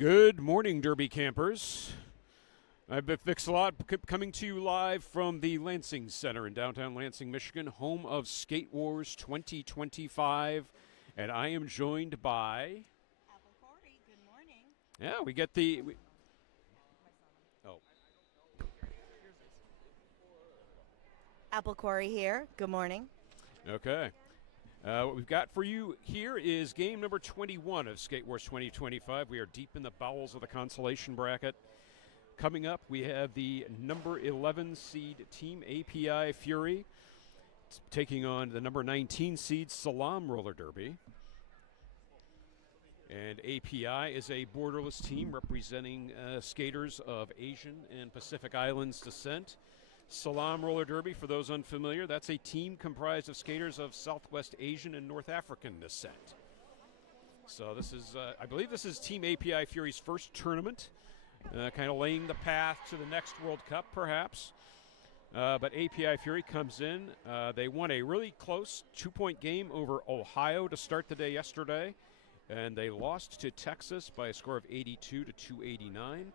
Good morning, Derby campers. I've been Fix-A-Lot coming to you live from the Lansing Center in downtown Lansing, Michigan, home of Skate Wars 2025. And I am joined by... Apple Corey, good morning. Yeah, we get the... oh, Apple Corey here. Good morning. okay. What we've got for you here is game number 21 of Skate Wars 2025. We are deep in the bowels of the consolation bracket. Coming up, we have the number 11 seed Team API Fury. It's taking on the number 19 seed Salam Roller Derby. And API is a borderless team representing skaters of Asian and Pacific Islands descent. Salam Roller Derby, for those unfamiliar, that's a team comprised of skaters of Southwest Asian and North African descent. So this is, I believe this is Team API Fury's first tournament, kind of laying the path to the next World Cup, perhaps. But API Fury comes in. They won a really close 2-point game over Ohio to start the day yesterday, and they lost to Texas by a score of 82 to 289.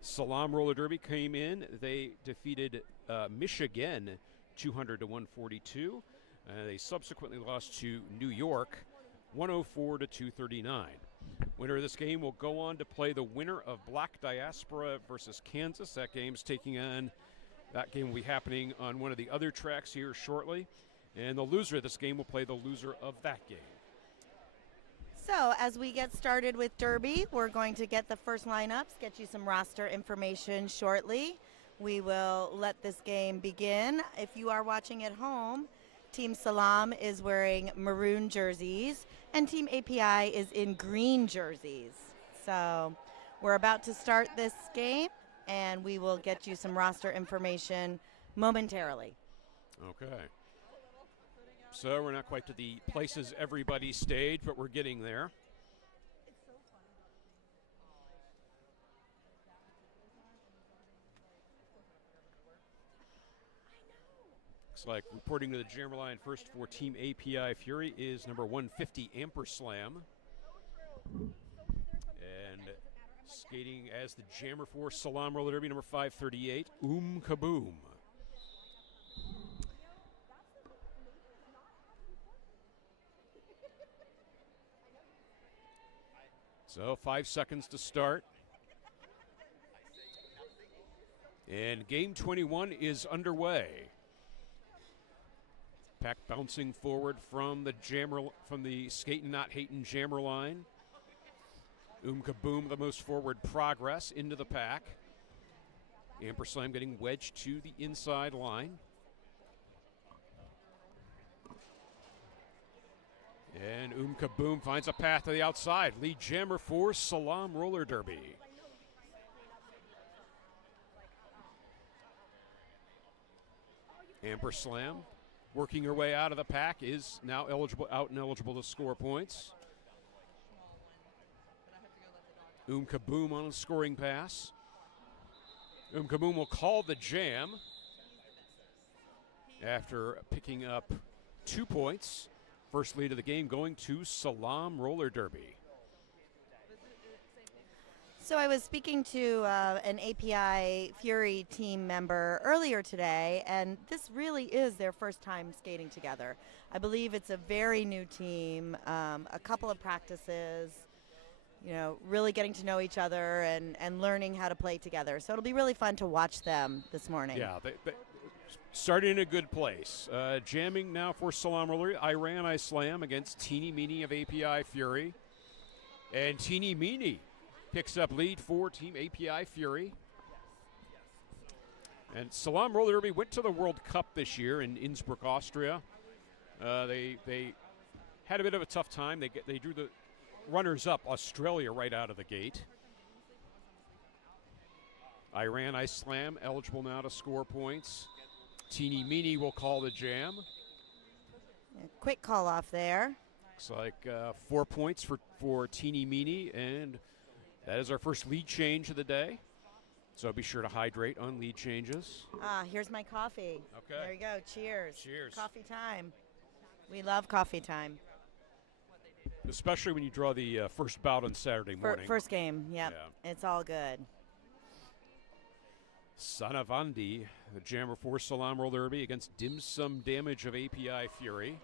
Salam Roller Derby came in. They defeated Michigan 200 to 142. They subsequently lost to New York 104 to 239. Winner of this game will go on to play the winner of Black Diaspora versus Kansas. That game will be happening on one of the other tracks here shortly. And the loser of this game will play the loser of that game. So as we get started with Derby, we're going to get the first lineups, get you some roster information shortly. We will let this game begin. If you are watching at home, Team Salam is wearing maroon jerseys and Team API is in green jerseys. So we're about to start this game and we will get you some roster information momentarily. Okay. So we're not quite to the places everybody stayed, but we're getting there. Looks like reporting to the jammer line first for Team API Fury is number 150, Amperslam. And skating as the jammer for Salam Roller Derby, number 538, Kaboom. So 5 seconds to start. And game 21 is underway. Pack bouncing forward from the Skatin' Not Hatin' jammer line. Kaboom, the most forward progress into the pack. Amperslam getting wedged to the inside line. And Kaboom finds a path to the outside. Lead jammer for Salam Roller Derby. Amperslam working her way out of the pack is now eligible to score points. Kaboom on a scoring pass. Kaboom will call the jam after picking up 2 points. First lead of the game going to Salam Roller Derby. So I was speaking to an API Fury team member earlier today, and this really is their first time skating together. I believe it's a very new team, a couple of practices, really getting to know each other and learning how to play together. So it'll be really fun to watch them this morning. Yeah, they starting in a good place. Jamming now for Salam Roller, I Slam against Teeny Meeny of API Fury. And Teeny Meeny picks up lead for Team API Fury. And Salam Roller Derby went to the World Cup this year in Innsbruck, Austria. They had a bit of a tough time. They drew the runners-up, Australia, right out of the gate. I Slam eligible now to score points. Teeny Meeny will call the jam. Quick call off there. Looks like 4 points for Teeny Meeny, and that is our first lead change of the day. So be sure to hydrate on lead changes. Here's my coffee. Okay. There you go. Cheers. Cheers. Coffee time. We love coffee time. Especially when you draw the first bout on Saturday morning. First game, yep. Yeah. It's all good. Sanavandi, the jammer for Salam Roller Derby against Dim Sum Damage of API Fury.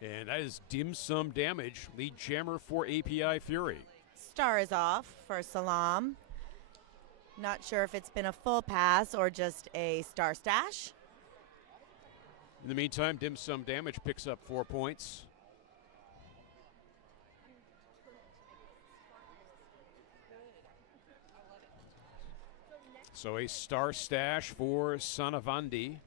And that is Dim Sum Damage, lead jammer for API Fury. Star is off for Salam. Not sure if it's been a full pass or just a star stash. In the meantime, Dim Sum Damage picks up 4 points. So a star stash for Sanavandi.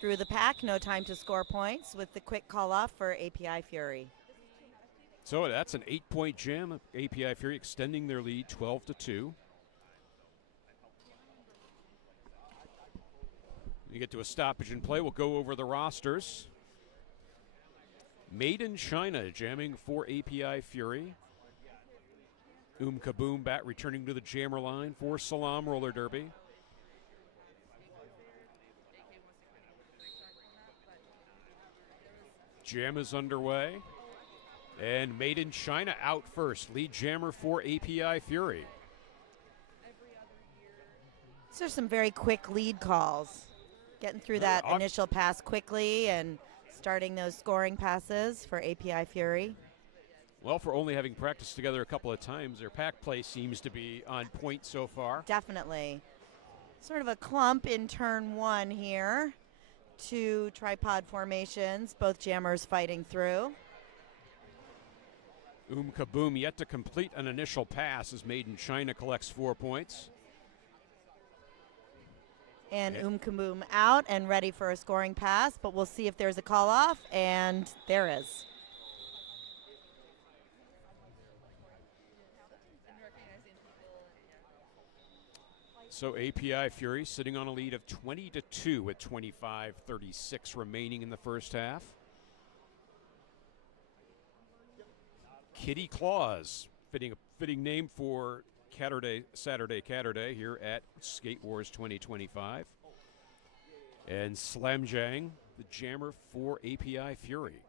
Through the pack, no time to score points with the quick call off for API Fury. So that's an 8-point jam. API Fury extending their lead 12-2. You get to a stoppage in play. We'll go over the rosters. Made in China jamming for API Fury. Kaboom Bat returning to the jammer line for Salam Roller Derby. Jam is underway. And Made in China out first. Lead jammer for API Fury. These are some very quick lead calls. Getting through that initial pass quickly and starting those scoring passes for API Fury. Well, for only having practiced together a couple of times, their pack play seems to be on point so far. Definitely. Sort of a clump in turn one here. 2 tripod formations, both jammers fighting through. Kaboom yet to complete an initial pass as Made in China collects 4 points. And Kaboom out and ready for a scoring pass, but we'll see if there's a call off, and there is. So API Fury sitting on a lead of 20-2 with 25:36 remaining in the first half. Kitty Claus, fitting name for Saturday Catterday here at Skate Wars 2025. And Slam Jang, the jammer for API Fury.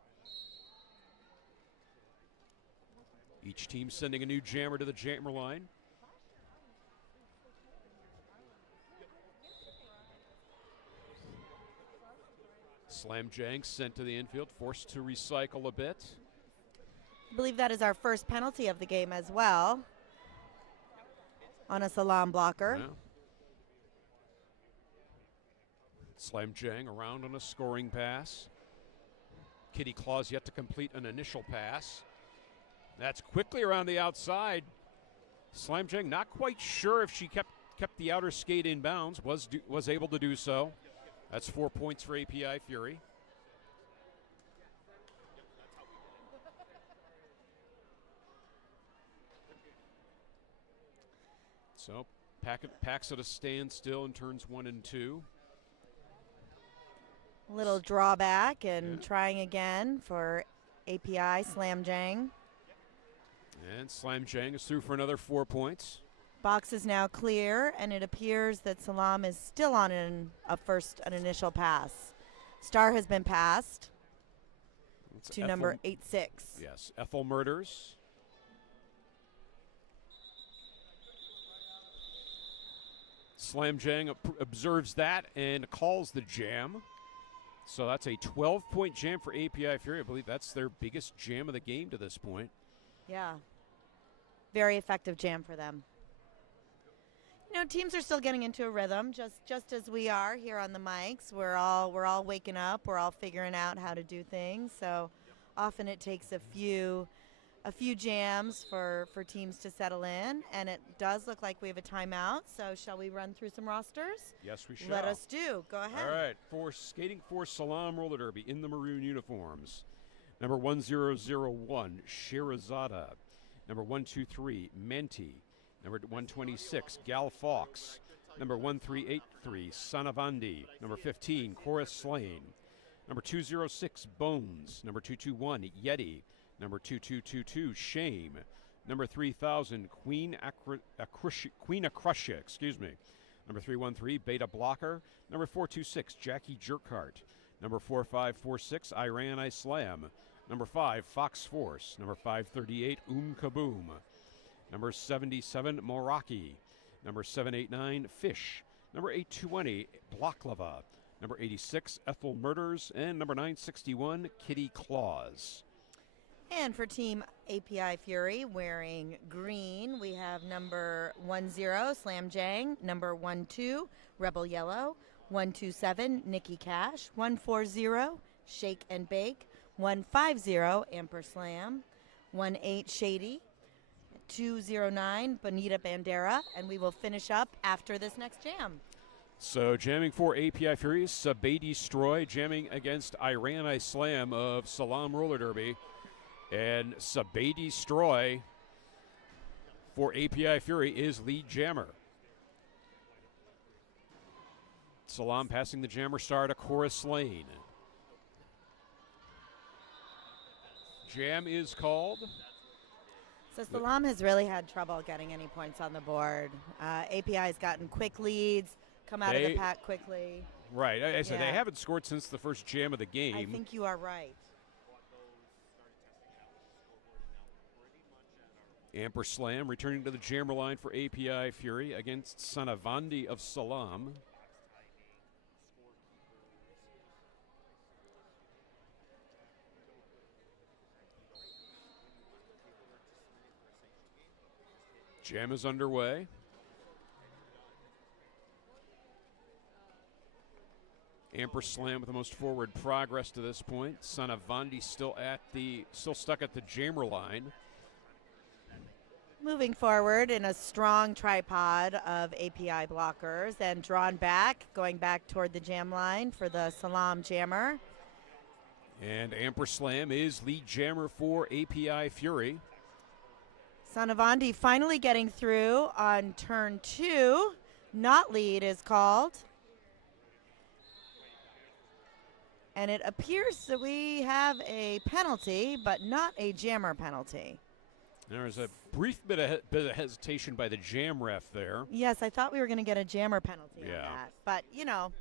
Each team sending a new jammer to the jammer line. Slam Jang sent to the infield, forced to recycle a bit. I believe that is our first penalty of the game as well on a Salam blocker. Yeah. Slam Jang around on a scoring pass. Kitty Claus yet to complete an initial pass. That's quickly around the outside. Slam Jang not quite sure if she kept the outer skate in bounds, was able to do so. That's 4 points for API Fury. So packs at a standstill in turns 1 and 2. A little drawback and trying again for API Slam Jang. And Slam Jang is through for another 4 points. Box is now clear, and it appears that Salam is still on an initial pass. Star has been passed to number 8-6. Yes, Ethel Murders. Slam Jang observes that and calls the jam. So that's a 12-point jam for API Fury. I believe that's their biggest jam of the game to this point. Yeah. Very effective jam for them. You know, teams are still getting into a rhythm, just as we are here on the mics. We're all waking up. We're all figuring out how to do things. So often it takes a few jams for teams to settle in, and it does look like we have a timeout. So shall we run through some rosters? Yes, we shall. Let us do. Go ahead. All right, for skating for Salam Roller Derby in the maroon uniforms. Number 1001, Shirazada. Number 123, Menti. Number 126, Gal Fox. Number 1383, Sanavandi. Number 15, Cora Slane. Number 206, Bones. Number 221, Yeti. Number 2222, Shame. Number 3000, Queen Akrusha, Number 313, Beta Blocker. Number 426, Jackie Jerkhart. Number 4546, Iran Islam. Number 5, Fox Force. Number 538, Kaboom. Number 77, Moraki. Number 789, Fish. Number 820, Bloklava. Number 86, Ethel Murders. And number 961, Kitty Claus. And for Team API Fury, wearing green, we have number 10, Slam Jang. Number 12, Rebel Yellow. 127, Nikki Cash. 140, Shake and Bake. 150, Amper Slam. 18, Shady. 209, Bonita Bandera. And we will finish up after this next jam. So jamming for API Furies, Sabay Destroy, jamming against Iran Islam of Salam Roller Derby. And Sabay Destroy for API Fury is lead jammer. Salam passing the jammer star to Chorus Lane. Jam is called. So Salam has really had trouble getting any points on the board. API has gotten quick leads, come out of the pack quickly. Right, I said they haven't scored since the first jam of the game. I think you are right. Amper Slam returning to the jammer line for API Fury against Sanavandi of Salam. Jam is underway. Amper Slam with the most forward progress to this point. Sanavandi still stuck at the jammer line. Moving forward in a strong tripod of API blockers and drawn back, going back toward the jam line for the Salam jammer. And Amper Slam is lead jammer for API Fury. Sanavandi finally getting through on turn 2. Not lead is called. And it appears that we have a penalty, but not a jammer penalty. There was a brief bit of hesitation by the jam ref there. Yes, I thought we were going to get a jammer penalty on that. But, you know,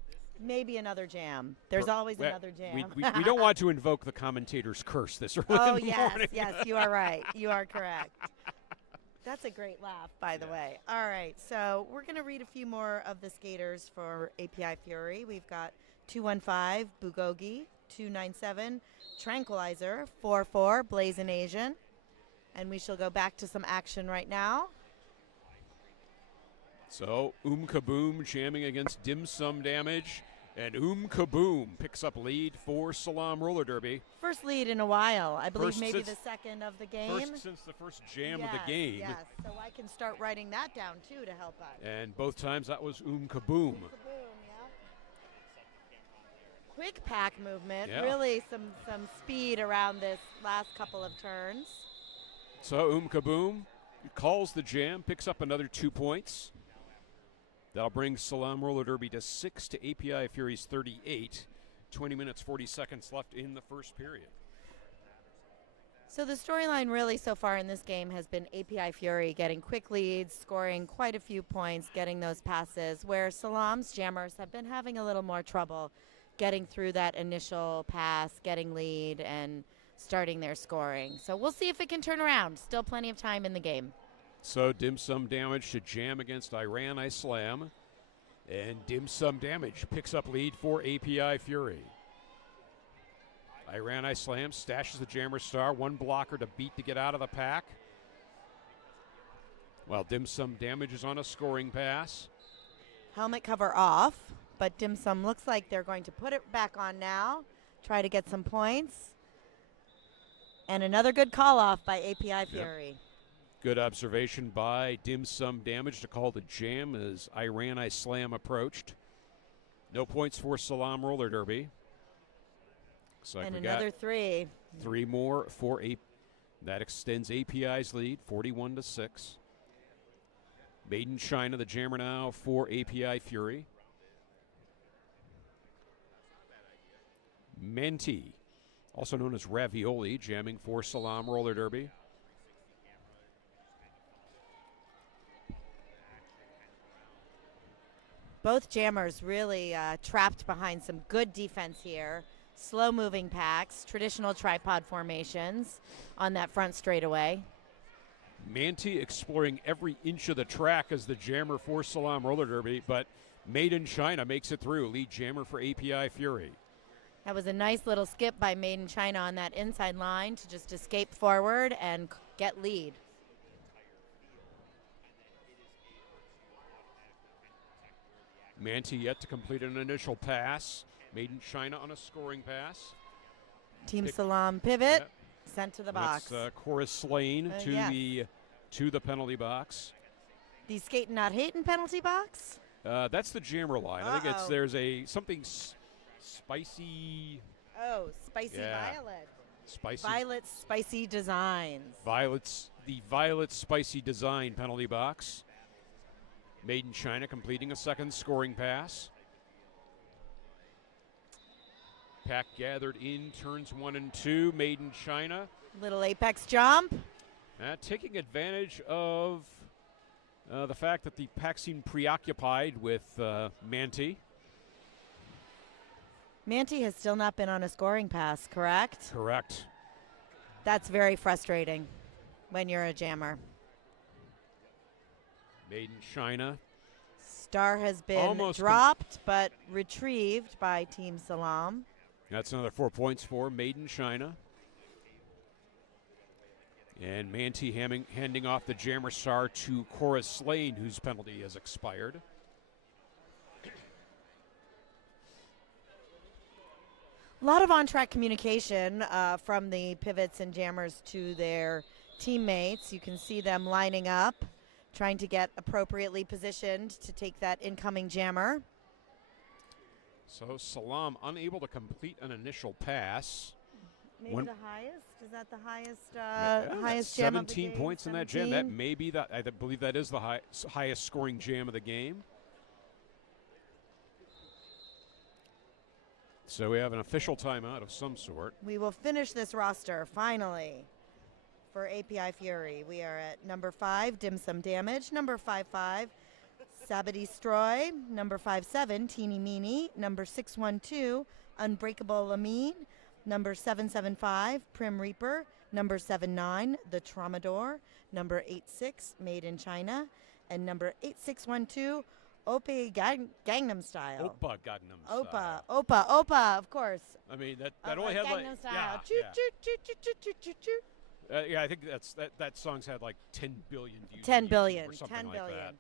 maybe another jam. There's always another jam. We don't want to invoke the commentator's curse this early in the morning. Yes, you are right. You are correct. That's a great laugh, by the way. All right, so we're going to read a few more of the skaters for API Fury. We've got 215, Bugogi, 297, Tranquilizer, 44, Blazin' Asian. And we shall go back to some action right now. So, Kaboom jamming against Dim Sum Damage. And Kaboom picks up lead for Salam Roller Derby. First lead in a while. I believe maybe the second of the game. First since the first jam of the game. Yes, so I can start writing that down, too, to help us. And both times that was Kaboom. Quick pack movement. Really some speed around this last couple of turns. So Kaboom calls the jam, picks up another 2 points. That'll bring Salam Roller Derby to 6 to API Fury's 38. 20 minutes, 40 seconds left in the first period. So the storyline really so far in this game has been API Fury getting quick leads, scoring quite a few points, getting those passes, where Salam's jammers have been having a little more trouble getting through that initial pass, getting lead, and starting their scoring. So we'll see if it can turn around. Still plenty of time in the game. So Dim Sum Damage to jam against Iran Islam. And Dim Sum Damage picks up lead for API Fury. Iran Islam stashes the jammer star. One blocker to beat to get out of the pack. While Dim Sum Damage is on a scoring pass. Helmet cover off, but Dim Sum looks like they're going to put it back on now. Try to get some points. And another good call off by API Fury. Good observation by Dim Sum Damage to call the jam as Iran Islam approached. No points for Salam Roller Derby. So and another 3. 3 more for that extends API's lead, 41 to 6. Made in China, the jammer now for API Fury. Menti, also known as Ravioli, jamming for Salam Roller Derby. Both jammers really trapped behind some good defense here. Slow-moving packs, traditional tripod formations on that front straightaway. Manti exploring every inch of the track as the jammer for Salam roller derby, but Made in China makes it through. Lead jammer for API Fury. That was a nice little skip by Made in China on that inside line to just escape forward and get lead. Manti yet to complete an initial pass. Made in China on a scoring pass. Team Salam pivot, sent to the box. That's Cora Slane to the penalty box. The Skating Not Hating penalty box? That's the jammer line. I think there's something spicy. Oh, spicy violet. Spicy. Violet's spicy designs. The Violet spicy design penalty box. Made in China completing a second scoring pass. Pack gathered in turns 1 and 2. Made in China. Little apex jump. Taking advantage of the fact that the pack seemed preoccupied with Manti. Manti has still not been on a scoring pass, correct? Correct. That's very frustrating when you're a jammer. Made in China. Star has been dropped but retrieved by Team Salam. That's another 4 points for Made in China. And Manti handing off the jammer star to Cora Slane, whose penalty has expired. A lot of on-track communication from the pivots and jammers to their teammates. You can see them lining up, trying to get appropriately positioned to take that incoming jammer. So Salam unable to complete an initial pass. Maybe the highest? Is that the highest jam of the game? 17 points in that jam. That may be I believe that is the highest scoring jam of the game. So we have an official timeout of some sort. We will finish this roster finally for API Fury. We are at number 5, Dim Sum Damage, number 5-5, Sabity Stroy, number 5-7, Teeny Meeny, number 612, Unbreakable Lamine, number 775, Prim Reaper, number 79, The Traumador, number 86, Made in China, and number 8612, Oppa Gangnam Style. Oppa Gangnam Style. Oppa, of course. I mean, that only had Gangnam like Style. I think that song's had like 10 billion views. 10 billion. Or something 10 like billion. that.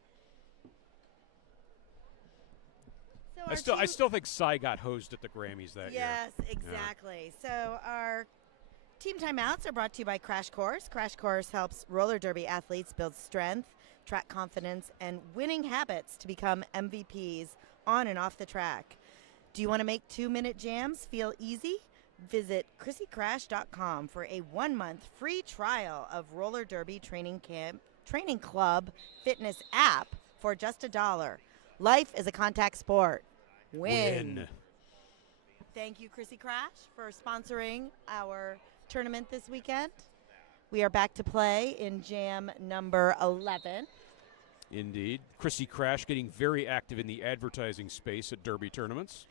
So I still think Psy got hosed at the Grammys that year. Yes, exactly. So our team timeouts are brought to you by Crash Course. Crash Course helps roller derby athletes build strength, track confidence, and winning habits to become MVPs on and off the track. Do you want to make 2-minute jams feel easy? Visit ChrissyCrash.com for a 1-month free trial of Roller Derby Training Club fitness app for just $1. Life is a contact sport. Win. Thank you, Chrissy Crash, for sponsoring our tournament this weekend. We are back to play in jam number 11. Indeed. Chrissy Crash getting very active in the advertising space at derby tournaments.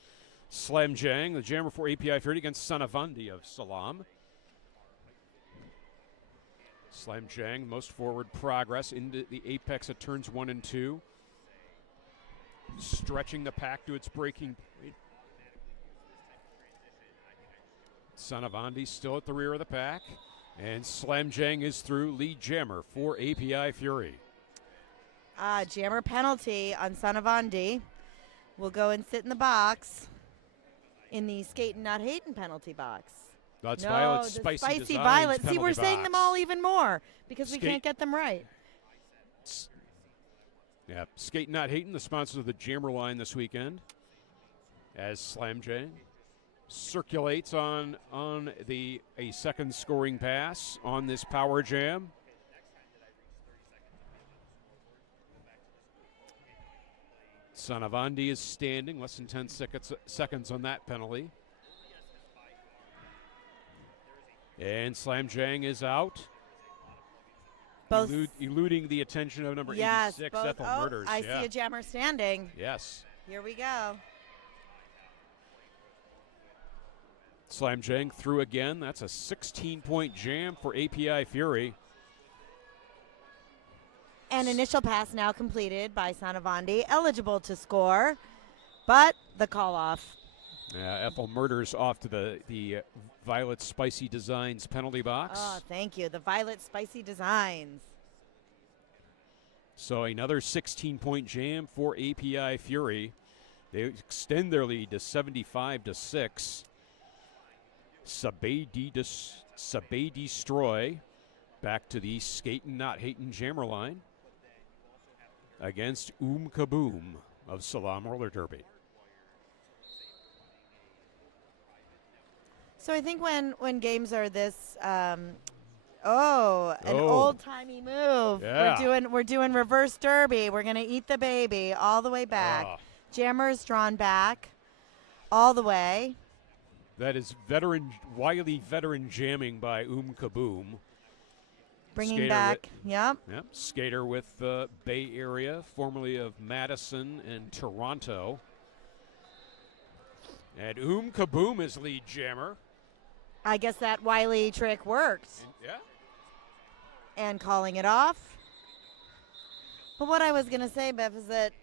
Slam Jang, the jammer for API 30 against Sanavandi of Salam. Slam Jang, most forward progress into the apex at turns 1 and 2. Stretching the pack to its breaking point. Sanavandi still at the rear of the pack. And Slam Jang is through, lead jammer for API Fury. Jammer penalty on Sanavandi. Will go and sit in the box in the Skating Not Hating penalty box. That's Violet's spicy Violet. See, we're box. saying them all even more because we can't get them right. Yeah, Skating Not Hating, the sponsor of the jammer line this weekend. As Slam Jang circulates on a second scoring pass on this power jam. Sanavandi is standing, less than 10 seconds on that penalty. And Slam Jang is out. Eluding the attention of number 86, Ethel Murders. I see a jammer standing. Yes. Here we go. Slam Jang through again. That's a 16-point jam for API Fury. An initial pass now completed by Sanavandi, eligible to score, but the call off. Ethel Murders off to the Violet Spicy Designs penalty box. Oh, thank you. The Violet Spicy Designs. So another 16-point jam for API Fury. They extend their lead to 75-6. Sabay Destroy back to the Skatin' Not Hatin' jammer line against Kaboom of Salam Roller Derby. So I think when games are this, an old-timey move. Yeah. We're doing reverse derby. We're gonna eat the baby all the way back. Jammers drawn back, all the way. That is wily veteran jamming by Kaboom. Bringing Skater back, yep. Skater with Bay Area, formerly of Madison and Toronto. And Kaboom is lead jammer. I guess that wily trick worked. Yeah. And calling it off. But what I was gonna say, Bev, is that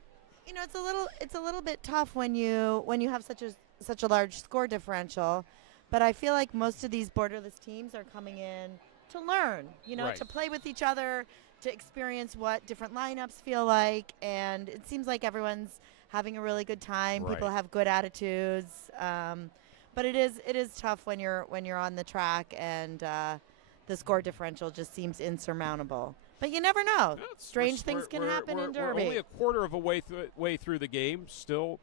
it's a little bit tough when you have such a large score differential. But I feel like most of these borderless teams are coming in to learn, Right. to play with each other, to experience what different lineups feel like, and it seems like everyone's having a really good time. Right. People have good attitudes, but it is tough when you're on the track and the score differential just seems insurmountable. But you never know. Strange things can happen in Derby. We're only a quarter of a way through the game. Still,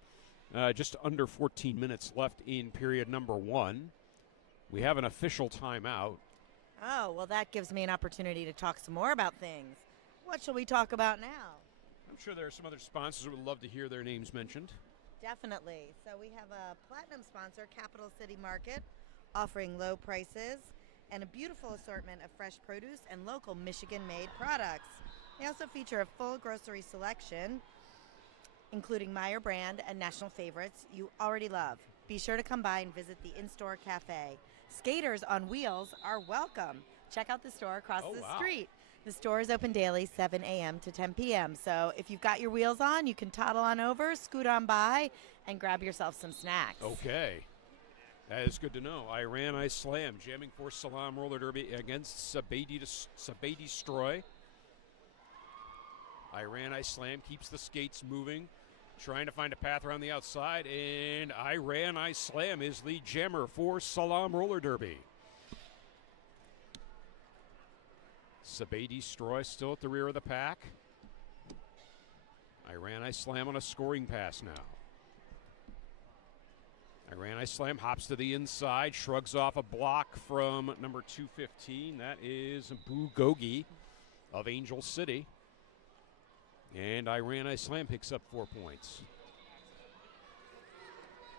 just under 14 minutes left in period number 1. We have an official timeout. Oh, well, that gives me an opportunity to talk some more about things. What shall we talk about now? I'm sure there are some other sponsors who would love to hear their names mentioned. Definitely. So we have a platinum sponsor, Capital City Market, offering low prices and a beautiful assortment of fresh produce and local Michigan-made products. They also feature a full grocery selection, including Meyer brand and national favorites you already love. Be sure to come by and visit the in-store cafe. Skaters on wheels are welcome. Check out the store across the street. The store is open daily, 7 a.m. to 10 p.m. So if you've got your wheels on, you can toddle on over, scoot on by, and grab yourself some snacks. Okay. That is good to know. I Slam, jamming for Salam Roller Derby against Sabay Destroy. I Slam keeps the skates moving, trying to find a path around the outside, and I Slam is lead jammer for Salam Roller Derby. Sabay Destroy still at the rear of the pack. I Slam on a scoring pass now. I Slam hops to the inside, shrugs off a block from number 215. That is Gogi of Angel City. And I Slam picks up 4 points.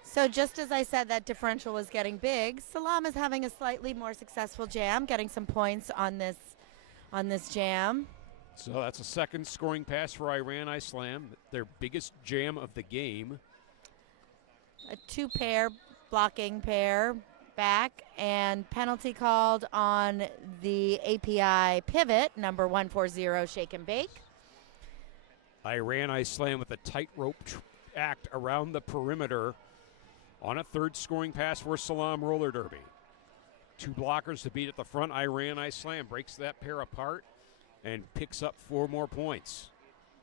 So just as I said that differential was getting big, Salam is having a slightly more successful jam, getting some points on this jam. So that's a second scoring pass for I Slam, their biggest jam of the game. A 2-pair blocking pair back, and penalty called on the API pivot, number 140, Shake and Bake. I Slam with a tightrope act around the perimeter on a third scoring pass for Salam Roller Derby. 2 blockers to beat at the front. I Slam breaks that pair apart and picks up 4 more points.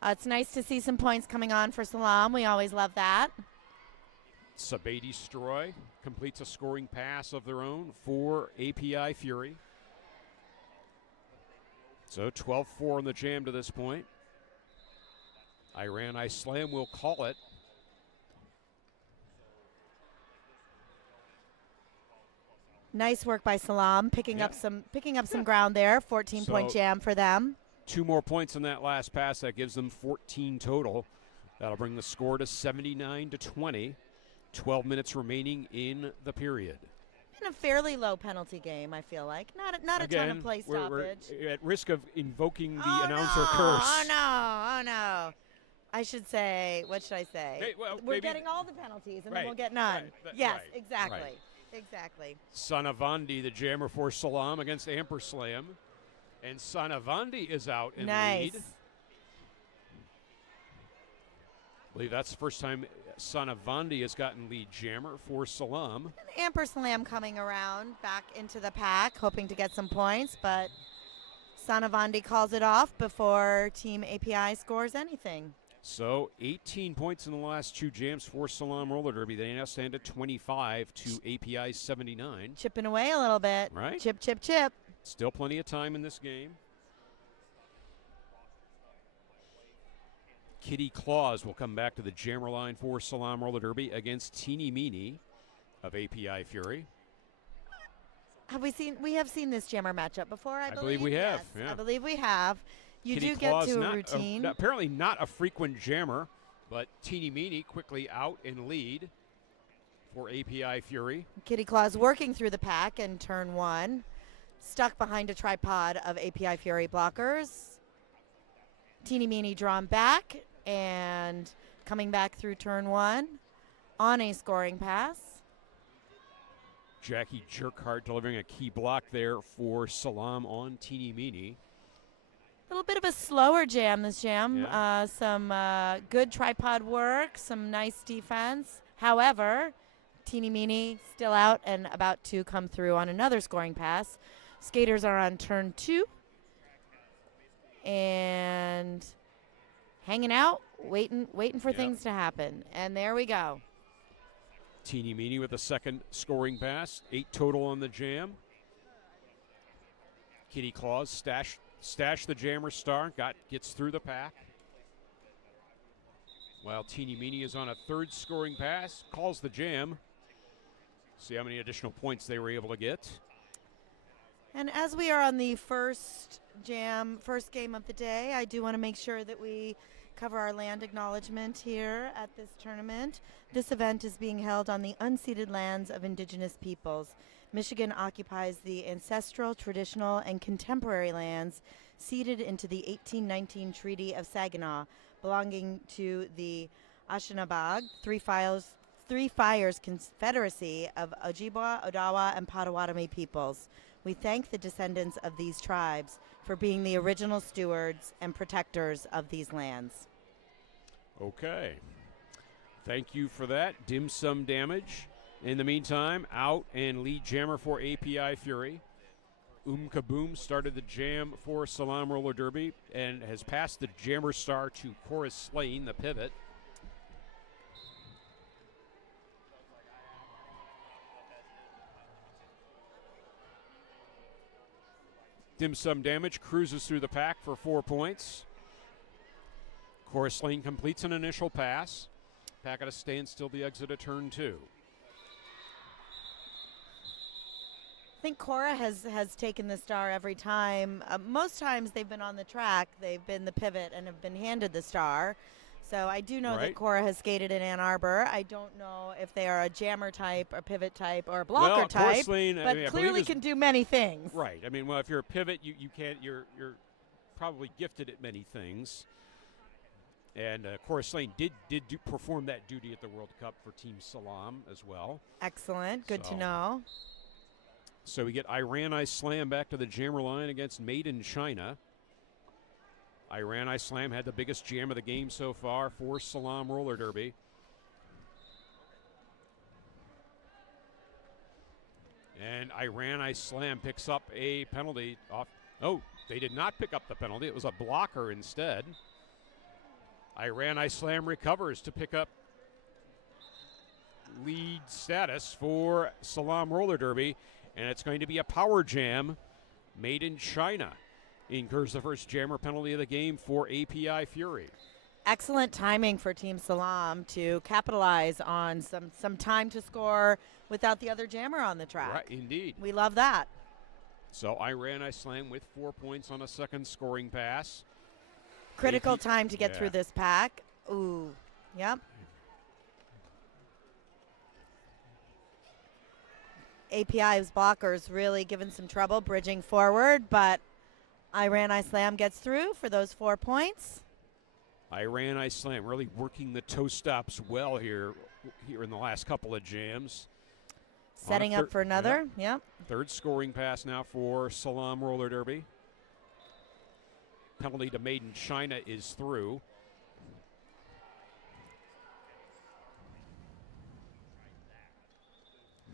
It's nice to see some points coming on for Salam. We always love that. Sabay Destroy completes a scoring pass of their own for API Fury. So 12-4 in the jam to this point. I Slam will call it. Nice work by Salam, picking up some ground there. 14-point jam for them. 2 more points in that last pass. That gives them 14 total. That'll bring the score to 79-20. 12 minutes remaining in the period. In a fairly low penalty game, I feel like. Not a ton of play stoppage. We're at risk of invoking the announcer curse. Oh no. I should say, what should I say? Hey, well, We're maybe getting all the penalties, and right, then we'll get none. right, Yes, right, exactly. right. Exactly. Sanavandi, the jammer for Salam against Amperslam. And Sanavandi is out in Nice. lead. I believe that's the first time Sanavandi has gotten lead jammer for Salam. And Amperslam coming around back into the pack, hoping to get some points, but Sanavandi calls it off before Team API scores anything. So 18 points in the last 2 jams for Salam Roller Derby. They now stand at 25 to API 79. Chipping away a little bit. Right. Chip, chip, chip. Still plenty of time in this game. Kitty Claus will come back to the jammer line for Salam Roller Derby against Teeny Meeny of API Fury. We have seen this jammer matchup before, I believe we have, Yes, yeah. I believe we have. You Kitty do get Claus, to a not routine. apparently not a frequent jammer, but Teeny Meeny quickly out in lead for API Fury. Kitty Claus working through the pack in turn 1. Stuck behind a tripod of API Fury blockers. Teeny Meeny drawn back and coming back through turn 1 on a scoring pass. Jackie Jerkhart delivering a key block there for Salam on Teeny Meeny. A little bit of a slower jam this jam. Yeah. Some good tripod work, some nice defense. However, Teeny Meeny still out and about to come through on another scoring pass. Skaters are on turn 2 and hanging out, waiting for things to happen. And there we go. Teeny Meeny with a second scoring pass. 8 total on the jam. Kitty Claus stash the jammer star. Gets through the pack. While Teeny Meeny is on a third scoring pass. Calls the jam. See how many additional points they were able to get. And as we are on the first game of the day, I do want to make sure that we cover our land acknowledgement here at this tournament. This event is being held on the unceded lands of Indigenous peoples. Michigan occupies the ancestral, traditional, and contemporary lands ceded into the 1819 Treaty of Saginaw, belonging to the Anishinaabe, Three Fires Confederacy of Ojibwa, Odawa, and Potawatomi peoples. We thank the descendants of these tribes for being the original stewards and protectors of these lands. Okay. Thank you for that. Dim sum damage. In the meantime, out and lead jammer for API Fury. Kaboom started the jam for Salam Roller Derby and has passed the jammer star to Chorus Slane, the pivot. Dim sum damage cruises through the pack for 4 points. Chorus Lane completes an initial pass. Pack at a standstill, the exit of turn 2. I think Cora has taken the star every time. Most times they've been on the track, they've been the pivot and have been handed the star. So I do know that Cora has skated in Ann Arbor. I don't know if they are a jammer type, or pivot type, or a blocker type, but clearly can do many things. Right. I mean, well, if you're a pivot, you can't. You're probably gifted at many things. And Cora Slane did perform that duty at the World Cup for Team Salam as well. Excellent. Good to know. So we get Iran I Slam back to the jammer line against Made in China. Iran I Slam had the biggest jam of the game so far for Salam Roller Derby. And Iran I Slam picks up a penalty off. Oh, they did not pick up the penalty. It was a blocker instead. Iran I Slam recovers to pick up lead status for Salam Roller Derby. And it's going to be a power jam. Made in China incurs the first jammer penalty of the game for API Fury. Excellent timing for Team Salam to capitalize on some time to score without the other jammer on the track. Right, indeed. We love that. So Iran I Slam with 4 points on a second scoring pass. Critical time to get through this pack. Ooh, yep. API's blockers really giving some trouble bridging forward, but Iran I Slam gets through for those 4 points. Iran Ice Slam really working the toe stops well here in the last couple of jams. Setting up for another. Yep. Third scoring pass now for Salam roller derby. Penalty to Made in China is through.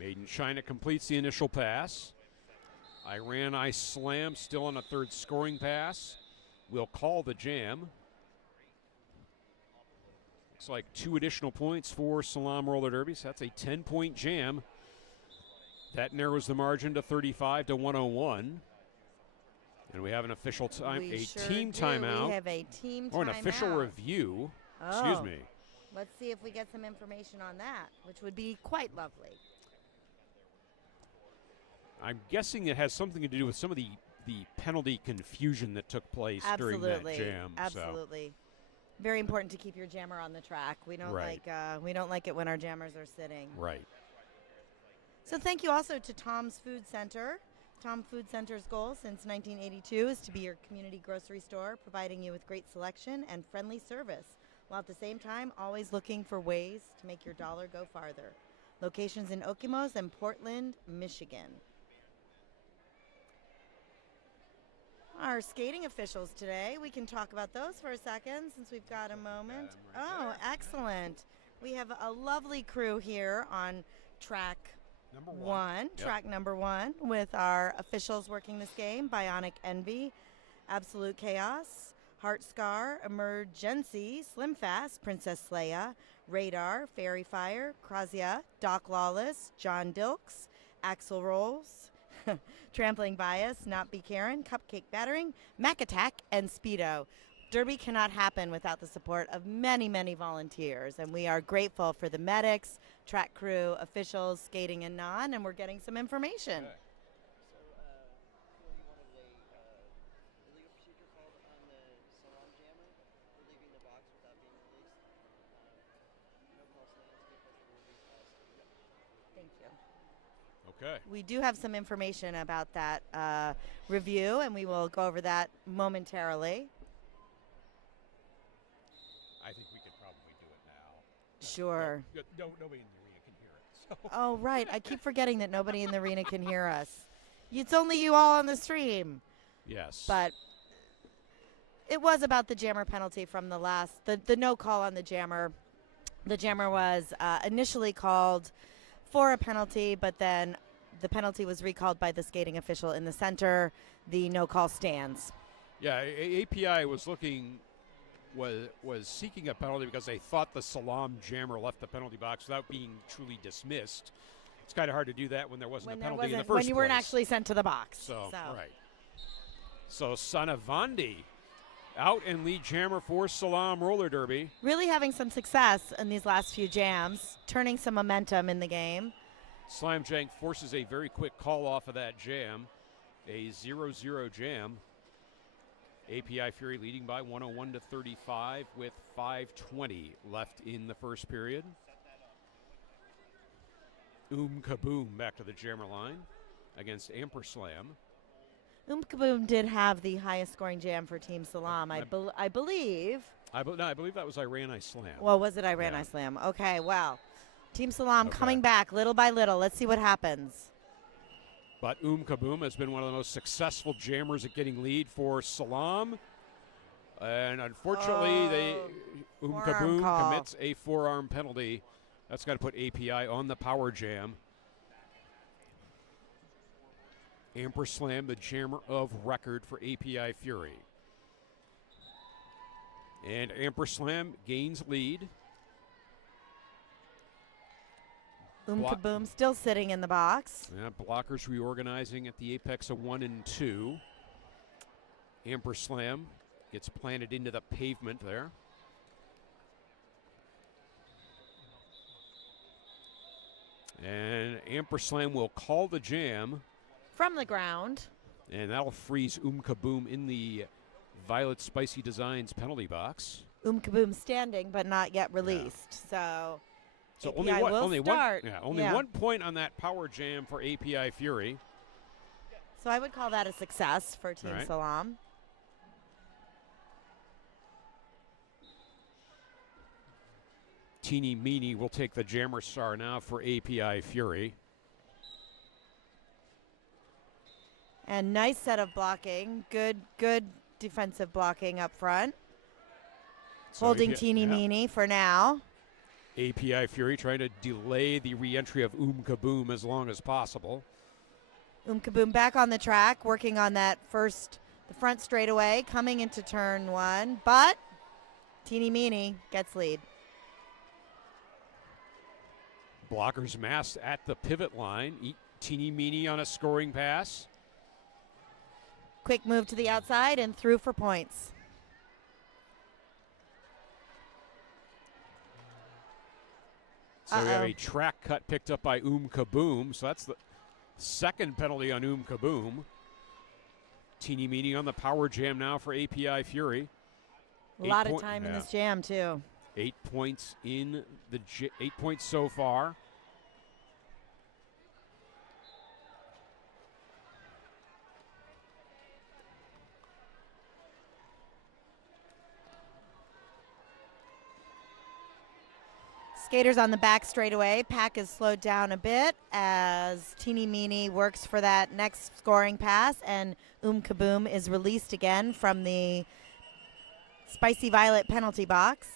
Made in China completes the initial pass. Iran Ice Slam still on a third scoring pass. Will call the jam. Looks like 2 additional points for Salam roller derby. So that's a 10-point jam. That narrows the margin to 35 to 101. And we have an official time, team timeout. We have a team timeout. Or an official review. Oh. Excuse me. Let's see if we get some information on that, which would be quite lovely. I'm guessing it has something to do with some of the penalty confusion that took place during that jam. Absolutely. So. Very important to keep your jammer on the track. We don't like it when our jammers are sitting. Right. So thank you also to Tom's Food Center. Tom Food Center's goal since 1982 is to be your community grocery store, providing you with great selection and friendly service, while at the same time always looking for ways to make your dollar go farther. Locations in Okemos and Portland, Michigan. Our skating officials today, we can talk about those for a second since we've got a moment. Oh, excellent. We have a lovely crew here on track number one, with our officials working this game: Bionic Envy, Absolute Chaos, Heart Scar, Emergency, Slim Fast, Princess Leia, Radar, Fairy Fire, Krazia, Doc Lawless, John Dilks, Axel Rolls, Trampling Bias, Not Be Karen, Cupcake Battering, Mac Attack, and Speedo. Derby cannot happen without the support of many, many volunteers, and we are grateful for the medics, track crew, officials, skating and non, and we're getting some information. Okay. So, you want to lay illegal procedure called on the Salam jammer for leaving the box without being released. No false landscape as the release. Thank you. Okay. We do have some information about that review, and we will go over that momentarily. I think we could probably do it now. Sure. Nobody in the arena can hear it. So. Oh, right. I keep forgetting that nobody in the arena can hear us. It's only you all on the stream. Yes. But it was about the jammer penalty from the no call on the jammer. The jammer was initially called for a penalty, but then the penalty was recalled by the skating official in the center. The no call stands. Yeah, API was seeking a penalty because they thought the Salam jammer left the penalty box without being truly dismissed. It's kind of hard to do that when there wasn't a penalty in the first place. When you weren't actually sent to the box. So. Right. So Sanavandi out and lead jammer for Salam roller derby. Really having some success in these last few jams, turning some momentum in the game. Slam Jank forces a very quick call off of that jam. A 0-0 jam. API Fury leading by 101 to 35 with 5:20 left in the first period. Kaboom back to the jammer line against Amperslam. Kaboom did have the highest scoring jam for Team Salam, I believe. I believe that was Iran Ice Slam. Well, was it Iran Ice Slam? Okay, well, Team Salam coming back little by little. Let's see what happens. But Kaboom has been one of the most successful jammers at getting lead for Salam. And unfortunately, Kaboom commits a forearm penalty. That's got to put API on the power jam. Amperslam, the jammer of record for API Fury. And Amperslam gains lead. Kaboom still sitting in the box. Yeah, blockers reorganizing at the apex of 1 and 2. Amperslam gets planted into the pavement there. And Amperslam will call the jam. From the ground. And that'll freeze Kaboom in the Violet Spicy Designs penalty box. Kaboom standing, but not yet released. Yeah. So only 1 point on that power jam for API Fury. So I would call that a success for Team Salam. Teeny Meany will take the jammer star now for API Fury. And nice set of blocking. Good defensive blocking up front. So Holding API Teeny Meany for now. API Fury trying to delay the re-entry of Kaboom as long as possible. Kaboom back on the track, working on the front straightaway, coming into turn 1, but Teeny Meany gets lead. Blockers massed at the pivot line. Teeny Meany on a scoring pass. Quick move to the outside and through for points. So we have a track cut picked up by Kaboom. So that's the second penalty on Kaboom. Teeny Meany on the power jam now for API Fury. A lot of time in this jam too. 8 points in 8 points so far. Skaters on the back straightaway. Pack is slowed down a bit as Teeny Meany works for that next scoring pass, and Kaboom is released again from the Spicy Violet penalty box.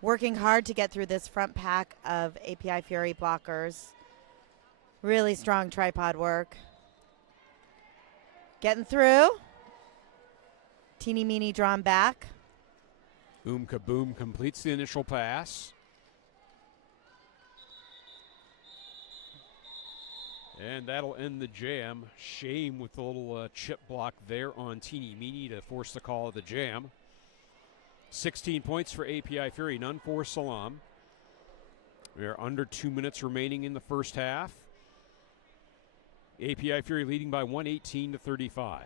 Working hard to get through this front pack of API Fury blockers. Really strong tripod work. Getting through. Teeny Meany drawn back. Kaboom completes the initial pass. And that'll end the jam. Shame with the little chip block there on Teeny Meany to force the call of the jam. 16 points for API Fury, none for Salam. We are under 2 minutes remaining in the first half. API Fury leading by 118-35.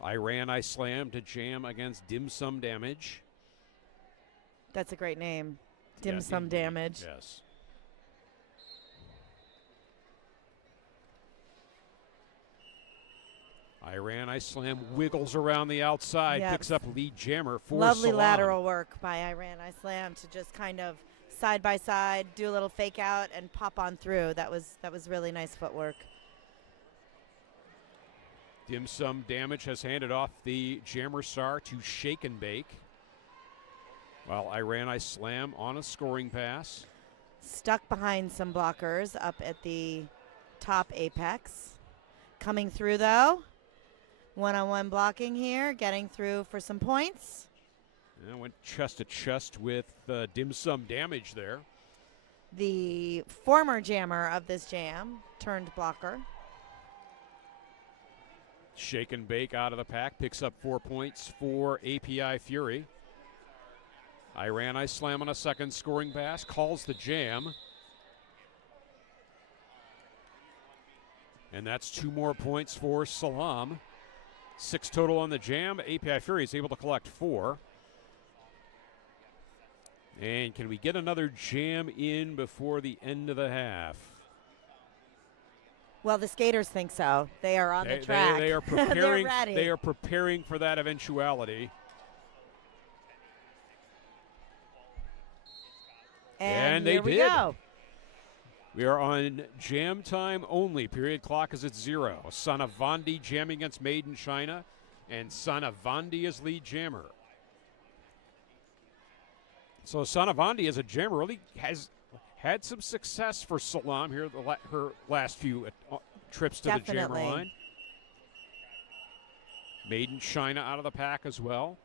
I Slam to jam against Dim Sum Damage. That's a great name. Dim Sum Damage. Yes. I Slam wiggles around the outside, picks up lead jammer for Lovely Salam. lateral work by I Slam to just kind of side by side, do a little fake out and pop on through. That was really nice footwork. Dim Sum Damage has handed off the jammer star to Shake and Bake. While I Slam on a scoring pass. Stuck behind some blockers up at the top apex. Coming through though. One-on-one blocking here, getting through for some points. And went chest to chest with Dim Sum Damage there. The former jammer of this jam turned blocker. Shake and Bake out of the pack, picks up 4 points for API Fury. I Slam on a second scoring pass, calls the jam. And that's 2 more points for Salam. 6 total on the jam. API Fury is able to collect 4. And can we get another jam in before the end of the half? Well, the skaters think so. They are on the track. They are preparing. They're ready. They are preparing for that eventuality. And they here we did. go. We are on jam time only. Period clock is at 0. Sanavandi jamming against Made in China, and Sanavandi is lead jammer. So Sanavandi as a jammer really has had some success for Salam here her last few trips to the jammer line. Made in China out of the pack as well.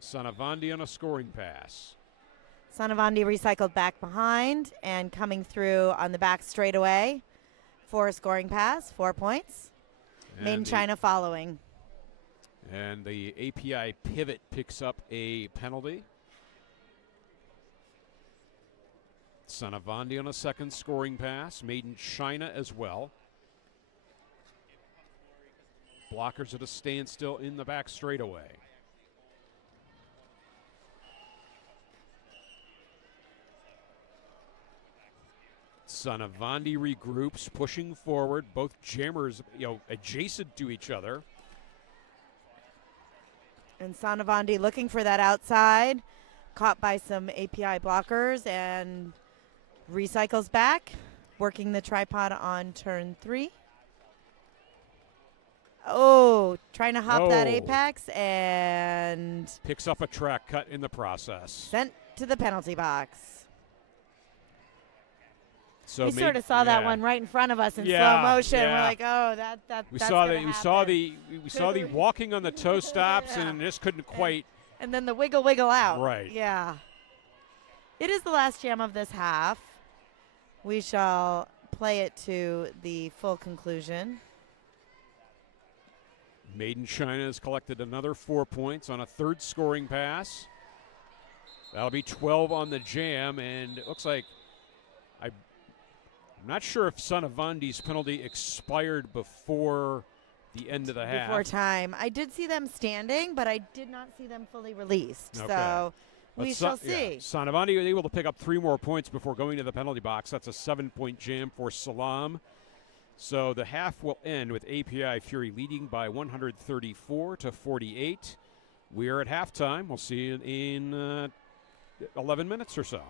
Sanavandi on a scoring pass. Sanavandi recycled back behind and coming through on the back straightaway for a scoring pass, 4 points. Made in China following. And the API pivot picks up a penalty. Sanavandi on a second scoring pass. Made in China as well. Blockers at a standstill in the back straightaway. Sanavandi regroups, pushing forward. Both jammers, adjacent to each other. And Sanavandi looking for that outside, caught by some API blockers and recycles back, working the tripod on turn 3. Oh, trying to hop that Oh. apex and Picks up a track cut in the process. sent to the penalty box. So We sort of saw that yeah. one right in front of us in Yeah, slow motion. yeah. We're like, oh, that's We that's saw gonna the we saw happen. the we saw the walking on the toe stops Yeah. and just couldn't quite. And then the wiggle out. Right. Yeah. It is the last jam of this half. We shall play it to the full conclusion. Made in China has collected another 4 points on a third scoring pass. That'll be 12 on the jam, and it looks like I'm not sure if Sanavandi's penalty expired before the end of the half. Before time. I did see them standing, but I did not see them fully released. Okay. So But we shall see. Sanavandi was able to pick up 3 more points before going to the penalty box. That's a 7-point jam for Salam. So the half will end with API Fury leading by 134-48. We are at halftime. We'll see you in 11 minutes or so.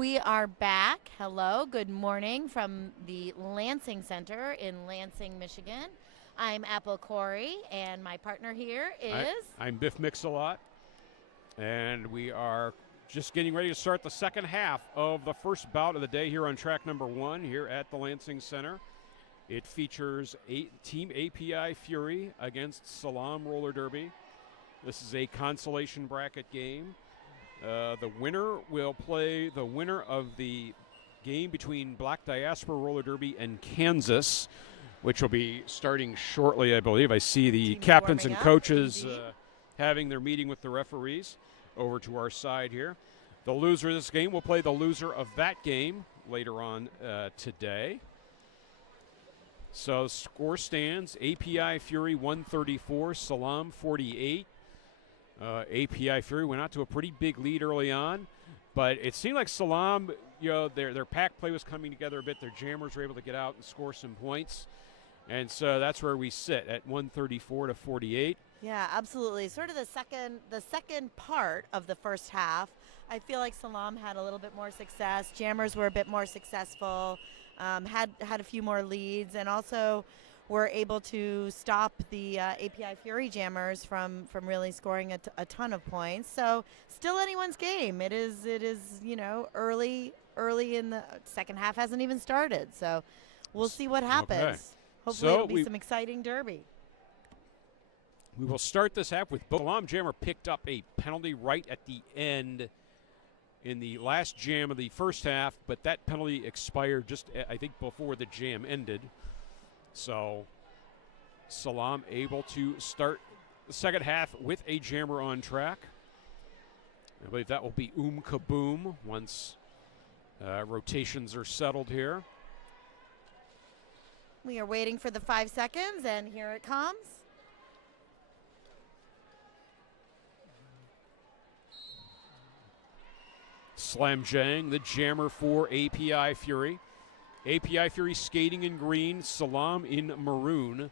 we are back. Hello, good morning from the Lansing Center in Lansing, Michigan. I'm Apple Corey, and my partner here is... I'm Biff Mix-a-Lot, and we are just getting ready to start the second half of the first bout of the day here on track number 1 here at the Lansing Center. It features Team API Fury against Salam Roller Derby. This is a consolation bracket game. The winner will play the winner of the game between Black Diaspora Roller Derby and Kansas, which will be starting shortly, I believe. I see the Teams captains and warming up, coaches indeed. having their meeting with the referees over to our side here. The loser of this game will play the loser of that game later on today. So score stands, API Fury 134, Salam 48. API Fury went out to a pretty big lead early on, but it seemed like Salam, their pack play was coming together a bit. Their jammers were able to get out and score some points, and so that's where we sit at 134 to 48. Yeah, absolutely. Sort of the second part of the first half, I feel like Salam had a little bit more success. Jammers were a bit more successful, had a few more leads, and also were able to stop the API Fury jammers from really scoring a ton of points. So still anyone's game. It is early in the second half, hasn't even started. So we'll see what happens. Okay. Hopefully So it'll be some exciting derby. We will start this half with Salam Jammer picked up a penalty right at the end in the last jam of the first half, but that penalty expired just, I think, before the jam ended. So Salam able to start the second half with a jammer on track. I believe that will be Kaboom once rotations are settled here. We are waiting for the 5 seconds, and here it comes. Slam Jang, the jammer for API Fury. API Fury skating in green, Salam in maroon.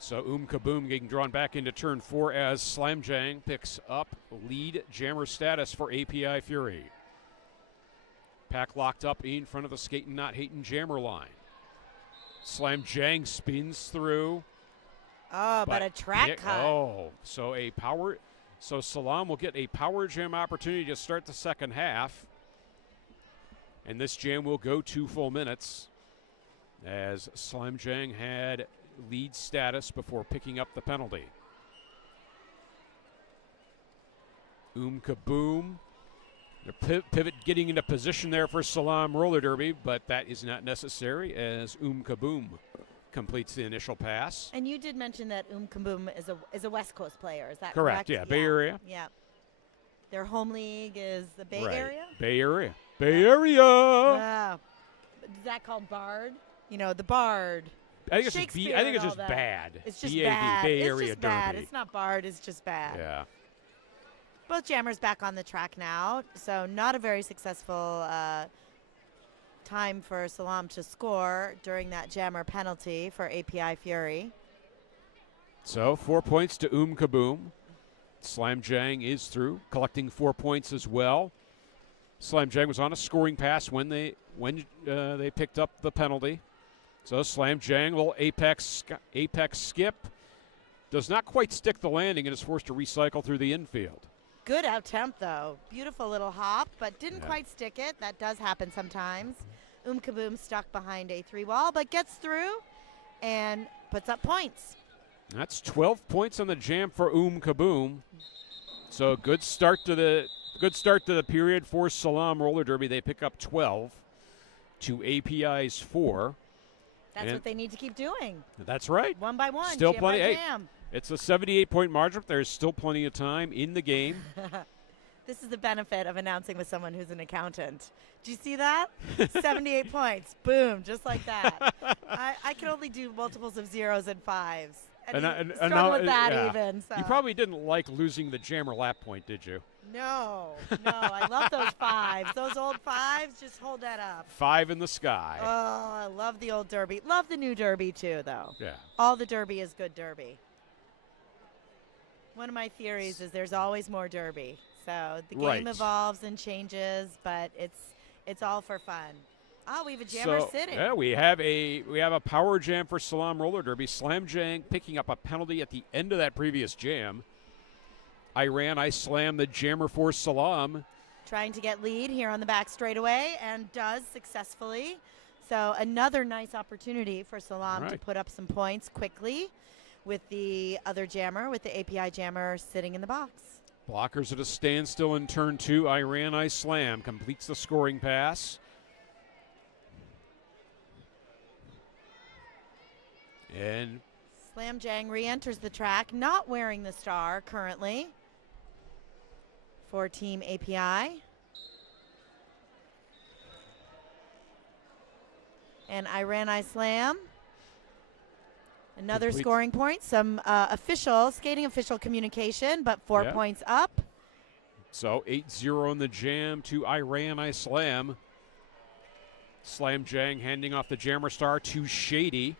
So Kaboom getting drawn back into turn 4 as Slam Jang picks up lead jammer status for API Fury. Pack locked up in front of the Skatin' Not Hatin' jammer line. Slam Jang spins through. Oh, but a track cut. Oh, so Salam will get a power jam opportunity to start the second half. And this jam will go 2 full minutes as Slam Jang had lead status before picking up the penalty. Kaboom. The pivot getting into position there for Salam Roller Derby, but that is not necessary as Kaboom completes the initial pass. And you did mention that Kaboom is a West Coast player. Is that Correct? correct? Yeah, Bay Area. Yeah. Their home league is the Bay Right. Area? Bay Area. Bay Area. Is that called Bard? The Bard. I think it's Shakespeare I think it's and just all that. bad. It's just BAD, bad. Bay It's Area just Derby. bad. It's not Bard. It's just bad. Yeah. Both jammers back on the track now, so not a very successful time for Salam to score during that jammer penalty for API Fury. So 4 points to Kaboom. Slam Jang is through, collecting 4 points as well. Slam Jang was on a scoring pass when they picked up the penalty. So Slam Jang, little apex skip, does not quite stick the landing and is forced to recycle through the infield. Good attempt, though. Beautiful little hop, but didn't quite stick it. That does happen sometimes. Kaboom stuck behind a 3 wall, but gets through and puts up points. That's 12 points on the jam for Kaboom. So good start to the period for Salam Roller Derby. They pick up 12 to API's 4. That's what they need to keep doing. That's right. One by one. Still jam plenty. by Hey, jam. it's a 78-point margin. There's still plenty of time in the game. This is the benefit of announcing with someone who's an accountant. Do you see that? 78 points. Boom, just like that. I can only do multiples of zeros and fives. And you struggle with that even. So. You probably didn't like losing the jammer lap point, did you? No. I love those fives. Those old fives, just hold that up. 5 in the sky. Oh, I love the old derby. Love the new derby, too, though. Yeah. All the derby is good derby. One of my theories is there's always more derby. So the Right. game evolves and changes, but it's all for fun. Oh, we have a jammer sitting. Yeah, we have a power jam for Salam roller derby. Slam Jang picking up a penalty at the end of that previous jam. I slam the jammer for Salam. Trying to get lead here on the back straightaway and does successfully. So another nice opportunity for Salam to Right. put up some points quickly with the other jammer, with the API jammer sitting in the box. Blockers at a standstill in turn 2. I slam completes the scoring pass. And Slam Jang re-enters the track, not wearing the star currently for Team API. And I slam. Another Complete. scoring point. Some skating official communication, but 4 Yeah. points up. so 8-0 in the jam to I slam. Slam Jang handing off the jammer star to Shady.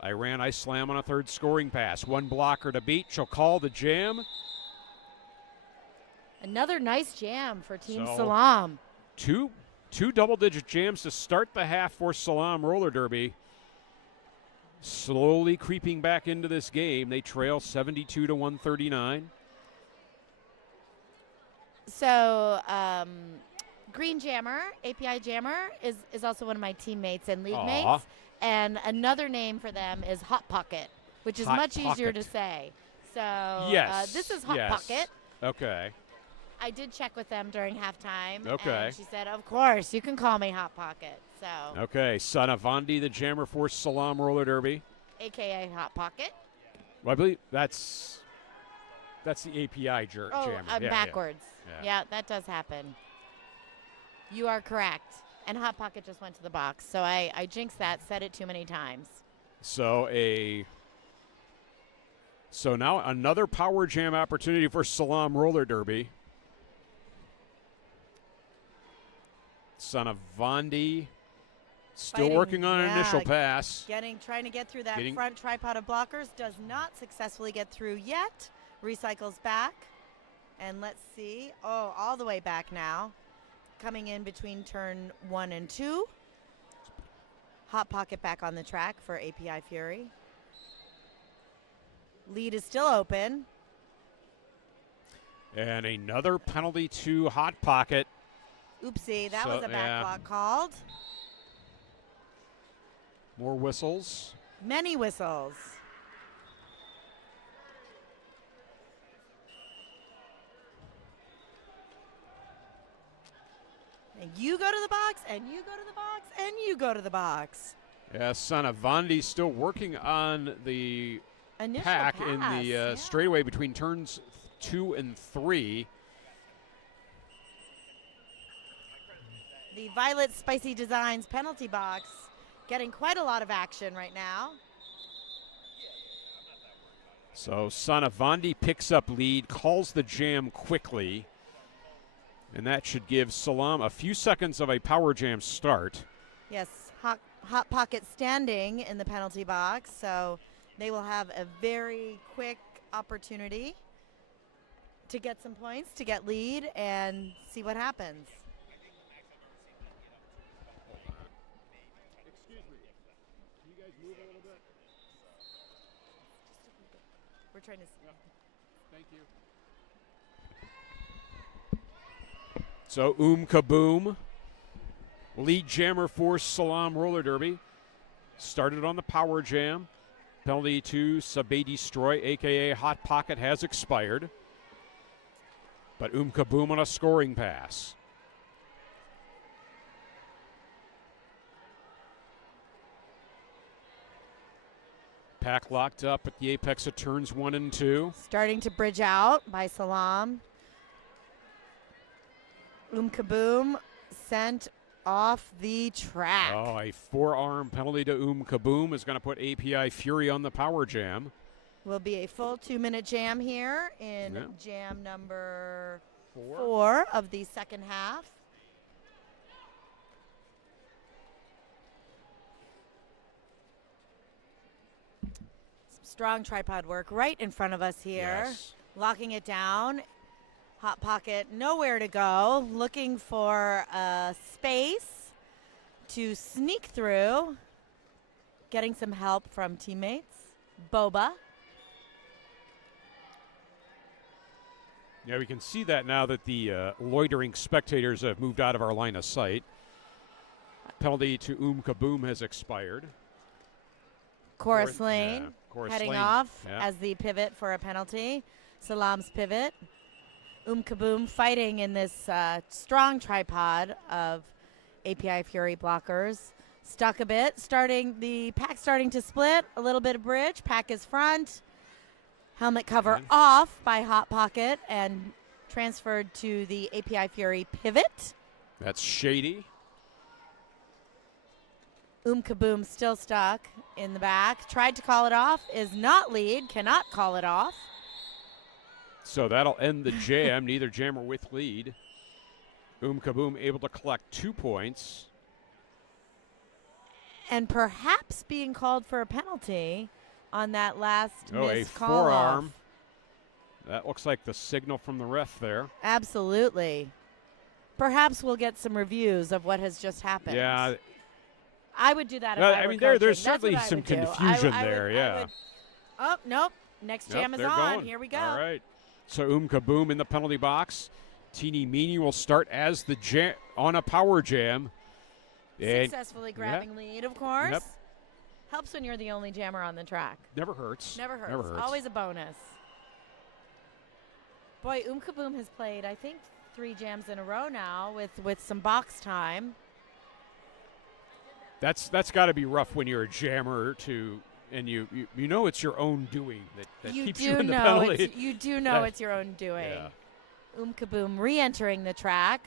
I slam on a third scoring pass. One blocker to beat. She'll call the jam. Another nice jam for Team So- Salam. Two double-digit jams to start the half for Salam roller derby. Slowly creeping back into this game. They trail 72 to 139. So, Green Jammer, API Jammer, is also one of my teammates and league Aw. mates. And another name for them is Hot Pocket, which is Hot much easier to Pocket. say. So, Yes. this is Hot yes. Pocket. Okay. I did check with them during halftime. Okay. And she said, of course, you can call me Hot Pocket. So, Okay. Sanavandi, the jammer for Salam roller derby. AKA Hot Pocket. Well, I believe that's the API jammer. Oh, I'm Yeah, backwards. Yeah. Yeah, that does happen. You are correct. And Hot Pocket just went to the box. So I jinxed that, said it too many times. So now another power jam opportunity for Salam roller derby. Sanavandi still Fighting, working on an yeah. initial pass. Trying to get through that Getting- front tripod of blockers. Does not successfully get through yet. Recycles back. And let's see. Oh, all the way back now. Coming in between turn 1 and 2. Hot Pocket back on the track for API Fury. Lead is still open. And another penalty to Hot Pocket. Oopsie, that So, was a back yeah. block called. More whistles. Many whistles. And you go to the box, and you go to the box, and you go to the box. Yeah, Sanavandi still working on the Initial pack pass, in the yeah. straightaway between turns 2 and 3. The Violet Spicy Designs penalty box getting quite a lot of action right now. So Sanavandi picks up lead, calls the jam quickly, and that should give Salam a few seconds of a power jam start. Yes, Hot Pocket standing in the penalty box, so they will have a very quick opportunity to get some points, to get lead, and see what happens. Excuse me. Can you guys move a little bit? We're trying to. Thank you. So Kaboom, lead jammer for Salam roller derby, started on the power jam. Penalty to Sabay Destroy, aka Hot Pocket, has expired. But Kaboom on a scoring pass. Pack locked up at the apex of turns 1 and 2. Starting to bridge out by Salam. Kaboom sent off the track. Oh, a forearm penalty to Kaboom is going to put API Fury on the power jam. Will be a full 2-minute jam here in Yeah. jam number 4 of the second half. Some strong tripod work right in front of us here. Yes. Locking it down. Hot Pocket nowhere to go. Looking for a space to sneak through. Getting some help from teammates. Boba. Yeah, we can see that now that the loitering spectators have moved out of our line of sight. Penalty to Kaboom has expired. Chorus Lane Chorus heading Lane, off yeah. as the pivot for a penalty. Salam's pivot. Kaboom fighting in this strong tripod of API Fury blockers. Stuck a bit, the pack starting to split. A little bit of bridge. Pack is front. Helmet cover off by Hot Pocket and transferred to the API Fury pivot. That's shady. Kaboom still stuck in the back. Tried to call it off. Is not lead. Cannot call it off. So that'll end the jam. Neither jammer with lead. Kaboom able to collect 2 points. And perhaps being called for a penalty on that last missed a call forearm. off. That looks like the signal from the ref there. Absolutely. Perhaps we'll get some reviews of what has just happened. Yeah. I would do that if I were there's coaching. That's certainly what I some would do. confusion I there, yeah. Oh, nope. Next jam is they're on. going. Here we go. All right. So Kaboom in the penalty box. Teeny Meany will start as the jam on a power jam. And Successfully grabbing lead, of course. Yep. Helps when you're the only jammer on the track. Never hurts. Never hurts. Always a bonus. Boy, Kaboom has played, I think, 3 jams in a row now with some box time. That's got to be rough when you're a jammer and you know it's your own doing that keeps you in the penalty. You do know it's your own doing. Yeah. Kaboom re-entering the track,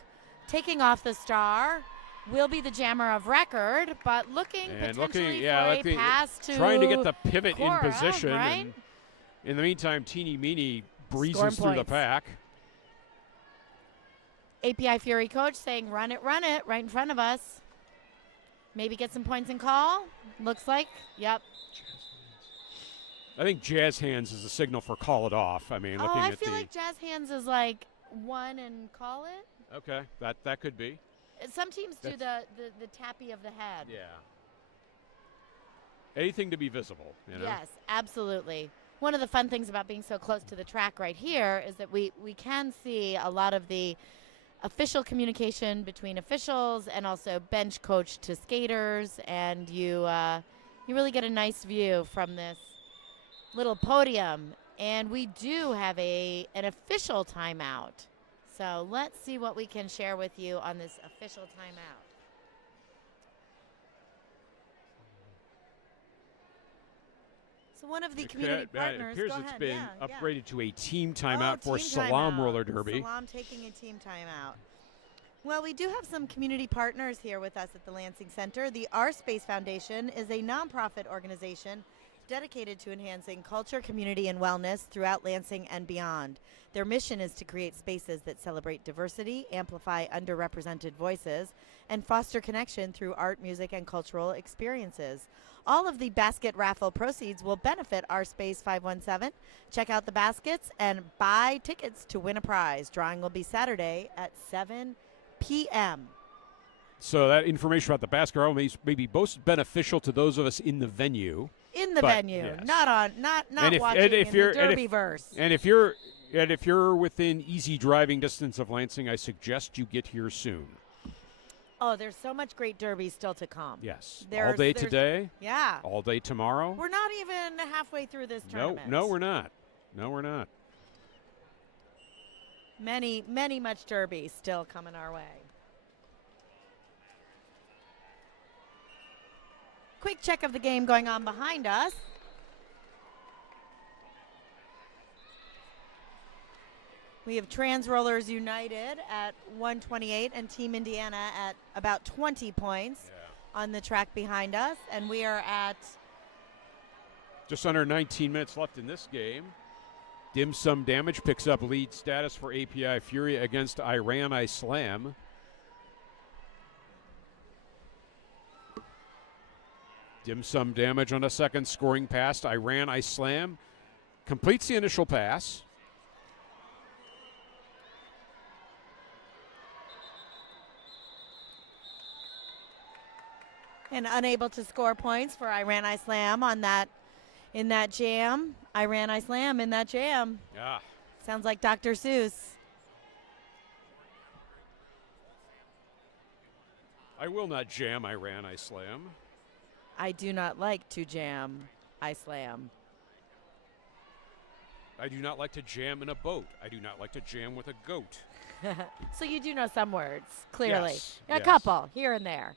taking off the star. Will be the jammer of record, but looking potentially for a pass to trying to get the pivot Cora, in position. right? And in the meantime, Teeny Meany breezes Scoring through the points. pack. API Fury coach saying, run it, right in front of us. Maybe get some points and call. Looks like, yep. I think jazz hands is a signal for call it off. I mean, looking I at feel like jazz hands is like 1 and call it. Okay, that could be. Some teams do the tappy of the head. Yeah. Anything to be visible, you know? Yes, absolutely. One of the fun things about being so close to the track right here is that we can see a lot of the official communication between officials and also bench coach to skaters, and you really get a nice view from this little podium. And we do have an official timeout. So let's see what we can share with you on this official timeout. So one of the community partners, it appears go it's ahead. been upgraded to a team timeout for team Salam timeout. Roller Derby. Salam taking a team timeout. Well, we do have some community partners here with us at the Lansing Center. The Our Space Foundation is a nonprofit organization dedicated to enhancing culture, community, and wellness throughout Lansing and beyond. Their mission is to create spaces that celebrate diversity, amplify underrepresented voices, and foster connection through art, music, and cultural experiences. All of the basket raffle proceeds will benefit Our Space 517. Check out the baskets and buy tickets to win a prize. Drawing will be Saturday at 7 p.m. So that information about the basket raffle may be most beneficial to those of us in the venue. In the venue, yes. not watching in the Derbyverse. And if you're within easy driving distance of Lansing, I suggest you get here soon. Oh, there's so much great Derby still to come. Yes. All day today. Yeah. All day tomorrow. We're not even halfway through this tournament. No, we're not. No, we're not. Many much Derby still coming our way. Quick check of the game going on behind us. We have Trans Rollers United at 128 and Team Indiana at about 20 points on the track behind us. And we are at just under 19 minutes left in this game. Dim Sum Damage picks up lead status for API Fury against Iran Slam. Dim Sum Damage on a second scoring pass. Iran Slam completes the initial pass. And unable to score points for Iran Islam on that in that jam. Iran Islam in that jam. Yeah. Sounds like Dr. Seuss. I will not jam Iran Islam. I do not like to jam. I slam. I do not like to jam in a boat. I do not like to jam with a goat. So you do know some words, clearly. Yes, A yes. couple, here and there.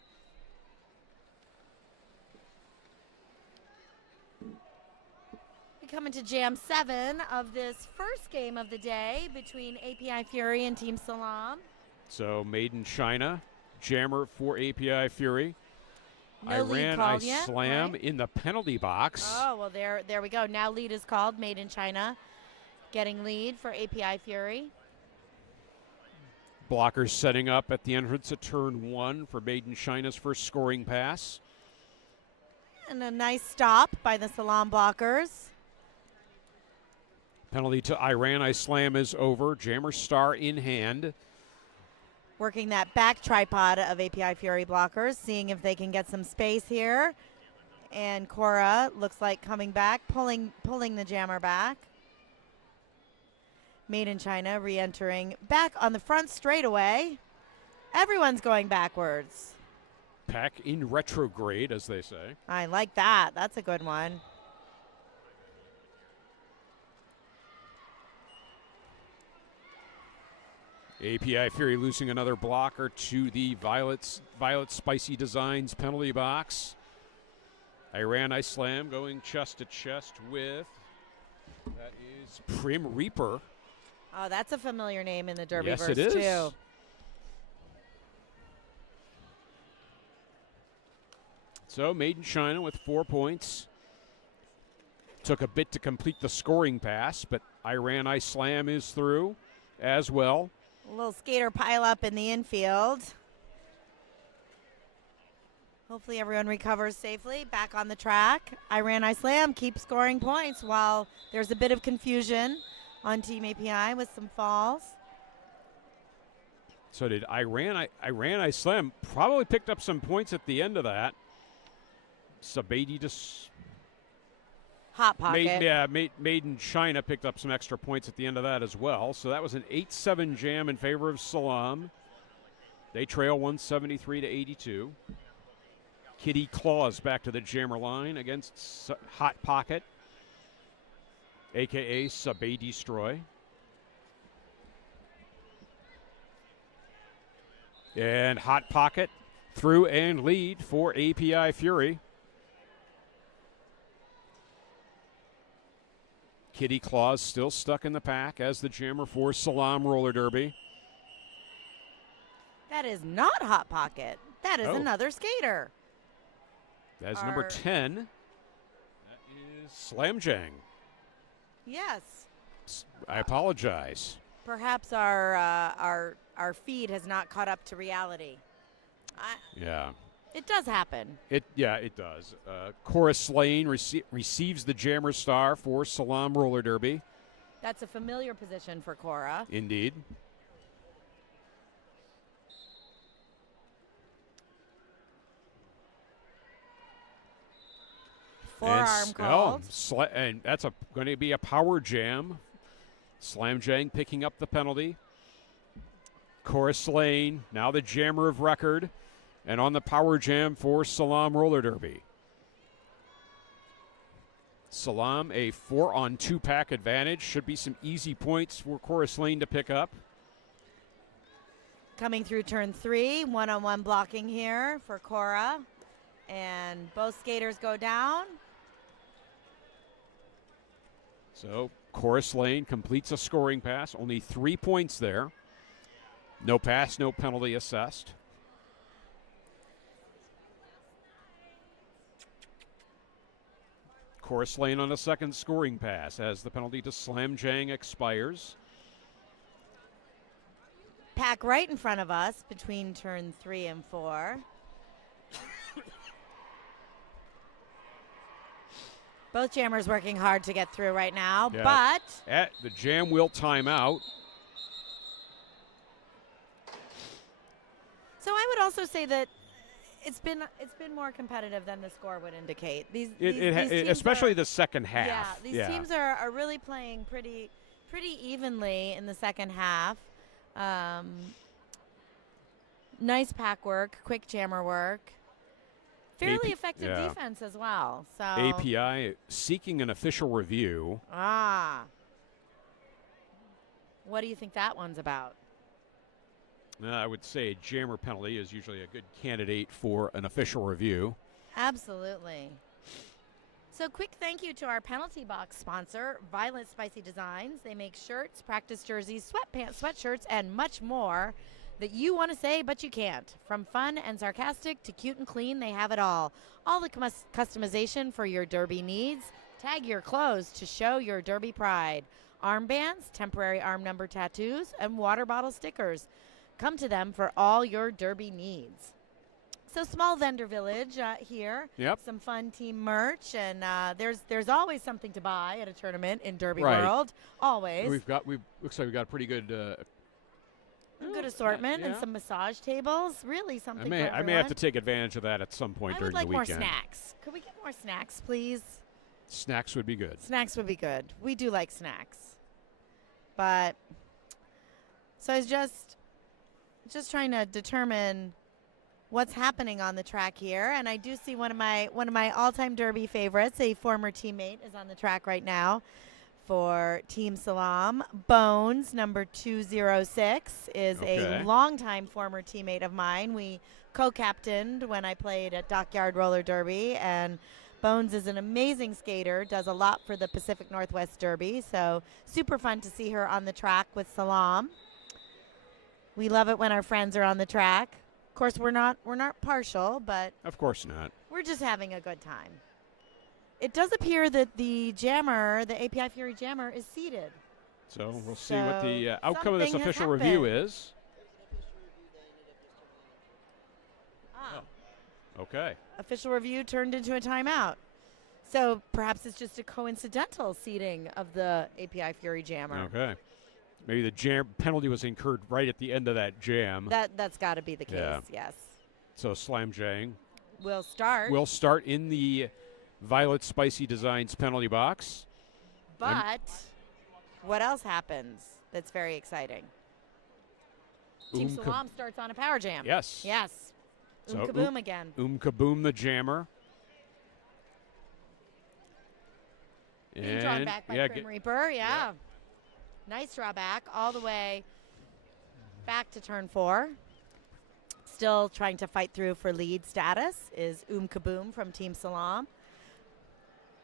We come into Jam 7 of this first game of the day between API Fury and Team Salam. So Made in China, jammer for API Fury. No lead Iran called yet, Islam right? in the penalty box. Oh, well, there we go. Now lead is called, Made in China. Getting lead for API Fury. Blockers setting up at the entrance of turn 1 for Made in China's first scoring pass. And a nice stop by the Salam blockers. Penalty to Iran Islam is over. Jammer star in hand. Working that back tripod of API Fury blockers, seeing if they can get some space here. And Cora looks like coming back, pulling the jammer back. Made in China re-entering back on the front straightaway. Everyone's going backwards. Pack in retrograde, as they say. I like that. That's a good one. API Fury losing another blocker to the Violet Spicy Designs penalty box. Iran Islam going chest to chest with, that is Prim Reaper. Oh, that's a familiar name in the Derby Yes, verse it is. too. So Made in China with 4 points. Took a bit to complete the scoring pass, but Iran Islam is through as well. A little skater pile up in the infield. Hopefully everyone recovers safely. Back on the track. Iran Islam keeps scoring points while there's a bit of confusion on Team API with some falls. So did Iran Islam probably picked up some points at the end of that. Sabaidi just Hot pocket. Made in China picked up some extra points at the end of that as well. So that was an 8-7 jam in favor of Salam. They trail 173 to 82. Kitty Claus back to the jammer line against Hot Pocket, a.k.a. Sabay Destroy. And Hot Pocket through and lead for API Fury. Kitty Claus still stuck in the pack as the jammer for Salam Roller Derby. That is not Hot Pocket. That is Oh. another skater. That's number 10. That is Slam Jang. Yes. I apologize. Perhaps our feed has not caught up to reality. Yeah. It does happen. It does. Chorus Lane receives the jammer star for Salam Roller Derby. That's a familiar position for Cora. Indeed. Forearm called. And that's going to be a power jam. Slam Jang picking up the penalty. Chorus Lane, now the jammer of record. And on the power jam for Salam Roller Derby. Salam, a 4-on-2 pack advantage. Should be some easy points for Chorus Lane to pick up. Coming through turn 3, one-on-one blocking here for Cora. And both skaters go down. So Chorus Lane completes a scoring pass. Only 3 points there. No pass, no penalty assessed. Chorus Lane on a second scoring pass as the penalty to Slam Jang expires. Pack right in front of us between turn 3 and 4. Both jammers working hard to get through right now, Yeah. but At the jam will time out. so I would also say that it's been more competitive than the score would indicate. These It teams especially are, the second half. Yeah, these teams are really playing pretty evenly in the second half. Nice pack work, quick jammer work, fairly effective defense as well. So API seeking an official review. What do you think that one's about? I would say a jammer penalty is usually a good candidate for an official review. Absolutely. So quick thank you to our penalty box sponsor, Violent Spicy Designs. They make shirts, practice jerseys, sweatpants, sweatshirts, and much more that you want to say but you can't. From fun and sarcastic to cute and clean, they have it all. All the customization for your derby needs. Tag your clothes to show your derby pride. Armbands, temporary arm number tattoos, and water bottle stickers. Come to them for all your derby needs. So small vendor village here. Yep. Some fun team merch, and there's always something to buy at a tournament in Derby Right. World. Always. Looks like we've got a pretty good. Good assortment and some massage tables. Really something. For I may have to take advantage of that at some point I during would like the weekend. more snacks. Could we get more snacks, please? Snacks would be good. Snacks would be good. We do like snacks. But so I was just trying to determine what's happening on the track here, and I do see one of my all-time Derby favorites, a former teammate, is on the track right now for Team Salam. Bones, number 206, is a longtime former teammate of mine. We co-captained when I played at Dockyard Roller Derby, and Bones is an amazing skater, does a lot for the Pacific Northwest Derby, so super fun to see her on the track with Salam. We love it when our friends are on the track. Of course, we're not partial, but Of course not. we're just having a good time. It does appear that the jammer, the API Fury jammer, is seated. So we'll see what the outcome of this something has official review happened. is. Okay. Official review turned into a timeout. So perhaps it's just a coincidental seating of the API Fury jammer. Okay. Maybe the jam penalty was incurred right at the end of that jam. That's got to be the case, yes. So Slam Jang We'll start. will start in the Violet Spicy Designs penalty box. But what else happens that's very exciting? Team Salam starts on a power jam. Yes. Yes. So Kaboom again. Kaboom the jammer. Being drawn back by Grim Reaper, Nice draw back all the way back to turn 4. Still trying to fight through for lead status is Kaboom from Team Salam.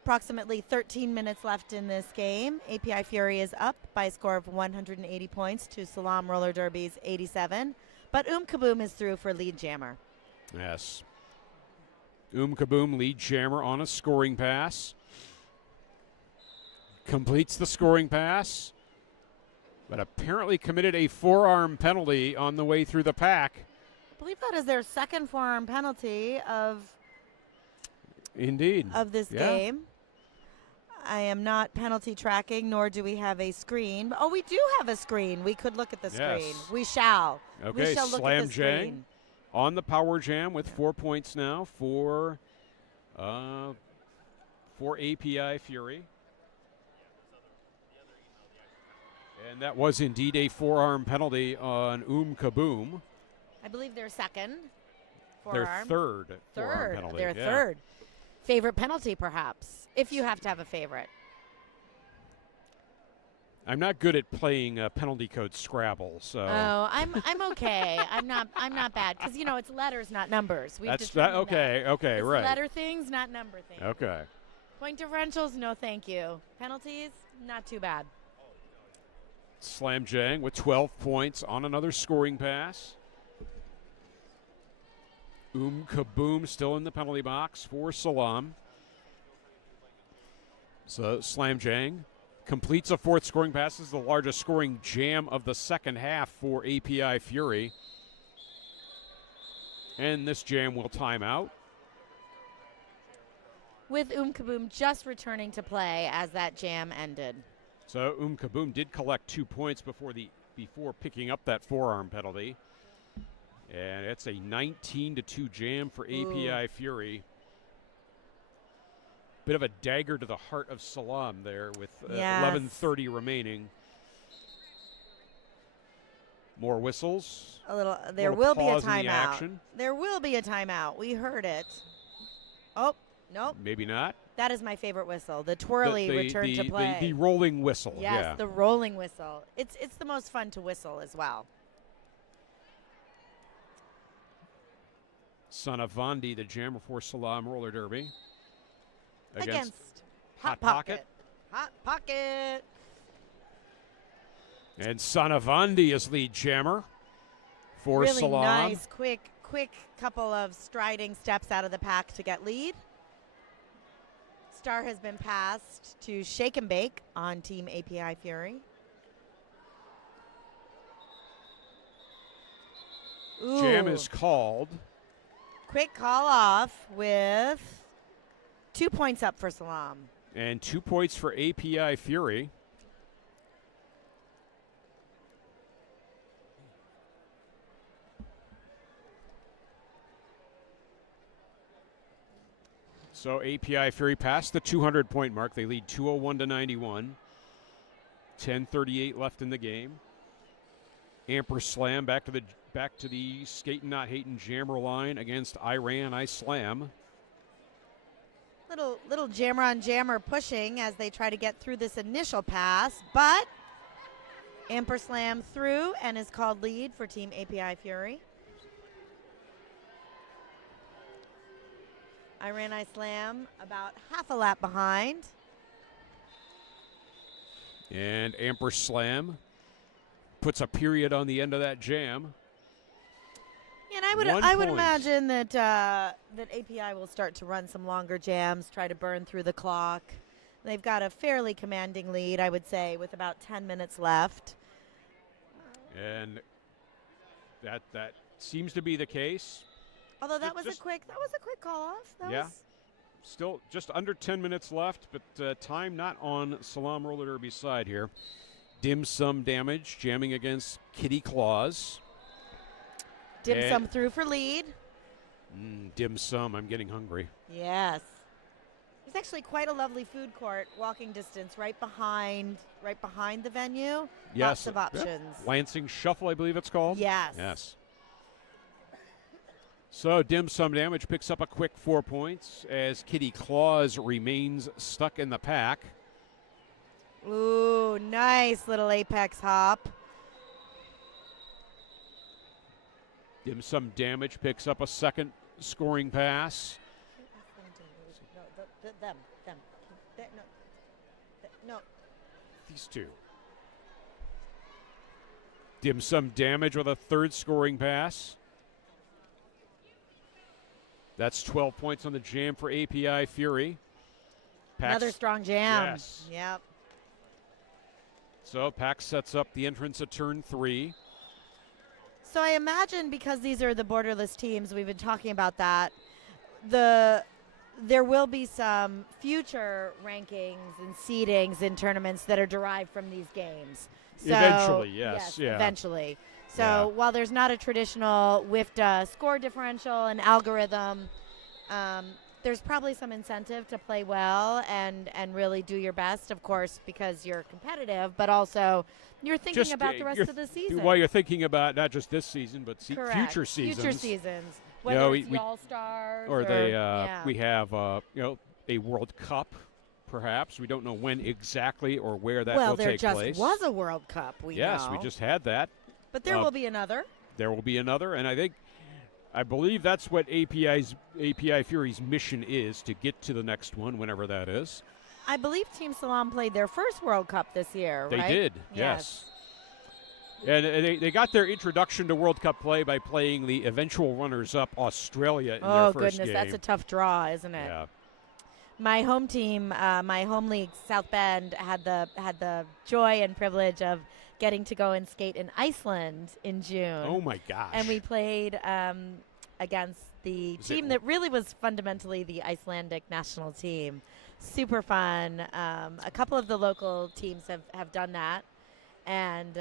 Approximately 13 minutes left in this game. API Fury is up by a score of 180 points to Salam Roller Derby's 87. But Kaboom is through for lead jammer. Yes. Kaboom, lead jammer on a scoring pass. Completes the scoring pass, but apparently committed a forearm penalty on the way through the pack. I believe that is their second forearm penalty of this game. I am not penalty tracking, nor do we have a screen. Oh, we do have a screen. We could look at the screen. We shall. Okay, we shall look at the screen. On the power jam with 4 points now for API Fury. And that was indeed a forearm penalty on Kaboom. I believe their second Their forearm. third forearm penalty. Their third. Favorite penalty, perhaps, if you have to have a favorite. I'm not good at playing penalty code Scrabble, so. Oh, I'm okay. I'm not bad because it's letters, not numbers. That's that. Okay, it's right. letter things, not number things. Okay. Point differentials, no, thank you. Penalties, not too bad. Slam Jang with 12 points on another scoring pass. Kaboom still in the penalty box for Salam. So Slam Jang completes a fourth scoring pass. This is the largest scoring jam of the second half for API Fury. And this jam will time out. With Kaboom just returning to play as that jam ended. So Kaboom did collect 2 points before picking up that forearm penalty. And it's a 19-2 jam for API Fury. Bit of a dagger to the heart of Salam there with 11:30 remaining. More whistles. There will be a pause in the timeout. action. There will be a timeout. We heard it. Oh, nope. Maybe not. That is my favorite whistle. The twirly return to play. The rolling whistle. Yes, yeah. the rolling whistle. It's the most fun to whistle as well. Sanavandi, the jammer for Salam Roller Derby. Against Hot Pocket. Hot Pocket. And Sanavandi is lead jammer for really Salam. Nice, quick couple of striding steps out of the pack to get lead. Star has been passed to Shake and Bake on Team API Fury. Ooh. Jam is called. Quick call off with 2 points up for Salam. And 2 points for API Fury. So API Fury passed the 200-point mark. They lead 201-91. 10:38 left in the game. Amper Slam back to the skating not hating jammer line against Iran Slam. Little jammer on jammer pushing as they try to get through this initial pass, but Amper Slam through and is called lead for Team API Fury. Iran Slam about half a lap behind. And Amper Slam puts a period on the end of that jam. And I would imagine that that API will start to run some longer jams, try to burn through the clock. They've got a fairly commanding lead, I would say, with about 10 minutes left. And that seems to be the case. Although that was a quick call off. That was Still just under 10 minutes left, but time not on Salam Roller Derby's side here. Dim Sum Damage jamming against Kitty Claus. Dim Sum through for lead. Dim Sum, I'm getting hungry. Yes. There's actually quite a lovely food court, walking distance, right behind the venue. Yes. Lots of options. Lansing Shuffle, I believe it's called. Yes. Yes. So Dim Sum Damage picks up a quick 4 points as Kitty Claus remains stuck in the pack. Ooh, nice little apex hop. Dim Sum Damage picks up a second scoring pass. No. These two. Dim Sum Damage with a third scoring pass. That's 12 points on the jam for API Fury. Another strong jam. Yes. Yep. So Pax sets up the entrance at turn 3. So I imagine because these are the borderless teams, we've been talking about that, there will be some future rankings and seedings in tournaments that are derived from these games. So, Eventually, yes. Yeah. Eventually. So while there's not a traditional WIFTA score differential and algorithm, there's probably some incentive to play well and really do your best, of course, because you're competitive, but also you're thinking about the rest of the season. While you're thinking about not just this season, but future seasons. Future seasons. Whether it's the All-Stars or we have a World Cup, perhaps. We don't know when exactly or where that will take place. Well, there just was a World Cup, Yes, we just had that. But there will be another. There will be another, and I believe that's what API Fury's mission is, to get to the next one, whenever that is. I believe Team Salam played their first World Cup this year, right? They did, yes. And they got their introduction to World Cup play by playing the eventual runners-up Australia in their first game. Oh, goodness, that's a tough draw, isn't it? Yeah. My home team, my home league, South Bend, had the joy and privilege of getting to go and skate in Iceland in June. Oh, my gosh. And we played against the team that really was fundamentally the Icelandic national team. Super fun. A couple of the local teams have done that. And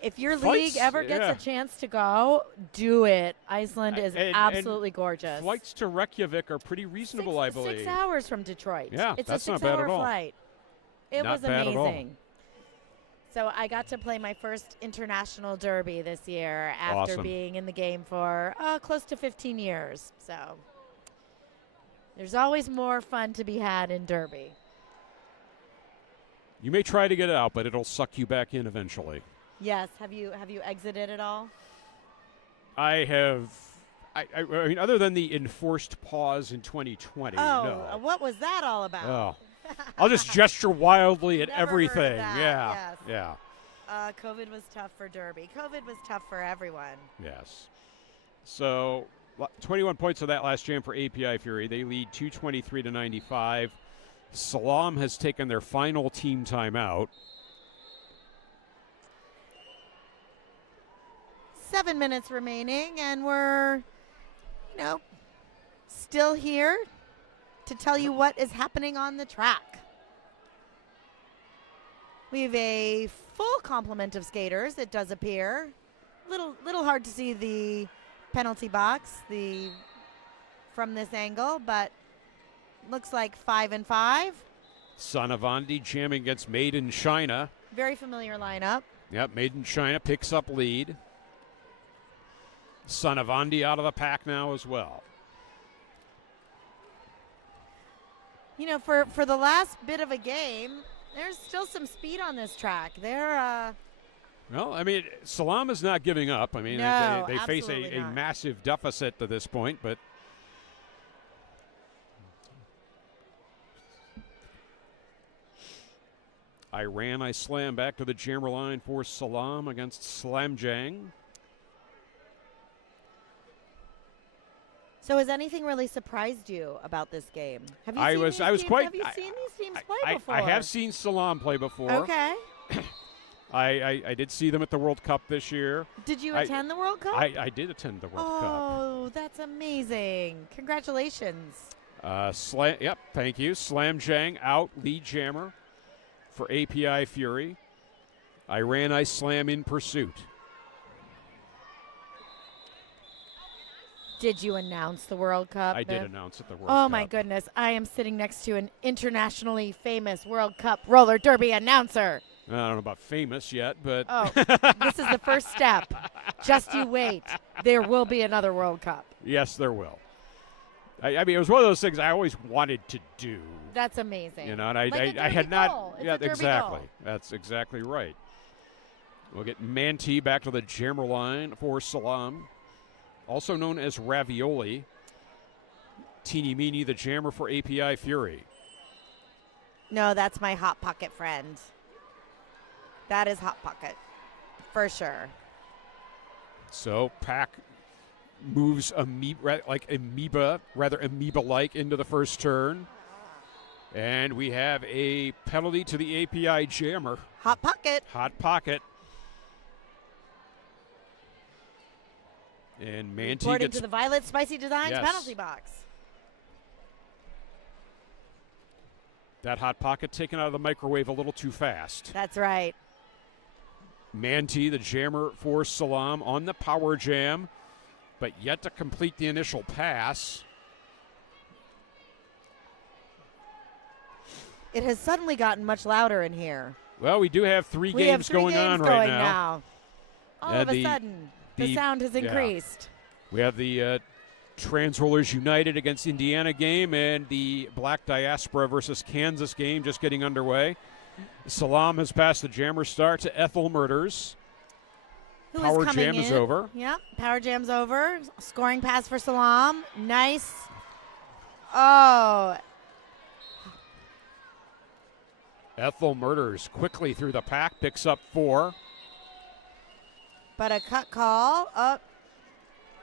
If your Flights, league ever gets yeah. a chance to go, do it. Iceland is And absolutely gorgeous. Flights to Reykjavik are pretty reasonable, I believe. 6 hours from Detroit. Yeah, it's that's a not bad at 6-hour all. flight. It Not was bad at all. amazing. So I got to play my first international derby this year after Awesome. being in the game for close to 15 years. So there's always more fun to be had in derby. You may try to get it out, but it'll suck you back in eventually. Yes. Have you exited at all? I have. I mean, other than the enforced pause in 2020, no. What was that all about? Oh. I'll just gesture wildly at Never heard of everything. that, Yeah. yes. Yeah. COVID was tough for derby. COVID was tough for everyone. Yes. So 21 points of that last jam for API Fury. They lead 223-95. Salam has taken their final team timeout. 7 minutes remaining, and we're, still here to tell you what is happening on the track. We have a full complement of skaters, it does appear. Little hard to see the penalty box from this angle, but looks like 5 and 5. Sanavandi jamming against Made in China. Very familiar lineup. Yep, Made in China picks up lead. Sanavandi out of the pack now as well. For the last bit of a game, there's still some speed on this track. Well, I mean, Salam is not giving up. I mean, No, they face absolutely a not. massive deficit to this point, but I slam back to the jammer line for Salam against Slamjang. So has anything really surprised you about this game? Have you I seen was these teams? quite. Have you seen these teams play before? I have seen Salam play before. Okay. I did see them at the World Cup this year. Did you attend the World Cup? I did attend the World Cup. Oh, that's amazing! Congratulations. Yep, thank you. Slamjang out, lead jammer for API Fury. I slam in pursuit. Did you announce the World Cup? I did announce at the World Cup. Oh my goodness! I am sitting next to an internationally famous World Cup roller derby announcer. I don't know about famous yet, but Oh, this is the first step. Just you wait. There will be another World Cup. yes, there will. I mean, it was one of those things I always wanted to do. That's amazing. And Like a I had derby not. goal. It's Yeah, a derby exactly. goal. That's exactly right. We'll get Manti back to the jammer line for Salam, also known as Ravioli. Teeny Meeny, the jammer for API Fury. No, that's my Hot Pocket friend. That is Hot Pocket, for sure. So Pack moves rather amoeba-like into the first turn. And we have a penalty to the API jammer. Hot Pocket. Hot Pocket. And Manti According gets to the Violet Spicy Designs Yes. penalty box. that Hot Pocket taken out of the microwave a little too fast. That's right. Manti, the jammer for Salam, on the power jam, but yet to complete the initial pass. It has suddenly gotten much louder in here. Well, we do have three We games have three going games on going right now. All Yeah, of a sudden, the the- sound has yeah. increased. We have the Trans Rollers United against Indiana game and the Black Diaspora versus Kansas game just getting underway. Salam has passed the jammer start to Ethel Murders. Who is Power coming jam is in. over. Yep, power jam's over. Scoring pass for Salam. Nice. Oh, Ethel Murders quickly through the pack, picks up 4. but a cut call. Up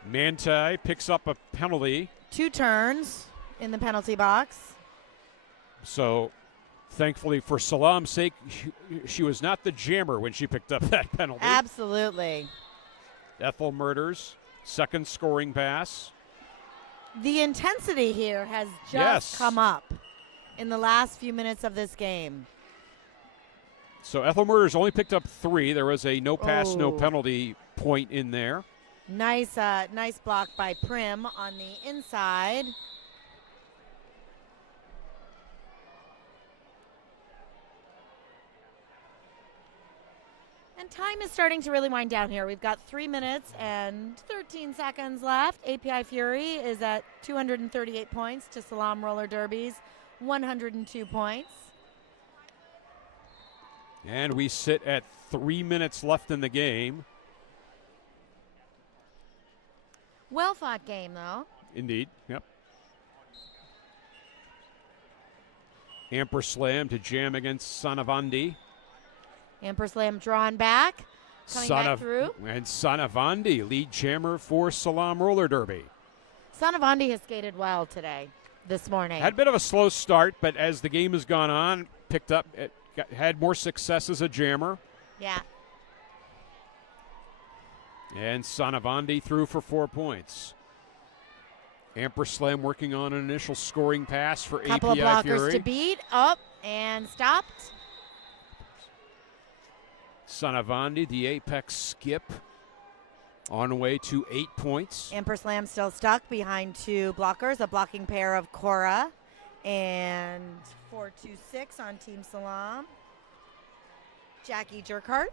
Manti picks up a penalty. 2 turns in the penalty box. So, thankfully for Salam's sake, she was not the jammer when she picked up that penalty. Absolutely. Ethel Murders, second scoring pass. The intensity here has just Yes. come up in the last few minutes of this game. So Ethel Murders only picked up 3. There was a no pass, no Oh. penalty point in there. Nice block by Prim on the inside. And time is starting to really wind down here. We've got 3 minutes and 13 seconds left. API Fury is at 238 points to Salam Roller Derby's 102 points. And we sit at 3 minutes left in the game. Well fought game, though. Indeed, yep. Amperslam to jam against Sanavandi. Amperslam drawn back, coming back through. And Sanavandi, lead jammer for Salam Roller Derby. Sanavandi has skated well today, this morning. Had a bit of a slow start, but as the game has gone on, picked up, had more success as a jammer. Yeah. And Sanavandi threw for 4 points. Amperslam working on an initial scoring pass for Couple API of blockers Fury. to beat. Up and stopped. Sanavandi, the apex skip, on way to 8 points. Amperslam still stuck behind 2 blockers, a blocking pair of Cora and 426 on Team Salam. Jackie Jerkhart.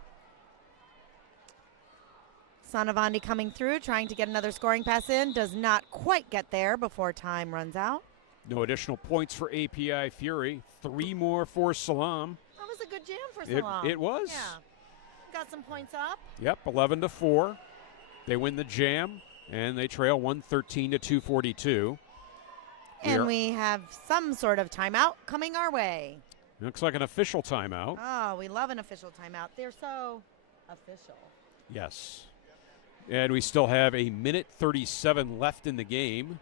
Sanavandi coming through, trying to get another scoring pass in. Does not quite get there before time runs out. No additional points for API Fury. 3 more for Salam. That was a good jam for Salam. It was. Yeah. Got some points up. Yep, 11-4. They win the jam, and they trail 113 to 242. And we have some sort of timeout coming our way. Looks like an official timeout. Oh, we love an official timeout. They're so official. Yes. And we still have a minute 37 left in the game.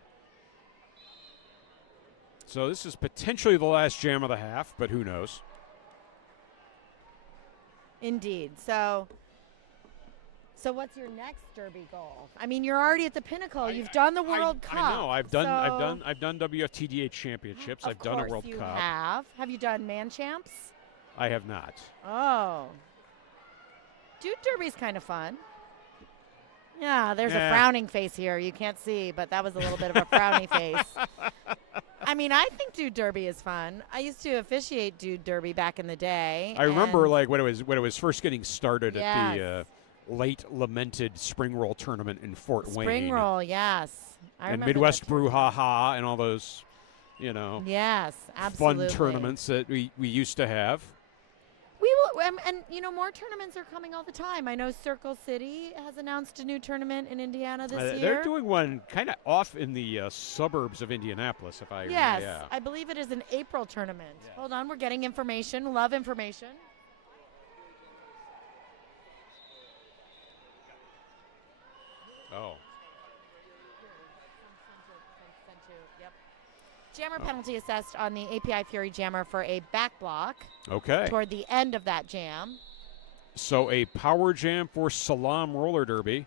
So this is potentially the last jam of the half, but who knows? Indeed. So what's your next Derby goal? I mean, you're already at the pinnacle. You've done the World Cup. I know. I've done WFTDA championships. I've done a World Of course Cup. you have. Have you done Man Champs? I have not. Oh. Dude Derby's kind of fun. Yeah, there's a Yeah. frowning face here. You can't see, but that was a little bit of a frowny face. I mean, I think Dude Derby is fun. I used to officiate Dude Derby back in the day. I remember and like when it was first getting started at Yes. the late lamented Spring Roll tournament in Fort Wayne. Spring Roll, yes. I And remember Midwest that tournament. Brouhaha and all those, Yes, absolutely. fun tournaments that we used to have. We will, and more tournaments are coming all the time. I know Circle City has announced a new tournament in Indiana this year. They're doing one kind of off in the suburbs of Indianapolis, if I Yes, yeah. I believe it is an April tournament. Hold on, we're getting information. Love information. Oh. Yep. Jammer penalty assessed on the API Fury jammer for a back block Okay. toward the end of that jam. So a power jam for Salam Roller Derby.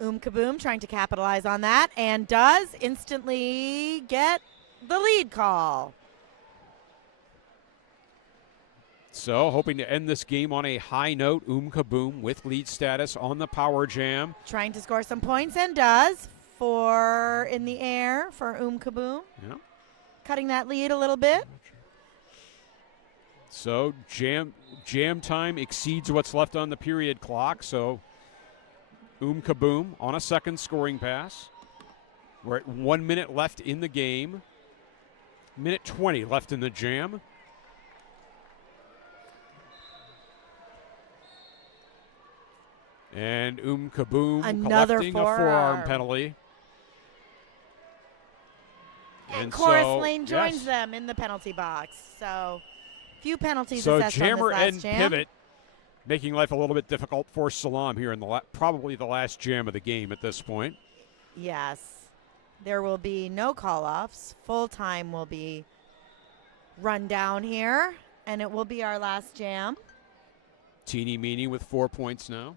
Kaboom trying to capitalize on that and does instantly get the lead call. So hoping to end this game on a high note. Kaboom with lead status on the power jam. Trying to score some points and does. 4 in the air for Kaboom. Yeah. Cutting that lead a little bit. So jam time exceeds what's left on the period clock. So Kaboom on a second scoring pass. We're at 1 minute left in the game. Minute 20 left in the jam. And Kaboom Another collecting a forearm forearm. penalty. And Chorus so, Lane joins yes. them in the penalty box. So, few penalties So assessed on jammer this last and jam. pivot, making life a little bit difficult for Salam here in the probably the last jam of the game at this point. Yes. There will be no call-offs. Full time will be run down here, and it will be our last jam. Teeny Meeny with 4 points now.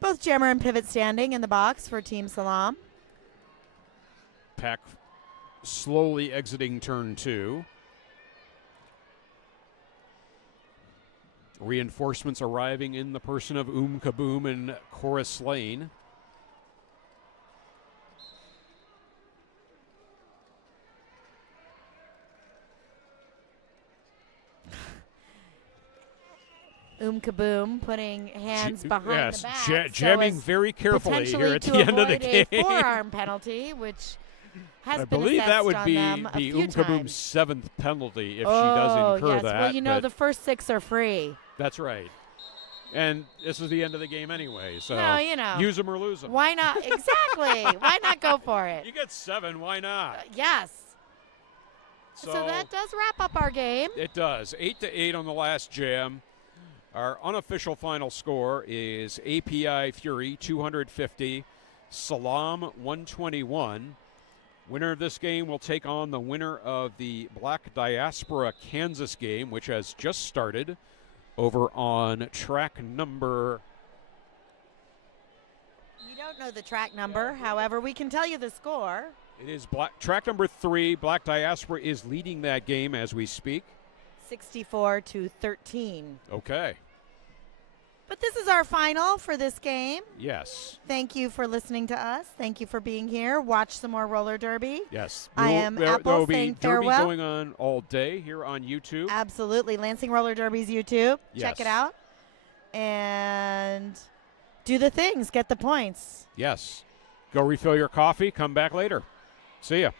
Both jammer and pivot standing in the box for Team Salam. Pack slowly exiting turn 2. Reinforcements arriving in the person of Kaboom and Chorus Lane. Kaboom putting hands behind the back. Jamming very carefully here at the end of the game. A forearm penalty, which has I been believe assessed that would on be them a few Kaboom's times. 7th penalty if she does incur yes. that. Well, you know, the first 6 are free. That's right. And this is the end of the game anyway, so No, you know. use them or lose them. Why not? Exactly. Why not go for it? You get 7, why not? Yes. So that does wrap up our game. It does. 8-8 on the last jam. Our unofficial final score is API Fury 250, Salam 121. Winner of this game will take on the winner of the Black Diaspora Kansas game, which has just started over on track number. We don't know the track number. However, we can tell you the score. It is track number 3. Black Diaspora is leading that game as we speak. 64-13. Okay. But this is our final for this game. Yes. Thank you for listening to us. Thank you for being here. Watch some more roller derby. Yes. I am there Apple will be saying derby farewell. going on all day here on YouTube. Absolutely. Lansing Roller Derby's YouTube. Check Yes. it out. And do the things. Get the points. Yes. Go refill your coffee. Come back later. See ya.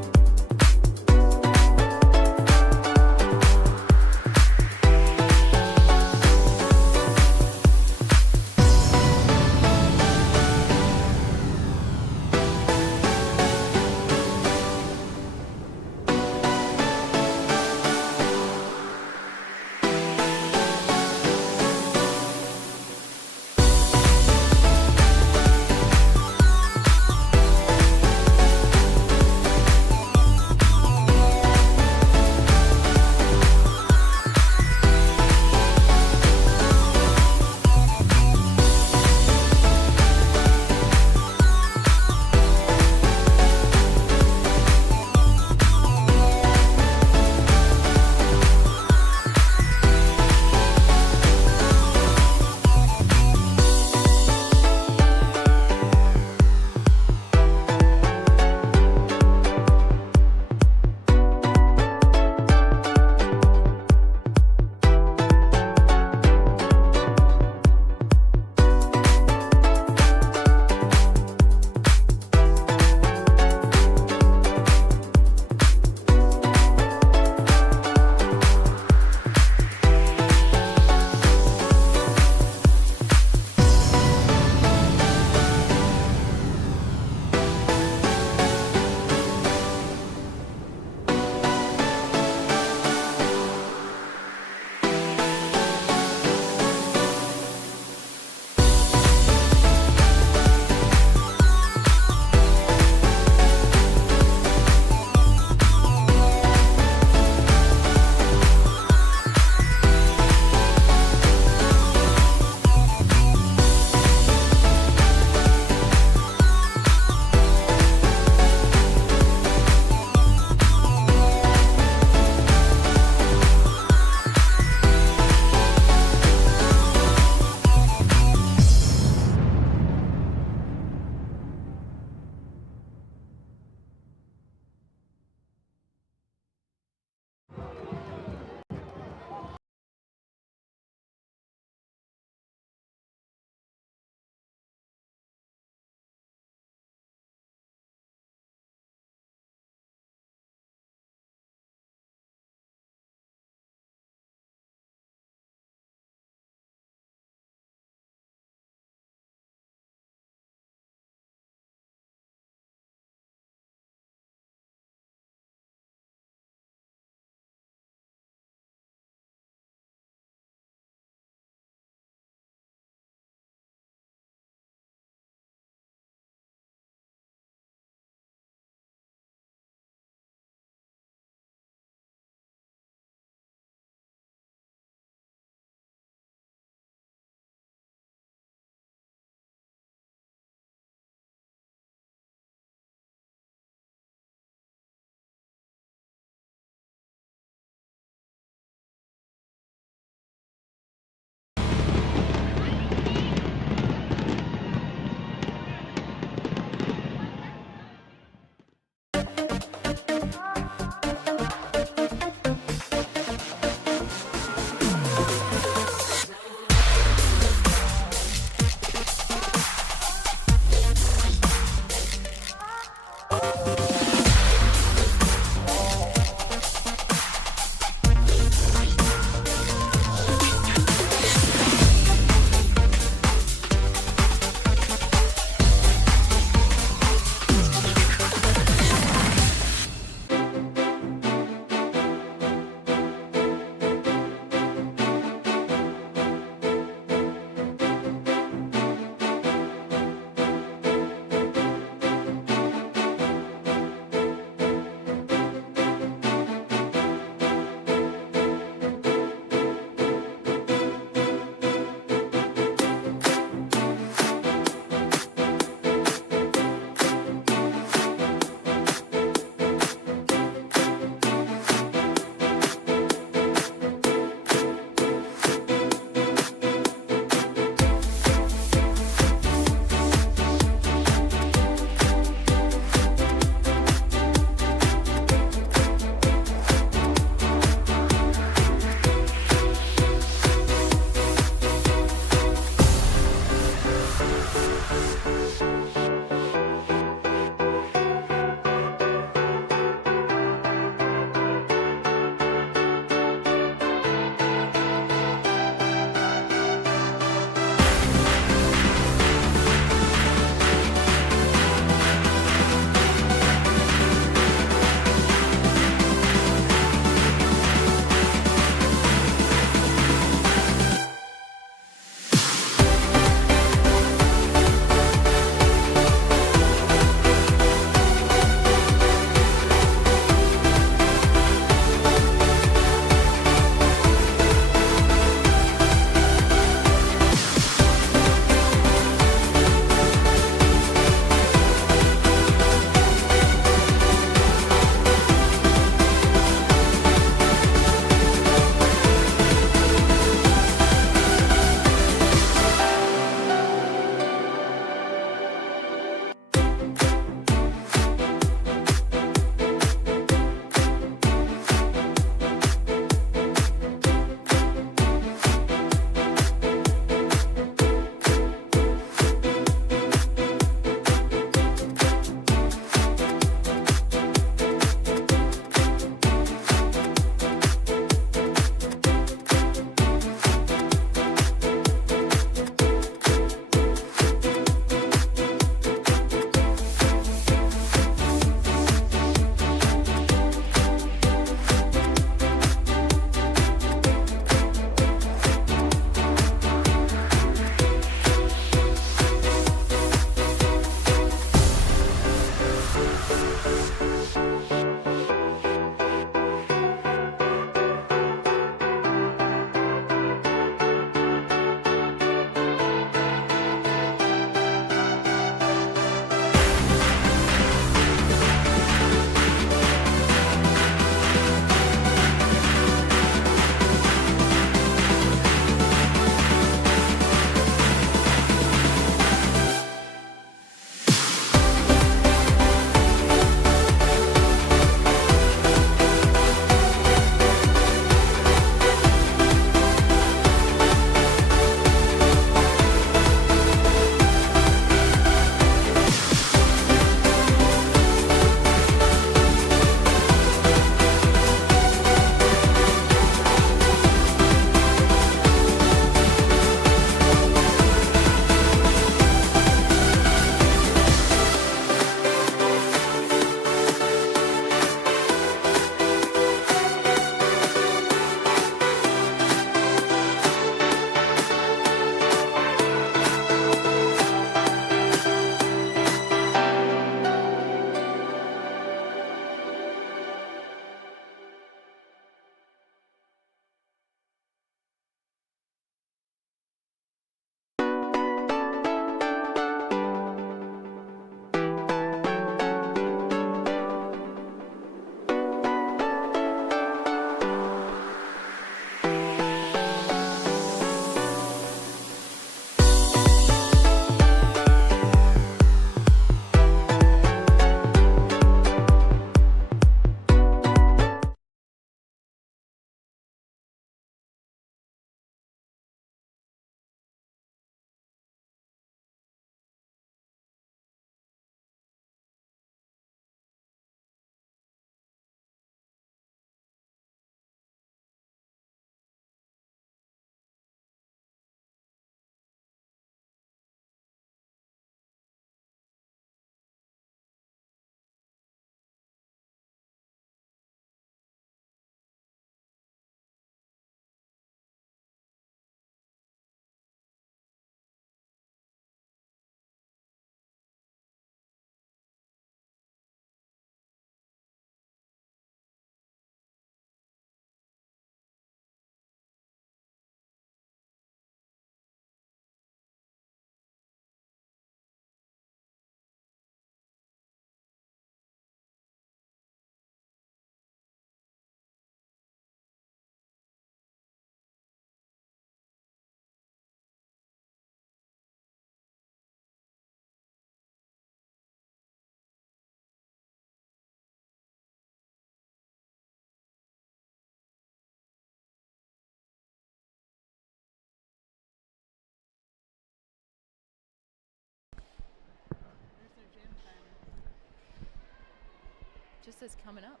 just says coming up.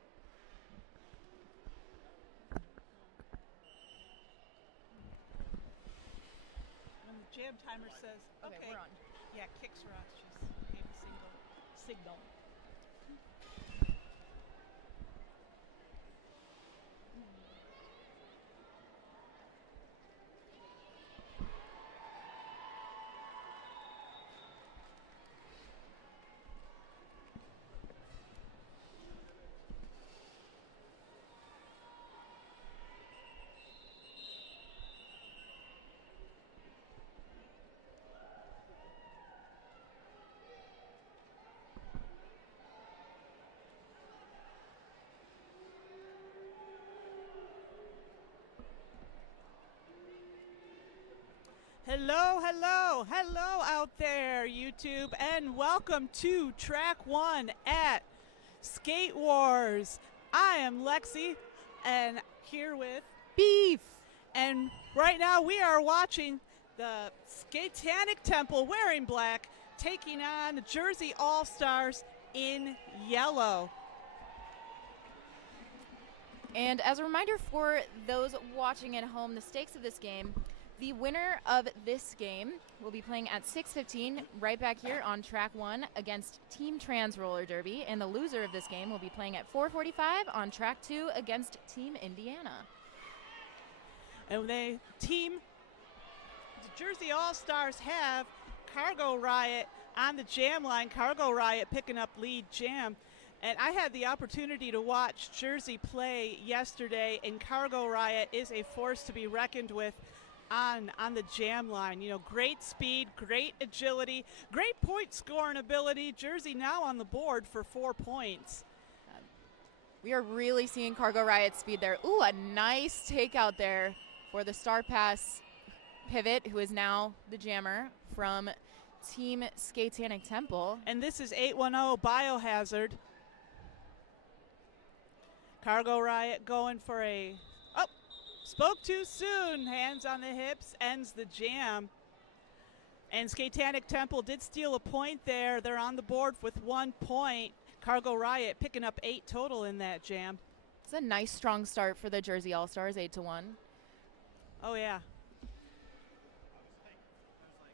When the jam timer says, Okay, we're on. Yeah, kicks her off. She's gave a signal. Hello, hello, hello out there, YouTube, and welcome to Track 1 at Skate Wars. I am Lexi, and here with Beef! and right now we are watching the Skatetanic Temple wearing black taking on the Jersey All-Stars in yellow. And as a reminder for those watching at home, the stakes of this game, the winner of this game will be playing at 6:15 right back here on Track 1 against Team Trans Roller Derby, and the loser of this game will be playing at 4:45 on Track 2 against Team Indiana. And the Jersey All-Stars have Cargo Riot on the jam line. Cargo Riot picking up lead jam. And I had the opportunity to watch Jersey play yesterday, and Cargo Riot is a force to be reckoned with on the jam line. You know, great speed, great agility, great point scoring ability. Jersey now on the board for 4 points. We are really seeing Cargo Riot speed there. Ooh, a nice takeout there for the Star Pass pivot, who is now the jammer from Team Skatetanic Temple. And this is 810 Biohazard. Cargo Riot going for a, spoke too soon. Hands on the hips, ends the jam. And Skatetanic Temple did steal a point there. They're on the board with 1 point. Cargo Riot picking up 8 total in that jam. It's a nice strong start for the Jersey All-Stars, 8-1. Oh, yeah.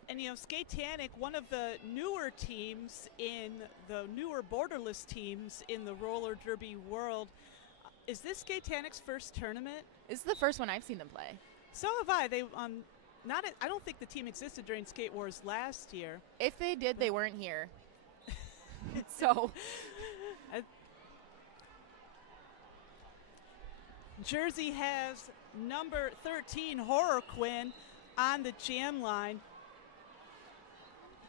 And, you know, Skatetanic, one of the newer teams in the newer borderless teams in the roller derby world. Is this Skatanic's first tournament? This is the first one I've seen them play. So have I. They I don't think the team existed during Skate Wars last year. If they did, they weren't here. So Jersey has number 13 Horror Quinn on the jam line,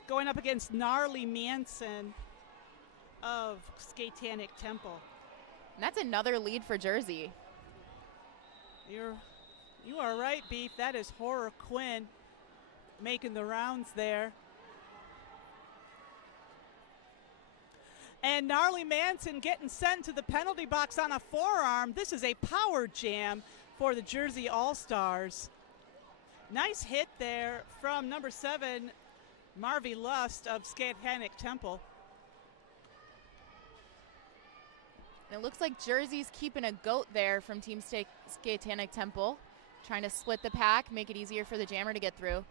going up against Gnarly Manson of Skatetanic Temple. and that's another lead for Jersey. You are right, Beef. That is Horror Quinn making the rounds there. And Gnarly Manson getting sent to the penalty box on a forearm. This is a power jam for the Jersey All-Stars. Nice hit there from number 7, Marvy Lust of Skatetanic Temple. And it looks like Jersey's keeping a goat there from Team Skatetanic Temple, trying to split the pack, make it easier for the jammer to get through.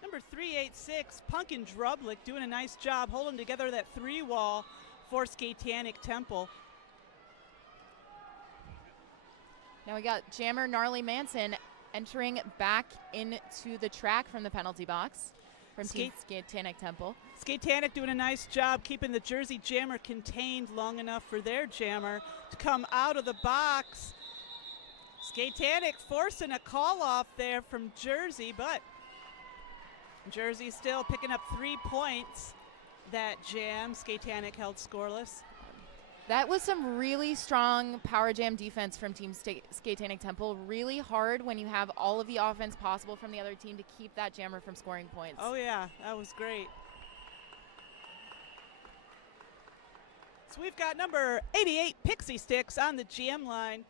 Number 386, Punkin Drublik, doing a nice job holding together that 3-wall for Skatetanic Temple. Now we got jammer Gnarly Manson entering back into the track from the penalty box from Team Skatetanic Temple. Skatetanic doing a nice job keeping the Jersey jammer contained long enough for their jammer to come out of the box. Skatetanic forcing a call off there from Jersey, but Jersey still picking up 3 points. That jam, Skatetanic held scoreless. That was some really strong power jam defense from Team Skatetanic Temple. Really hard when you have all of the offense possible from the other team to keep that jammer from scoring points. Oh yeah, that was great. So we've got number 88 Pixie Sticks on the jam line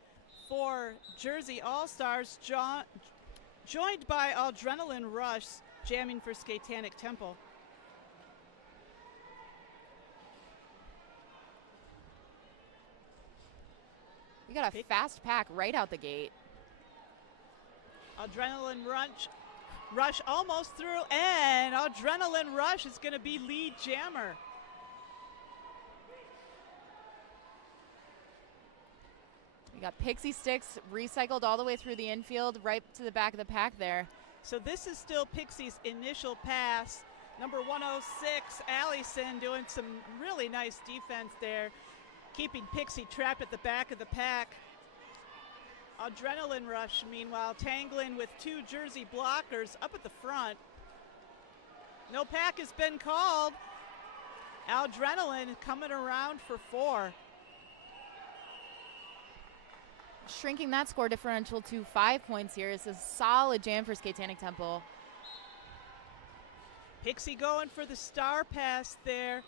for Jersey All-Stars, joined by Adrenaline Rush jamming for Skatetanic Temple. We got a fast pack right out the gate. Adrenaline rush almost through, and Adrenaline Rush is going to be lead jammer. We got Pixie Sticks recycled all the way through the infield, right to the back of the pack there. So this is still Pixie's initial pass. Number 106, Allison, doing some really nice defense there, keeping Pixie trapped at the back of the pack. Adrenaline Rush, meanwhile, tangling with 2 Jersey blockers up at the front. No pack has been called. Adrenaline coming around for 4. Shrinking that score differential to 5 points here. It's a solid jam for Skatetanic Temple. Pixie going for the star pass there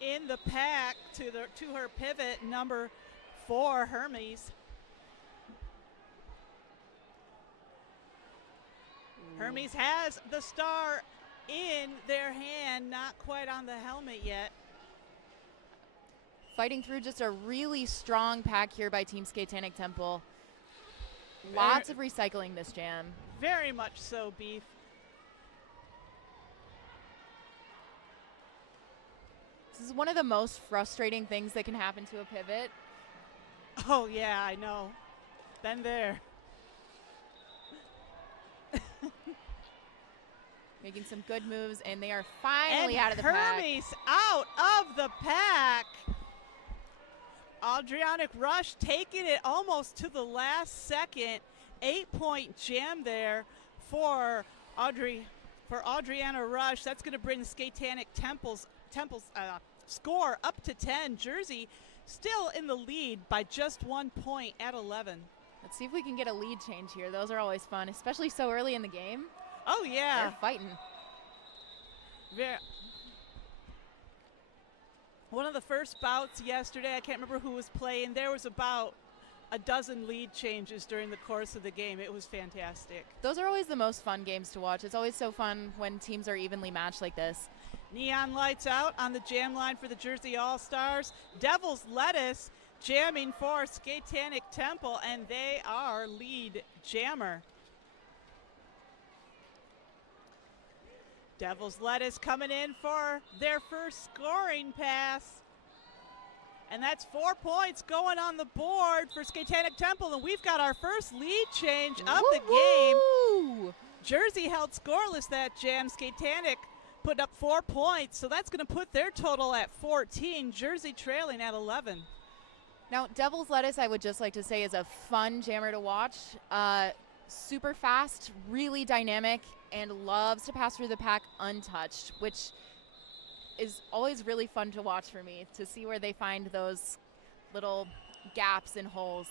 in the pack to her pivot, number 4, Hermes. Hermes has the star in their hand, not quite on the helmet yet. Fighting through just a really strong pack here by Team Skatetanic Temple. Lots of recycling this jam. Very much so, Beef. This is one of the most frustrating things that can happen to a pivot. Oh, yeah, I know. Been there. Making some good moves, and they are finally out of the Hermes out of the pack. Adrianic Rush taking it almost to the last second. 8-point jam there for Adriana Rush. That's going to bring the Skatetanic Temple's score up to 10. Jersey still in the lead by just 1 point at 11. Let's see if we can get a lead change here. Those are always fun, especially so early in the game. Oh, yeah. They're fighting. One of the first bouts yesterday, I can't remember who was playing, there was about a dozen lead changes during the course of the game. It was fantastic. Those are always the most fun games to watch. It's always so fun when teams are evenly matched like this. Neon lights out on the jam line for the Jersey All-Stars. Devil's Lettuce jamming for Skatetanic Temple, and they are lead jammer. Devil's Lettuce coming in for their first scoring pass. And that's 4 points going on the board for Skatetanic Temple. And we've got our first lead change of the game. Jersey held scoreless that jam. Skatetanic put up 4 points. So that's going to put their total at 14. Jersey trailing at 11. Now, Devil's Lettuce, I would just like to say, is a fun jammer to watch. Super fast, really dynamic, and loves to pass through the pack untouched, which is always really fun to watch for me, to see where they find those little gaps and holes.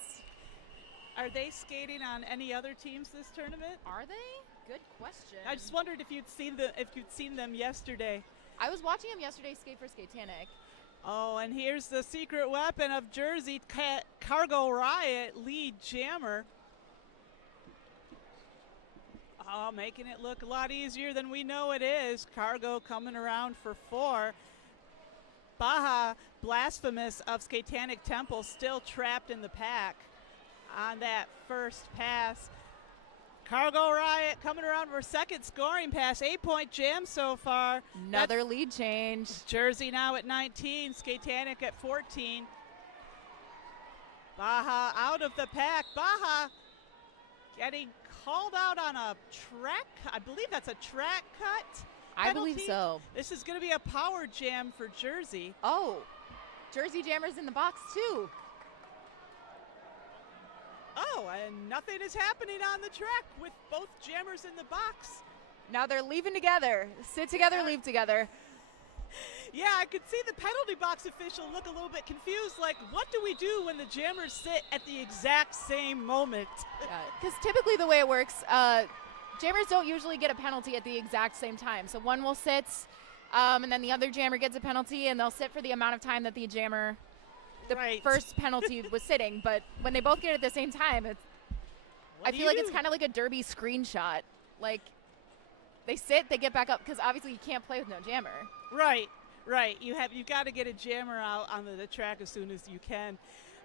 Are they skating on any other teams this tournament? Are they? Good question. I just wondered if you'd seen them yesterday. I was watching them yesterday skate for Skatetanic. Oh, and here's the secret weapon of Jersey, Cargo Riot, lead jammer. Oh, making it look a lot easier than we know it is. Cargo coming around for 4. Baja, Blasphemous of Skatetanic Temple, still trapped in the pack on that first pass. Cargo Riot coming around for a second scoring pass. 8-point jam so far. Another lead change. Jersey now at 19, Skatetanic at 14. Baja out of the pack. Baja getting called out on a track. I believe that's a track cut. I believe so. This is going to be a power jam for Jersey. Oh, Jersey Jammers in the box too. Oh, and nothing is happening on the track with both jammers in the box. Now they're leaving together. Sit together, leave together. Yeah, I could see the penalty box official look a little bit confused, like, what do we do when the jammers sit at the exact same moment? Because typically the way it works, jammers don't usually get a penalty at the exact same time. So one will sit, and then the other jammer gets a penalty, and they'll sit for the amount of time that the jammer, first penalty was sitting. But when they both get it at the same time, I feel like it's kind of like a derby screenshot. Like, they sit, they get back up, because obviously you can't play with no jammer. Right. You've got to get a jammer out on the track as soon as you can.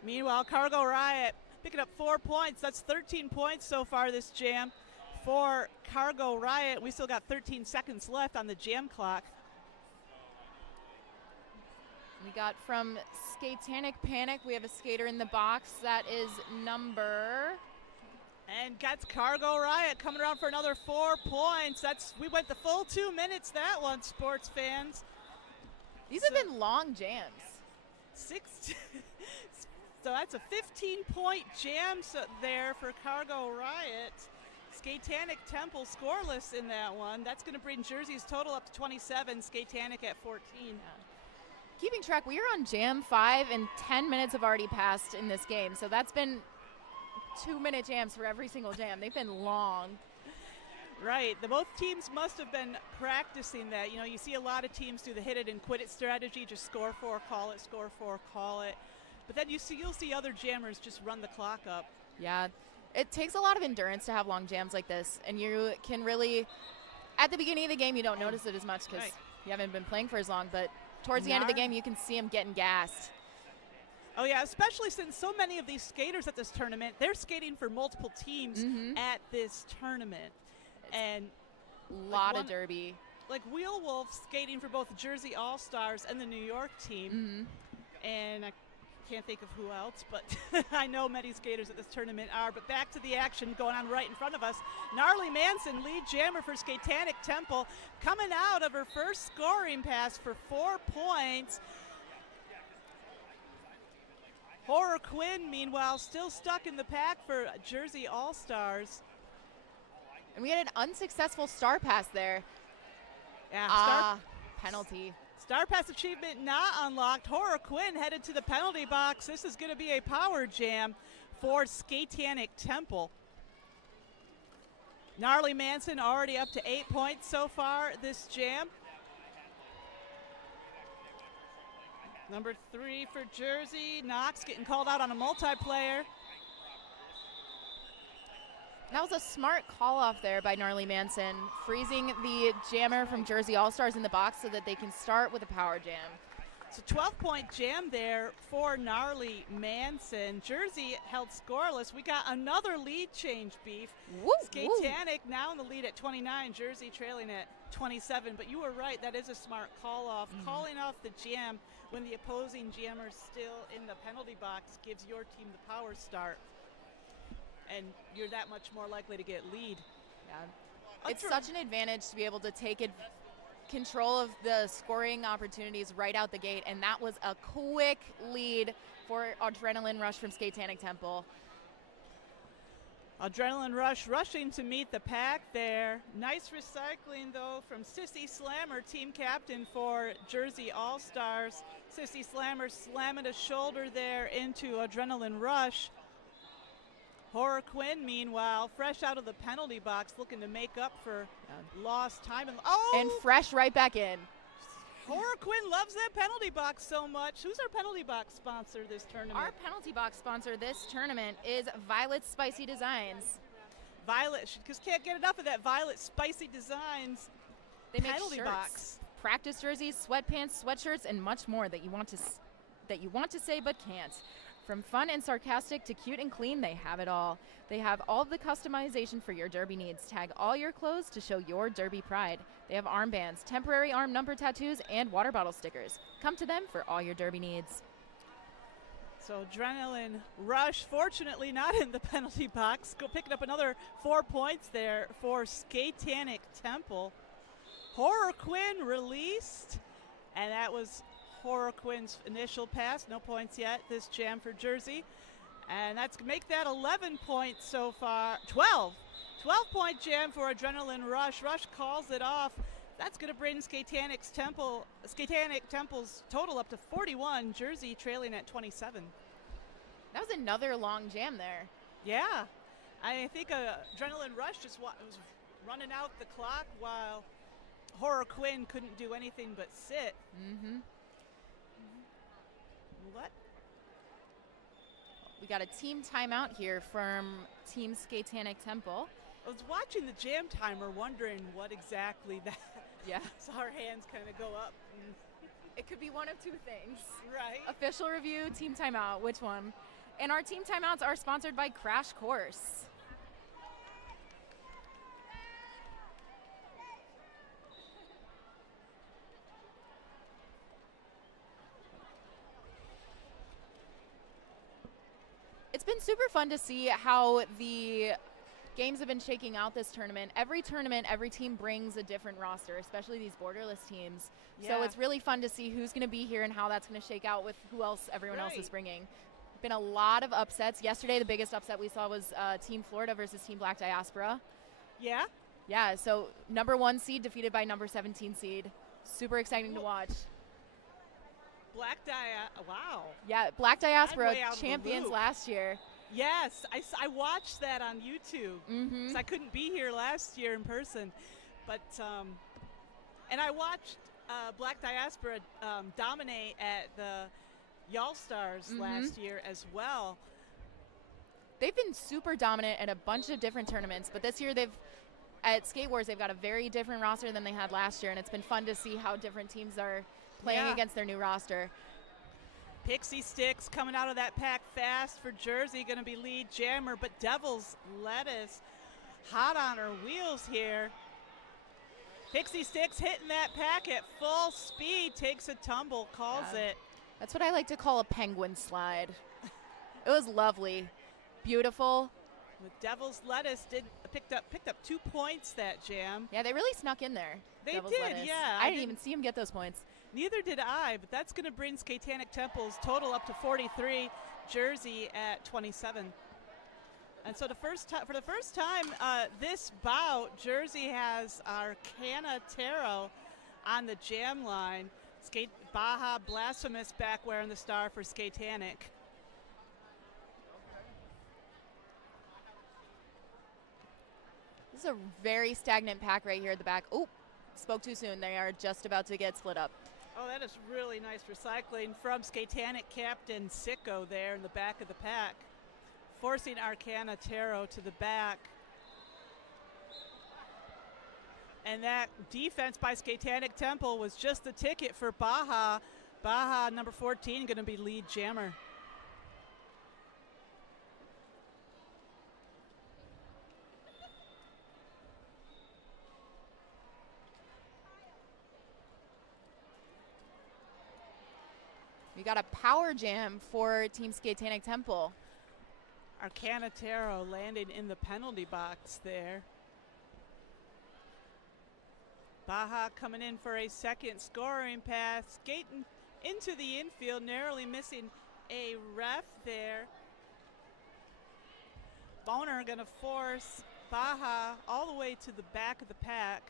Meanwhile, Cargo Riot picking up 4 points. That's 13 points so far this jam for Cargo Riot. We still got 13 seconds left on the jam clock. We got from Skatetanic Panic, we have a skater in the box. That is number... And gets Cargo Riot coming around for another 4 points. We went the full 2 minutes that one, sports fans. These have been long jams. So that's a 15-point jam there for Cargo Riot. Skatetanic Temple scoreless in that one. That's going to bring Jersey's total up to 27, Skatetanic at 14. Yeah. Keeping track, we are on jam 5 and 10 minutes have already passed in this game. So that's been 2-minute jams for every single jam. They've been long. Right. Both teams must have been practicing that. You know, you see a lot of teams do the hit it and quit it strategy, just score 4, call it, score 4, call it. But then you'll see other jammers just run the clock up. Yeah. It takes a lot of endurance to have long jams like this. And you can really, at the beginning of the game, you don't notice it as much because you haven't been playing for as long. But towards the end of the game, you can see them getting gassed. Oh, yeah, especially since so many of these skaters at this tournament, they're skating for multiple teams at this tournament. And a lot of derby. Like Wheel Wolf skating for both the Jersey All-Stars and the New York team. And I can't think of who else, but I know many skaters at this tournament are. But back to the action going on right in front of us. Gnarly Manson, lead jammer for Skatetanic Temple, coming out of her first scoring pass for 4 points. Horror Quinn, meanwhile, still stuck in the pack for Jersey All-Stars. And we had an unsuccessful star pass there. Yeah, penalty. Star pass achievement not unlocked. Horror Quinn headed to the penalty box. This is going to be a power jam for Skatetanic Temple. Gnarly Manson already up to 8 points so far this jam. Number 3 for Jersey. Knox getting called out on a multiplayer. That was a smart call off there by Gnarly Manson, freezing the jammer from Jersey All-Stars in the box so that they can start with a power jam. It's a 12-point jam there for Gnarly Manson. Jersey held scoreless. We got another lead change, Beef. Skatetanic now in the lead at 29, Jersey trailing at 27. But you were right, that is a smart call off. Calling off the jam when the opposing jammer's still in the penalty box gives your team the power start. And you're that much more likely to get lead. Yeah. It's such an advantage to be able to take control of the scoring opportunities right out the gate, and that was a quick lead for Adrenaline Rush from Skatetanic Temple. Adrenaline Rush rushing to meet the pack there. Nice recycling, though, from Sissy Slammer, team captain for Jersey All-Stars. Sissy Slammer slamming a shoulder there into Adrenaline Rush. Horror Quinn, meanwhile, fresh out of the penalty box, looking to make up for lost time. And fresh right back in. Horror Quinn loves that penalty box so much. Who's our penalty box sponsor this tournament? Our penalty box sponsor this tournament is Violet Spicy Designs. Violet, she just can't get enough of that Violet Spicy Designs. They make penalty shirts, box, practice jerseys, sweatpants, sweatshirts, and much more that you want to say but can't. From fun and sarcastic to cute and clean, they have it all. They have all of the customization for your derby needs. Tag all your clothes to show your derby pride. They have armbands, temporary arm number tattoos, and water bottle stickers. Come to them for all your derby needs. So Adrenaline Rush, fortunately not in the penalty box. Picking up another 4 points there for Skatetanic Temple. Horror Quinn released, and that was Horror Quinn's initial pass. No points yet this jam for Jersey. And that's make that 11 points so far. 12-point jam for Adrenaline Rush. Rush calls it off. That's going to bring Skatetanic Temple's total up to 41. Jersey trailing at 27. That was another long jam there. Yeah. I think Adrenaline Rush just was running out the clock while Horror Quinn couldn't do anything but sit. What? We got a team timeout here from Team Skatetanic Temple. I was watching the jam timer wondering what exactly that. Yeah. Saw our hands kind of go up. It could be one of two things. Right. Official review, team timeout, which one? And our team timeouts are sponsored by Crash Course. It's been super fun to see how the games have been shaking out this tournament. Every tournament, every team brings a different roster, especially these borderless teams. So Yeah. it's really fun to see who's going to be here and how that's going to shake out with who else everyone else is Right. bringing. Been a lot of upsets. Yesterday, the biggest upset we saw was Team Florida versus Team Black Diaspora. Yeah? Yeah, so number 1 seed defeated by number 17 seed. Super exciting to watch. Wow. Yeah, Black Diaspora way out of the champions loop. last year. Yes, I watched that on YouTube. Mm-hmm. 'Cause I couldn't be here last year in person. But, and I watched Black Diaspora dominate at the Y'all Stars last year as well. They've been super dominant at a bunch of different tournaments, but this year at Skate Wars, they've got a very different roster than they had last year, and it's been fun to see how different teams are playing Yeah. against their new roster. Pixie Sticks coming out of that pack fast for Jersey, going to be lead jammer, but Devil's Lettuce hot on her wheels here. Pixie Sticks hitting that pack at full speed, takes a tumble, calls Yeah. it. That's what I like to call a penguin slide. It was lovely, beautiful. With Devil's Lettuce picked up 2 points that jam. Yeah, they really snuck in there. They Devil's did, Lettuce. yeah. I didn't even see him get those points. Neither did I, but that's going to bring Skatetanic Temple's total up to 43, Jersey at 27. And so for the first time this bout, Jersey has Arcana Tarot on the jam line. Baja Blasphemous back wearing the star for Skatetanic. This is a very stagnant pack right here at the back. Oh, spoke too soon. They are just about to get split up. Oh, that is really nice recycling from Skatetanic captain Sicko there in the back of the pack, forcing Arcana Tarot to the back. And that defense by Skatetanic Temple was just the ticket for Baja. Baja, number 14, going to be lead jammer. We got a power jam for Team Skatetanic Temple. Arcana Tarot landing in the penalty box there. Baja coming in for a second scoring pass, skating into the infield, narrowly missing a ref there. Boner going to force Baja all the way to the back of the pack.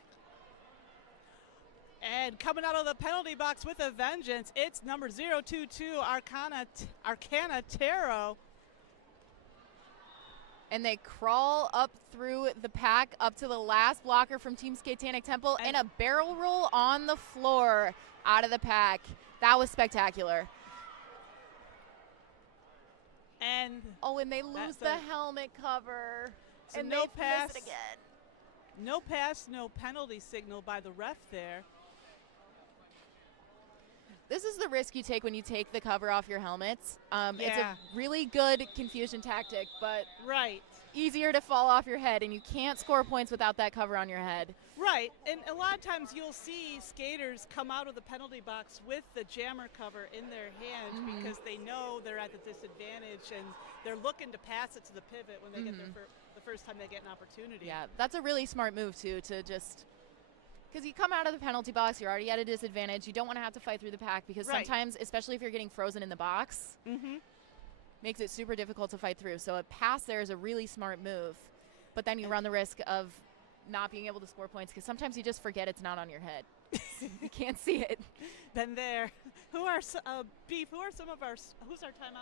And coming out of the penalty box with a vengeance, it's number 022, Arcana Tarot. And they crawl up through the pack up to the last blocker from Team Skatetanic Temple and a barrel roll on the floor out of the pack. That was spectacular. And and they lose the helmet cover. So And no they pass. miss it again. No pass, no penalty signal by the ref there. This is the risk you take when you take the cover off your helmets. It's Yeah. a really good confusion tactic, but Right. easier to fall off your head, and you can't score points without that cover on your head. Right, and a lot of times you'll see skaters come out of the penalty box with the jammer cover in their hand because they know they're at the disadvantage and they're looking to pass it to the pivot when they get the first time they get an opportunity. Yeah, that's a really smart move, too, to just – because you come out of the penalty box, you're already at a disadvantage. You don't want to have to fight through the pack because sometimes, especially if you're getting frozen in the box, makes it super difficult to fight through. So a pass there is a really smart move, but then you run the risk of not being able to score points because sometimes you just forget it's not on your head. You can't see it. Been there. Who's our timeout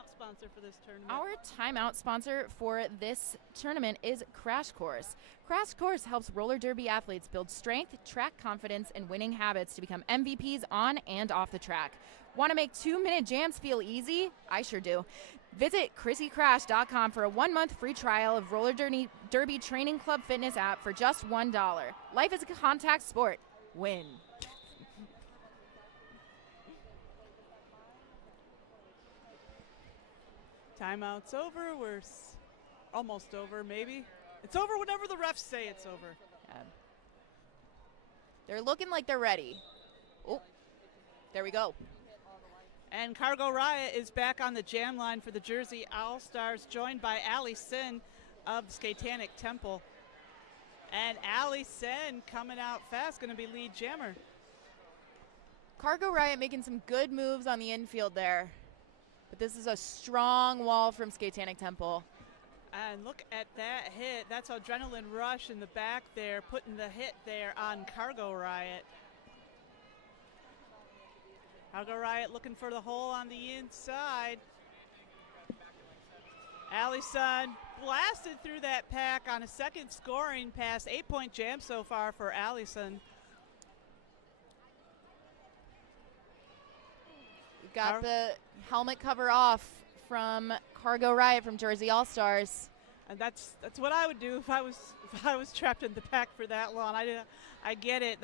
sponsor for this tournament? Our timeout sponsor for this tournament is Crash Course. Crash Course helps roller derby athletes build strength, track confidence, and winning habits to become MVPs on and off the track. Want to make 2-minute jams feel easy? I sure do. Visit ChrissyCrash.com for a 1-month free trial of Roller Derby Training Club Fitness app for just $1. Life is a contact sport. Win. Timeout's over. We're almost over, maybe. It's over whenever the refs say it's over. Yeah. They're looking like they're ready. Oh, there we go. And Cargo Riot is back on the jam line for the Jersey All-Stars, joined by Allie Sin of Skatetanic Temple. And Allie Sin coming out fast, going to be lead jammer. Cargo Riot making some good moves on the infield there. But this is a strong wall from Skatetanic Temple. And look at that hit. That's Adrenaline Rush in the back there, putting the hit there on Cargo Riot. Cargo Riot looking for the hole on the inside. Allison blasted through that pack on a second scoring pass. 8-point jam so far for Allison. We've got the helmet cover off from Cargo Riot from Jersey All-Stars. And that's what I would do if I was trapped in the pack for that long. I get it.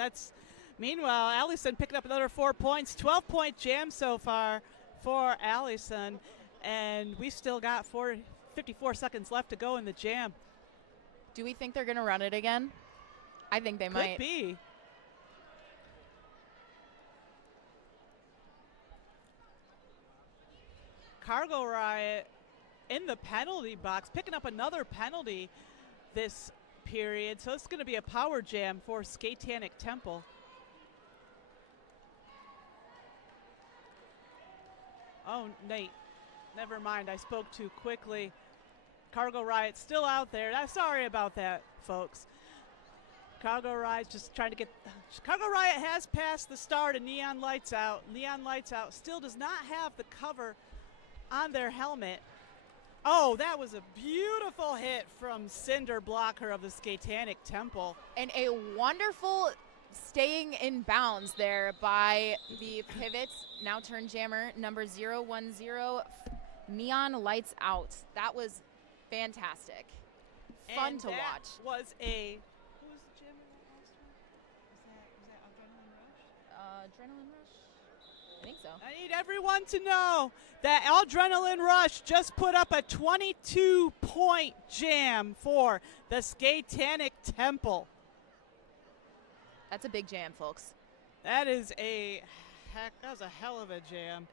Meanwhile, Allison picking up another 4 points. 12-point jam so far for Allison. And we've still got 54 seconds left to go in the jam. Do we think they're going to run it again? I think they might. Could be. Cargo Riot in the penalty box, picking up another penalty this period. So it's going to be a power jam for Skatetanic Temple. Oh, Nate, never mind. I spoke too quickly. Cargo Riot still out there. Sorry about that, folks. Cargo Riot just trying to get. Cargo Riot has passed the start of Neon Lights Out. Neon Lights Out still does not have the cover on their helmet. Oh, that was a beautiful hit from Cinder Blocker of the Skatetanic Temple. And a wonderful staying in bounds there by the pivots, now turn jammer, number 010, Neon Lights Out. That was fantastic. Fun And to that watch. Was a. Who was the jammer last one? Was that Adrenaline Rush? Adrenaline Rush? I think so. I need everyone to know that Adrenaline Rush just put up a 22-point jam for the Skatetanic Temple. That's a big jam, folks. That was a hell of a jam.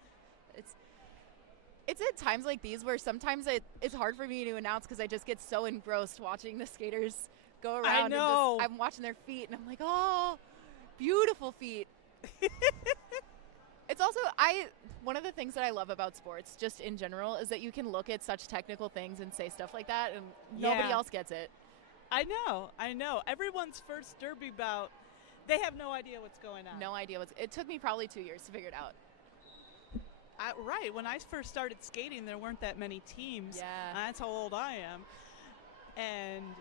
It's at times like these where sometimes it's hard for me to announce because I just get so engrossed watching the skaters go around. I know. I'm watching their feet and I'm like, oh, beautiful feet. It's also, one of the things that I love about sports, just in general, is that you can look at such technical things and say stuff like that, and nobody Yeah. else gets it. I know. Everyone's first derby bout, they have no idea what's going on. No idea it took me probably 2 years to figure it out. Right. When I first started skating, there weren't that many teams. Yeah. That's how old I am. And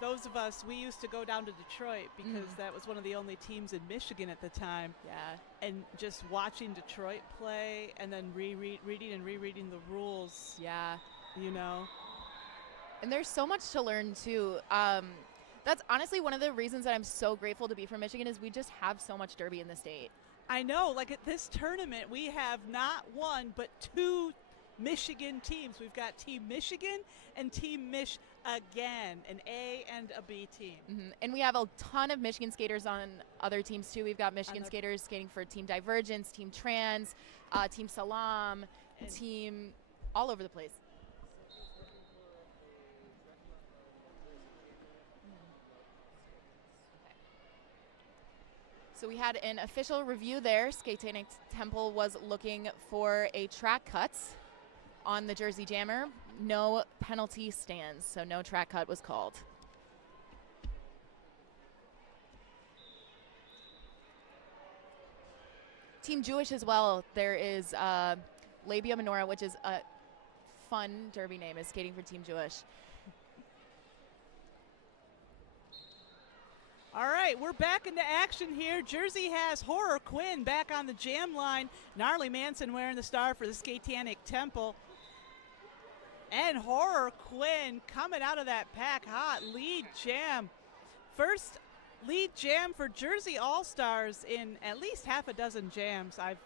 those of us, we used to go down to Detroit because that was one of the only teams in Michigan at the time. Yeah. And just watching Detroit play and then reading and rereading the rules. Yeah. You know. And there's so much to learn, too. That's honestly one of the reasons that I'm so grateful to be from Michigan is we just have so much derby in the state. I know. Like at this tournament, we have not one but two Michigan teams. We've got Team Michigan and Team Mich again, an A and a B team. Mm-hmm. And we have a ton of Michigan skaters on other teams, too. We've got Michigan skaters skating for Team Divergence, Team Trans, Team Salam, And Team all over the place. So we had an official review there. Skatetanic Temple was looking for a track cuts on the Jersey Jammer. No penalty stands, so no track cut was called. Team Jewish as well. There is Labia Menorah, which is a fun derby name, is skating for Team Jewish. All right, we're back into action here. Jersey has Horror Quinn back on the jam line. Gnarly Manson wearing the star for the Skatetanic Temple. And Horror Quinn coming out of that pack hot. Lead jam. First lead jam for Jersey All-Stars in at least half a dozen jams. I've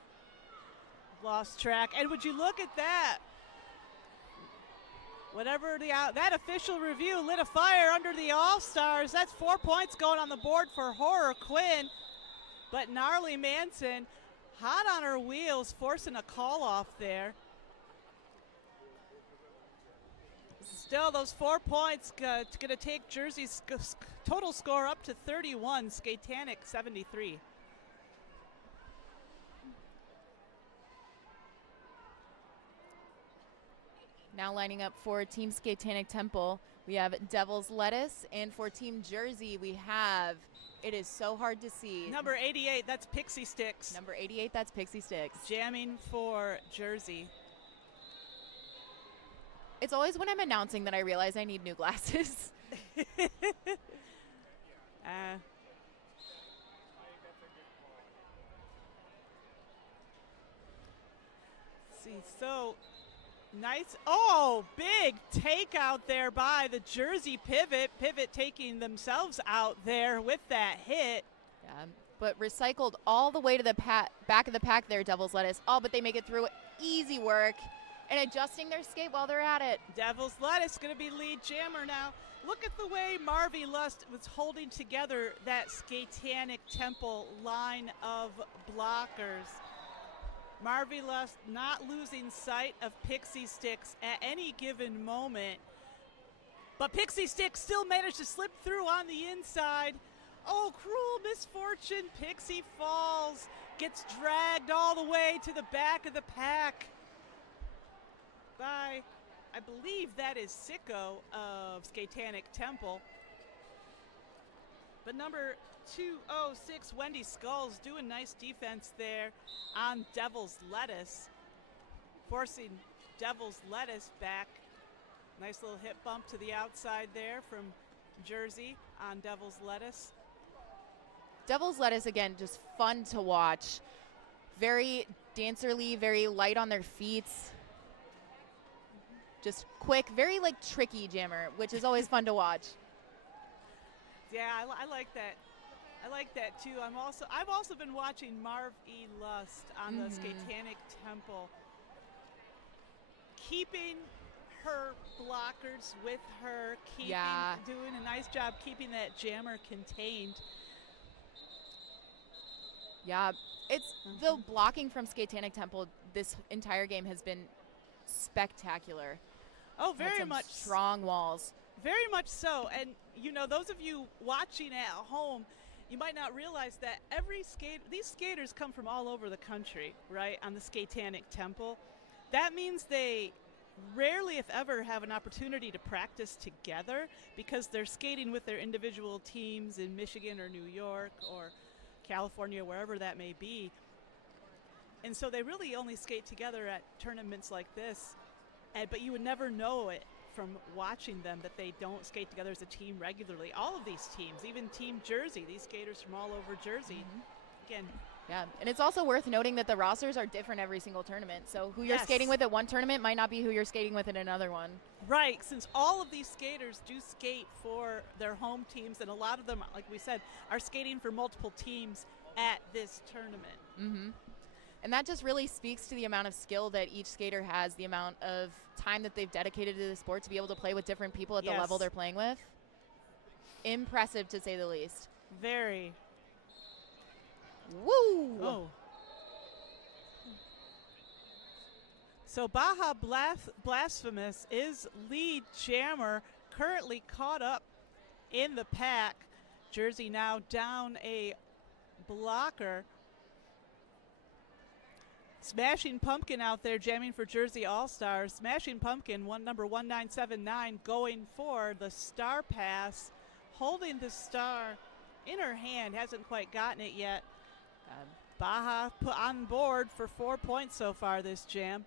lost track. And would you look at that? Whatever that official review lit a fire under the All-Stars. That's 4 points going on the board for Horror Quinn. But Gnarly Manson, hot on her wheels, forcing a call off there. Still, those 4 points going to take Jersey's total score up to 31, Skatetanic 73. Now lining up for Team Skatetanic Temple, we have Devil's Lettuce, and for Team Jersey, we have, it is so hard to see. Number 88, that's Pixie Sticks. Number 88, that's Pixie Sticks. Jamming for Jersey. It's always when I'm announcing that I realize I need new glasses. See, so nice. Oh, big takeout there by the Jersey Pivot. Pivot taking themselves out there with that hit. Yeah, but recycled all the way to the back of the pack there, Devil's Lettuce. Oh, but they make it through. Easy work. And adjusting their skate while they're at it. Devil's Lettuce going to be lead jammer now. Look at the way Marvy Lust was holding together that Skatetanic Temple line of blockers. Marvy Lust not losing sight of Pixie Sticks at any given moment. But Pixie Sticks still managed to slip through on the inside. Oh, cruel misfortune. Pixie falls, gets dragged all the way to the back of the pack by, I believe that is Sicko of Skatetanic Temple. But number 206, Wendy Skulls, doing nice defense there on Devil's Lettuce, forcing Devil's Lettuce back. Nice little hip bump to the outside there from Jersey on Devil's Lettuce. Devil's Lettuce, again, just fun to watch. Very dancerly, very light on their feet. Just quick, very like tricky jammer, which is always fun to watch. Yeah, I like that. I like that too. I've also been watching Marv E. Lust on the Skatetanic Temple, keeping her blockers with her, doing a nice job keeping that jammer contained. Yeah, it's the blocking from Skatetanic Temple this entire game has been spectacular. Oh, very much strong walls. Very much so. And you know, those of you watching at home, you might not realize that these skaters come from all over the country, right, on the Skatetanic Temple. That means they rarely, if ever, have an opportunity to practice together because they're skating with their individual teams in Michigan or New York or California, wherever that may be. And so they really only skate together at tournaments like this. But you would never know it from watching them that they don't skate together as a team regularly. All of these teams, even Team Jersey, these skaters from all over Jersey. Again. Yeah, and it's also worth noting that the rosters are different every single tournament. So who you're skating with at one tournament might not be who you're skating with in another one. Right, since all of these skaters do skate for their home teams, and a lot of them, like we said, are skating for multiple teams at this tournament. And that just really speaks to the amount of skill that each skater has, the amount of time that they've dedicated to the sport to be able to play with different people at the level they're playing with. Impressive, to say the least. Very. Woo! Oh. So Baja Blasphemous is lead jammer, currently caught up in the pack. Jersey now down a blocker. Smashing Pumpkin out there jamming for Jersey All-Stars. Smashing Pumpkin, number 1979, going for the star pass, holding the star in her hand, hasn't quite gotten it yet. Baja put on board for 4 points so far this jam.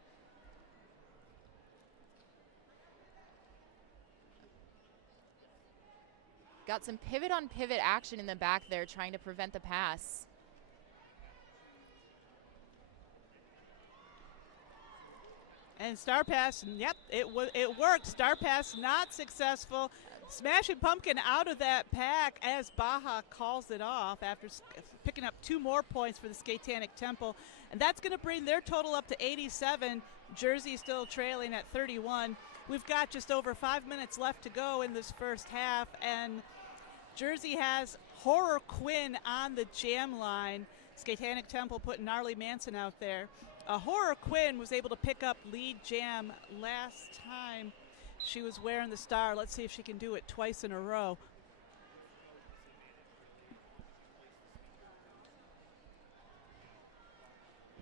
Got some pivot on pivot action in the back there trying to prevent the pass. And star pass, yep, it worked. Star pass not successful. Smashing Pumpkin out of that pack as Baja calls it off after picking up 2 more points for the Skatetanic Temple. And that's going to bring their total up to 87. Jersey still trailing at 31. We've got just over 5 minutes left to go in this first half, and Jersey has Horror Quinn on the jam line. Skatetanic Temple putting Gnarly Manson out there. Horror Quinn was able to pick up lead jam last time she was wearing the star. Let's see if she can do it twice in a row.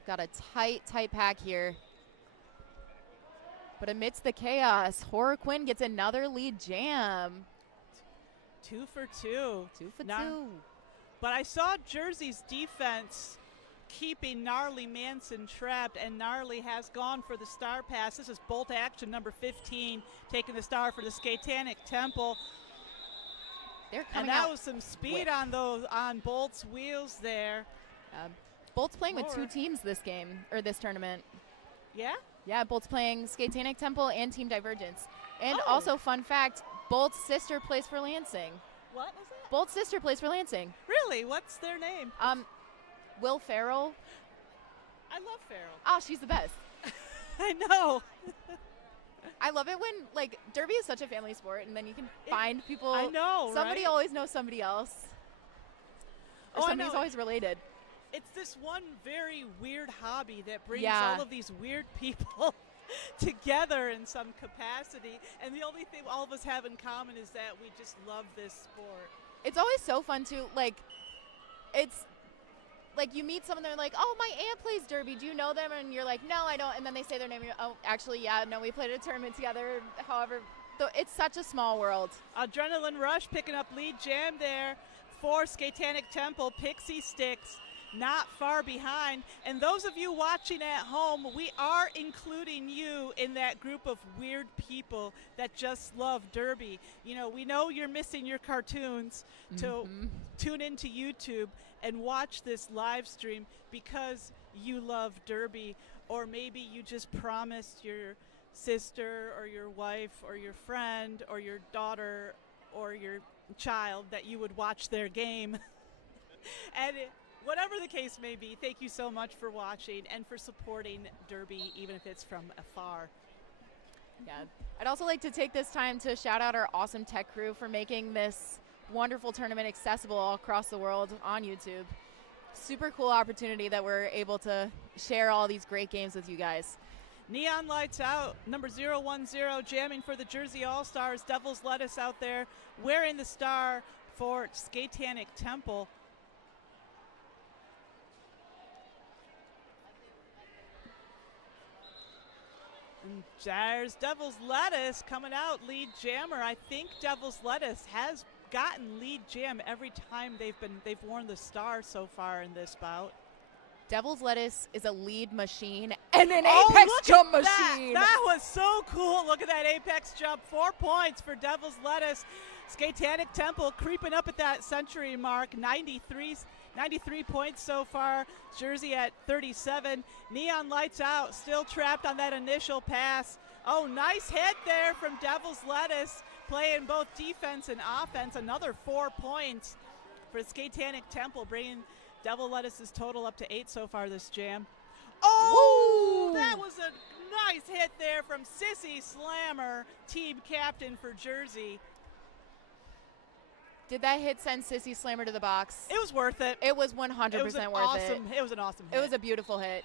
Got a tight pack here. But amidst the chaos, Horror Quinn gets another lead jam. 2 for 2. 2 for 2. But I saw Jersey's defense keeping Gnarly Manson trapped, and Gnarly has gone for the star pass. This is bolt action number 15, taking the star for the Skatetanic Temple. They're And coming that out was some speed quick. on Bolt's wheels there. Bolt's playing with 2 Lord. teams this game, or this tournament. Yeah? Yeah, Bolt's playing Skatetanic Temple and Team Divergence. And Oh. also, fun fact, Bolt's sister plays for Lansing. What was that? Bolt's sister plays for Lansing. Really? What's their name? Will Farrell. I love Farrell. Oh, she's the best. I know. I love it when, like, Derby is such a family sport, and then you can find people. I know, Somebody right? always knows somebody else. Or Oh, I somebody's know. always related. It's this one very weird hobby that brings Yeah. all of these weird people together in some capacity. And the only thing all of us have in common is that we just love this sport. It's always so fun, too. Like, it's like you meet someone, they're like, oh, my aunt plays Derby. Do you know them? And you're like, no, I don't. And then they say their name. And you're, oh, actually, yeah, no, we played a tournament together. However, it's such a small world. Adrenaline Rush picking up lead jam there for Skatetanic Temple. Pixie Sticks not far behind. And those of you watching at home, we are including you in that group of weird people that just love Derby. You know, we know you're missing your cartoons to tune into YouTube and watch this live stream because you love Derby, or maybe you just promised your sister or your wife or your friend or your daughter or your child that you would watch their game. And whatever the case may be, thank you so much for watching and for supporting Derby, even if it's from afar. Yeah. I'd also like to take this time to shout out our awesome tech crew for making this wonderful tournament accessible all across the world on YouTube. Super cool opportunity that we're able to share all these great games with you guys. Neon Lights Out, number 010, jamming for the Jersey All-Stars. Devil's Lettuce out there wearing the star for Skatetanic Temple. And there's Devil's Lettuce coming out, lead jammer. I think Devil's Lettuce has gotten lead jam every time they've worn the star so far in this bout. Devil's Lettuce is a lead machine and an Oh, apex look jump at that. machine. That was so cool. Look at that apex jump. 4 points for Devil's Lettuce. Skatetanic Temple creeping up at that century mark. 93 points so far. Jersey at 37. Neon Lights Out still trapped on that initial pass. Oh, nice hit there from Devil's Lettuce, playing both defense and offense. Another 4 points for Skatetanic Temple, bringing Devil Lettuce's total up to 8 so far this jam. Oh, Woo! that was a nice hit there from Sissy Slammer, team captain for Jersey. Did that hit send Sissy Slammer to the box? It was worth it. It was 100% It was an worth awesome, it was an awesome hit. It was a beautiful hit.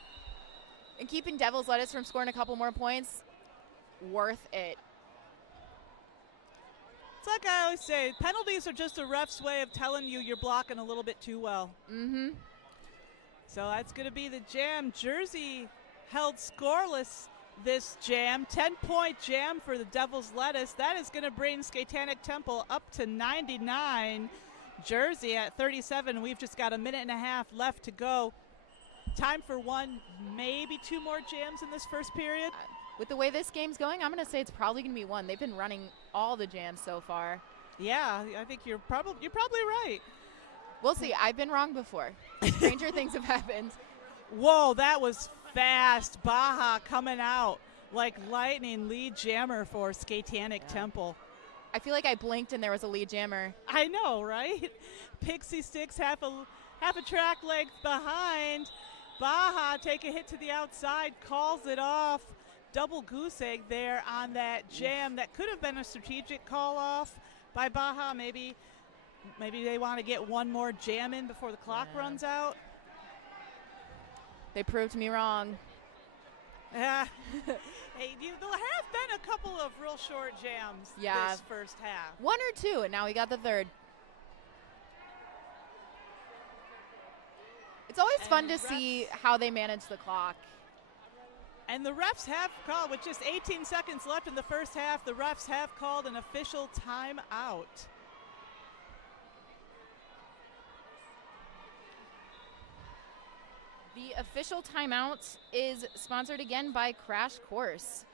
And keeping Devil's Lettuce from scoring a couple more points, worth it. It's like I always say, penalties are just a ref's way of telling you you're blocking a little bit too well. Mm-hmm. So that's going to be the jam. Jersey held scoreless this jam. 10-point jam for the Devil's Lettuce. That is going to bring Skatetanic Temple up to 99. Jersey at 37. We've just got a minute and a half left to go. Time for one, maybe two more jams in this first period. With the way this game's going, I'm going to say it's probably going to be one. They've been running all the jams so far. Yeah, I think you're probably right. We'll see. I've been wrong before. Stranger things have happened. Whoa, that was fast. Baja coming out like lightning, lead jammer for Skatetanic Temple. I feel like I blinked and there was a lead jammer. I know, right? Pixie Sticks half a track length behind. Baja take a hit to the outside, calls it off. double goose egg there on that jam. That could have been a strategic call off by Baja. Maybe they want to get one more jam in before the clock runs out. They proved me wrong. Yeah. Hey, there have been a couple of real short jams this first half. 1 or 2, and now we got the third. It's always fun to see how they manage the clock. And the refs have called, with just 18 seconds left in the first half, the refs have called an official timeout. The official timeout is sponsored again by Crash Course.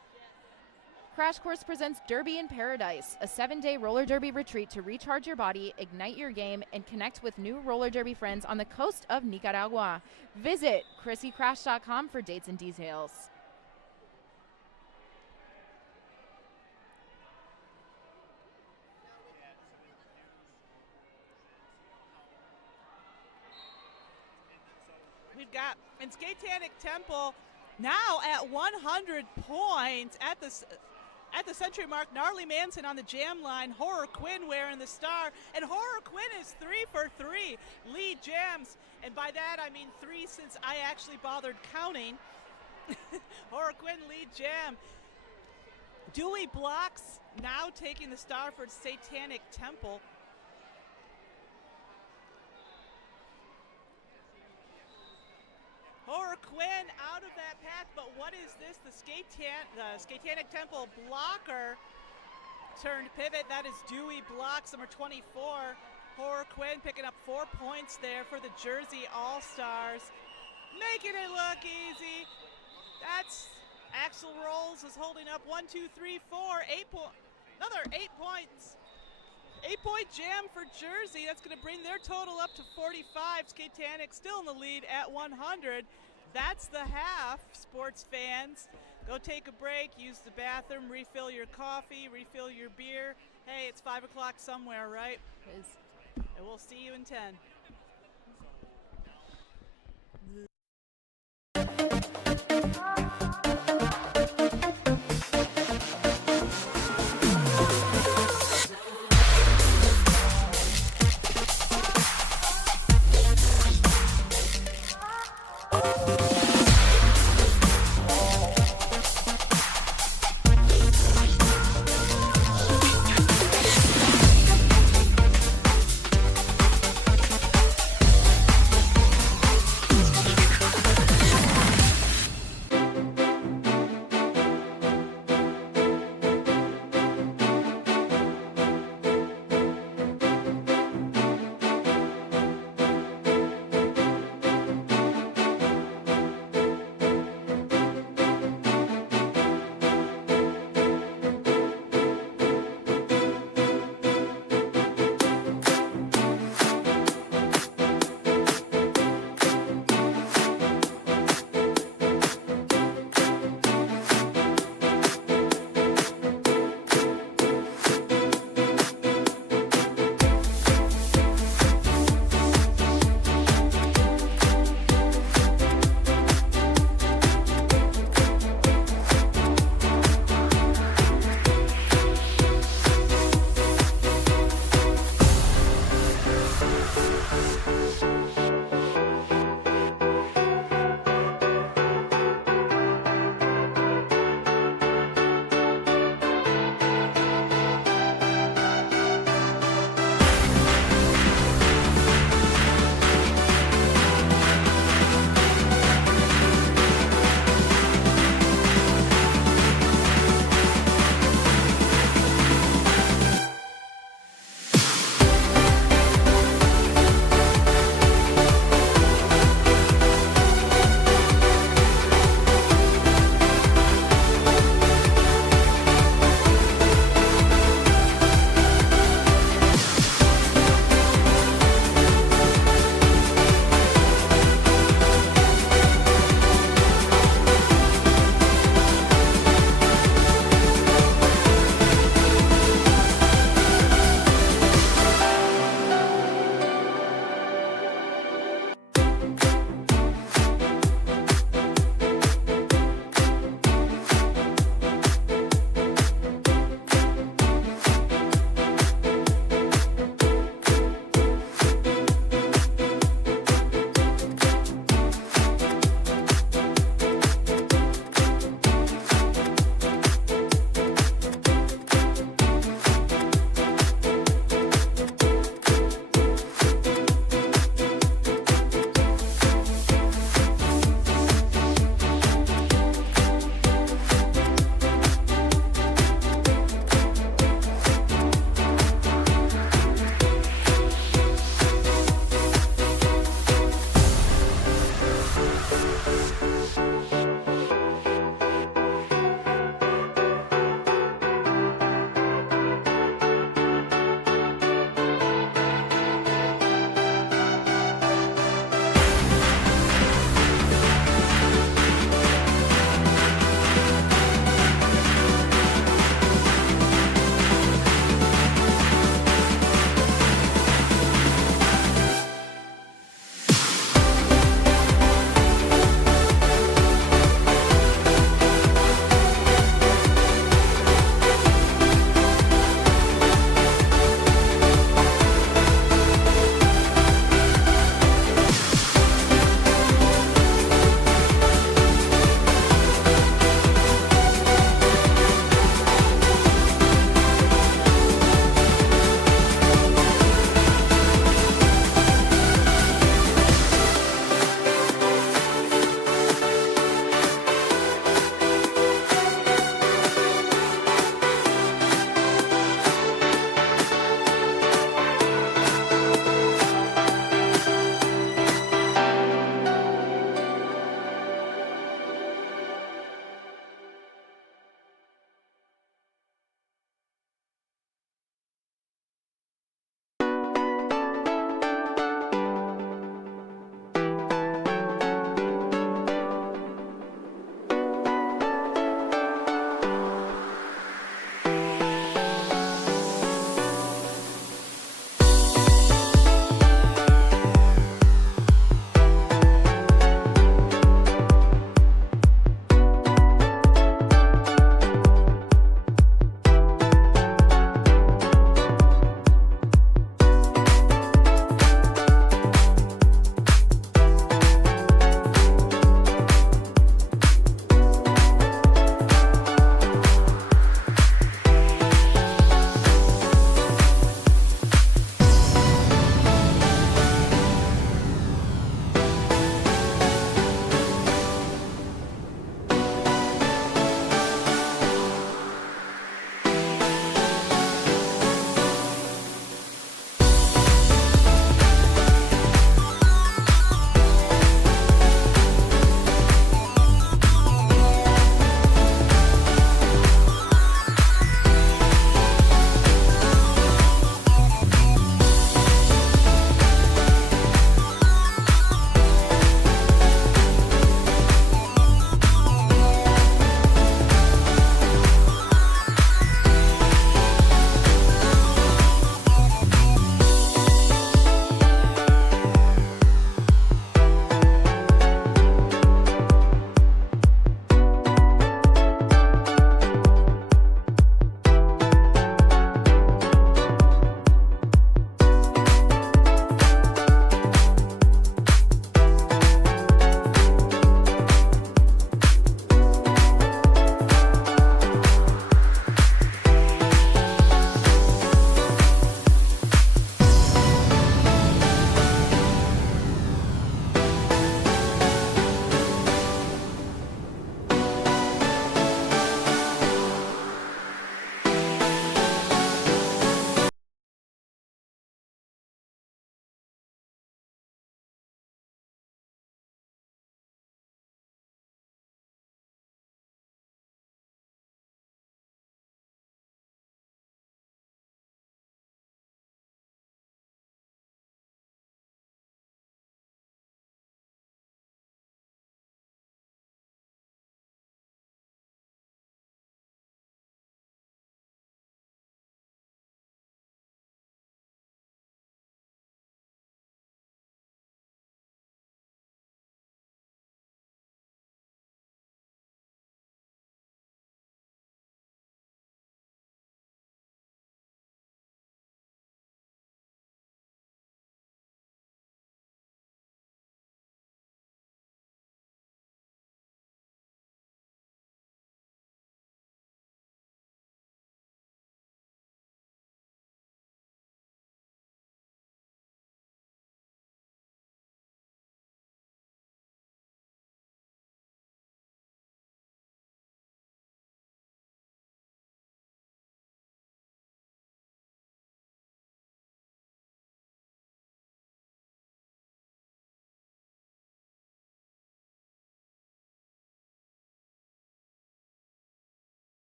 Crash Course presents Derby in Paradise, a 7-day roller derby retreat to recharge your body, ignite your game, and connect with new roller derby friends on the coast of Nicaragua. Visit ChrissyCrash.com for dates and details. We've got in Skatetanic Temple now at 100 points at the century mark. Gnarly Manson on the jam line. Horror Quinn wearing the star, and Horror Quinn is 3 for 3 lead jams, and by that I mean 3 since I actually bothered counting. Horror Quinn lead jam. Dewey Blocks now taking the star for Satanic Temple. Horror Quinn out of that path, but what is this? The Skatanic Temple blocker turned pivot. That is Dewey Blocks, number 24. Horror Quinn picking up 4 points there for the Jersey All-Stars. Making it look easy. That's Axel Rolls is holding up 1, 2, 3, 4, 8 points. Another 8 points. 8-point jam for Jersey. That's going to bring their total up to 45. Skatanic still in the lead at 100. That's the half, sports fans. Go take a break, use the bathroom, refill your coffee, refill your beer. Hey, it's 5 o'clock somewhere, right? It is. And we'll see you in 10.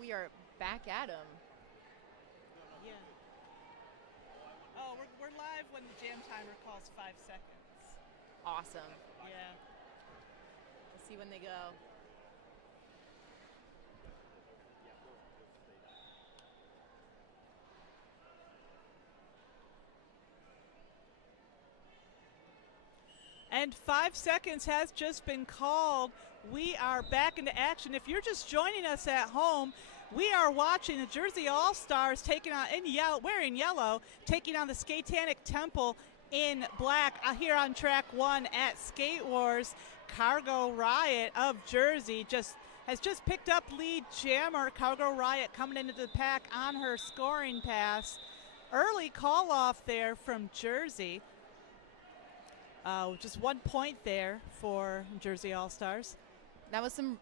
we are back at them. Yeah. Oh, we're live when the jam timer calls 5 seconds. Awesome. Yeah. We'll see when they go. And 5 seconds has just been called. We are back into action. If you're just joining us at home, we are watching the Jersey All-Stars taking on wearing yellow, taking on the Skatetanic Temple in black here on track 1 at Skate Wars. Cargo Riot of Jersey has just picked up lead jammer. Cargo Riot coming into the pack on her scoring pass. Early call off there from Jersey. Just 1 point there for Jersey All-Stars. That was some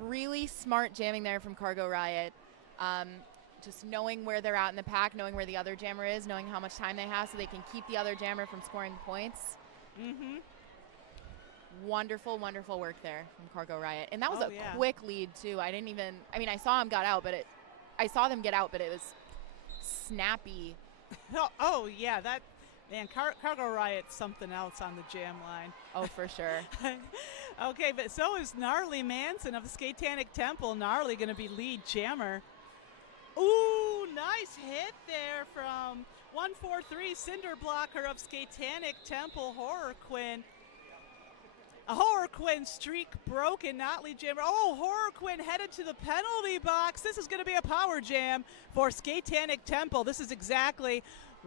really smart jamming there from Cargo Riot. Just knowing where they're at in the pack, knowing where the other jammer is, knowing how much time they have so they can keep the other jammer from scoring points. Mm-hmm. Wonderful, wonderful work there from Cargo Riot. And that was yeah. quick lead, too. I saw them get out, but it was snappy. Oh yeah, Cargo Riot's something else on the jam line. Oh, for sure. Okay, but so is Gnarly Manson of the Skatetanic Temple. Gnarly going to be lead jammer. Ooh, nice hit there from 143 Cinder Blocker of Skatetanic Temple, Horror Quinn. A Horror Quinn streak broken, not lead jammer. Oh, Horror Quinn headed to the penalty box. This is going to be a power jam for Skatetanic Temple. This is exactly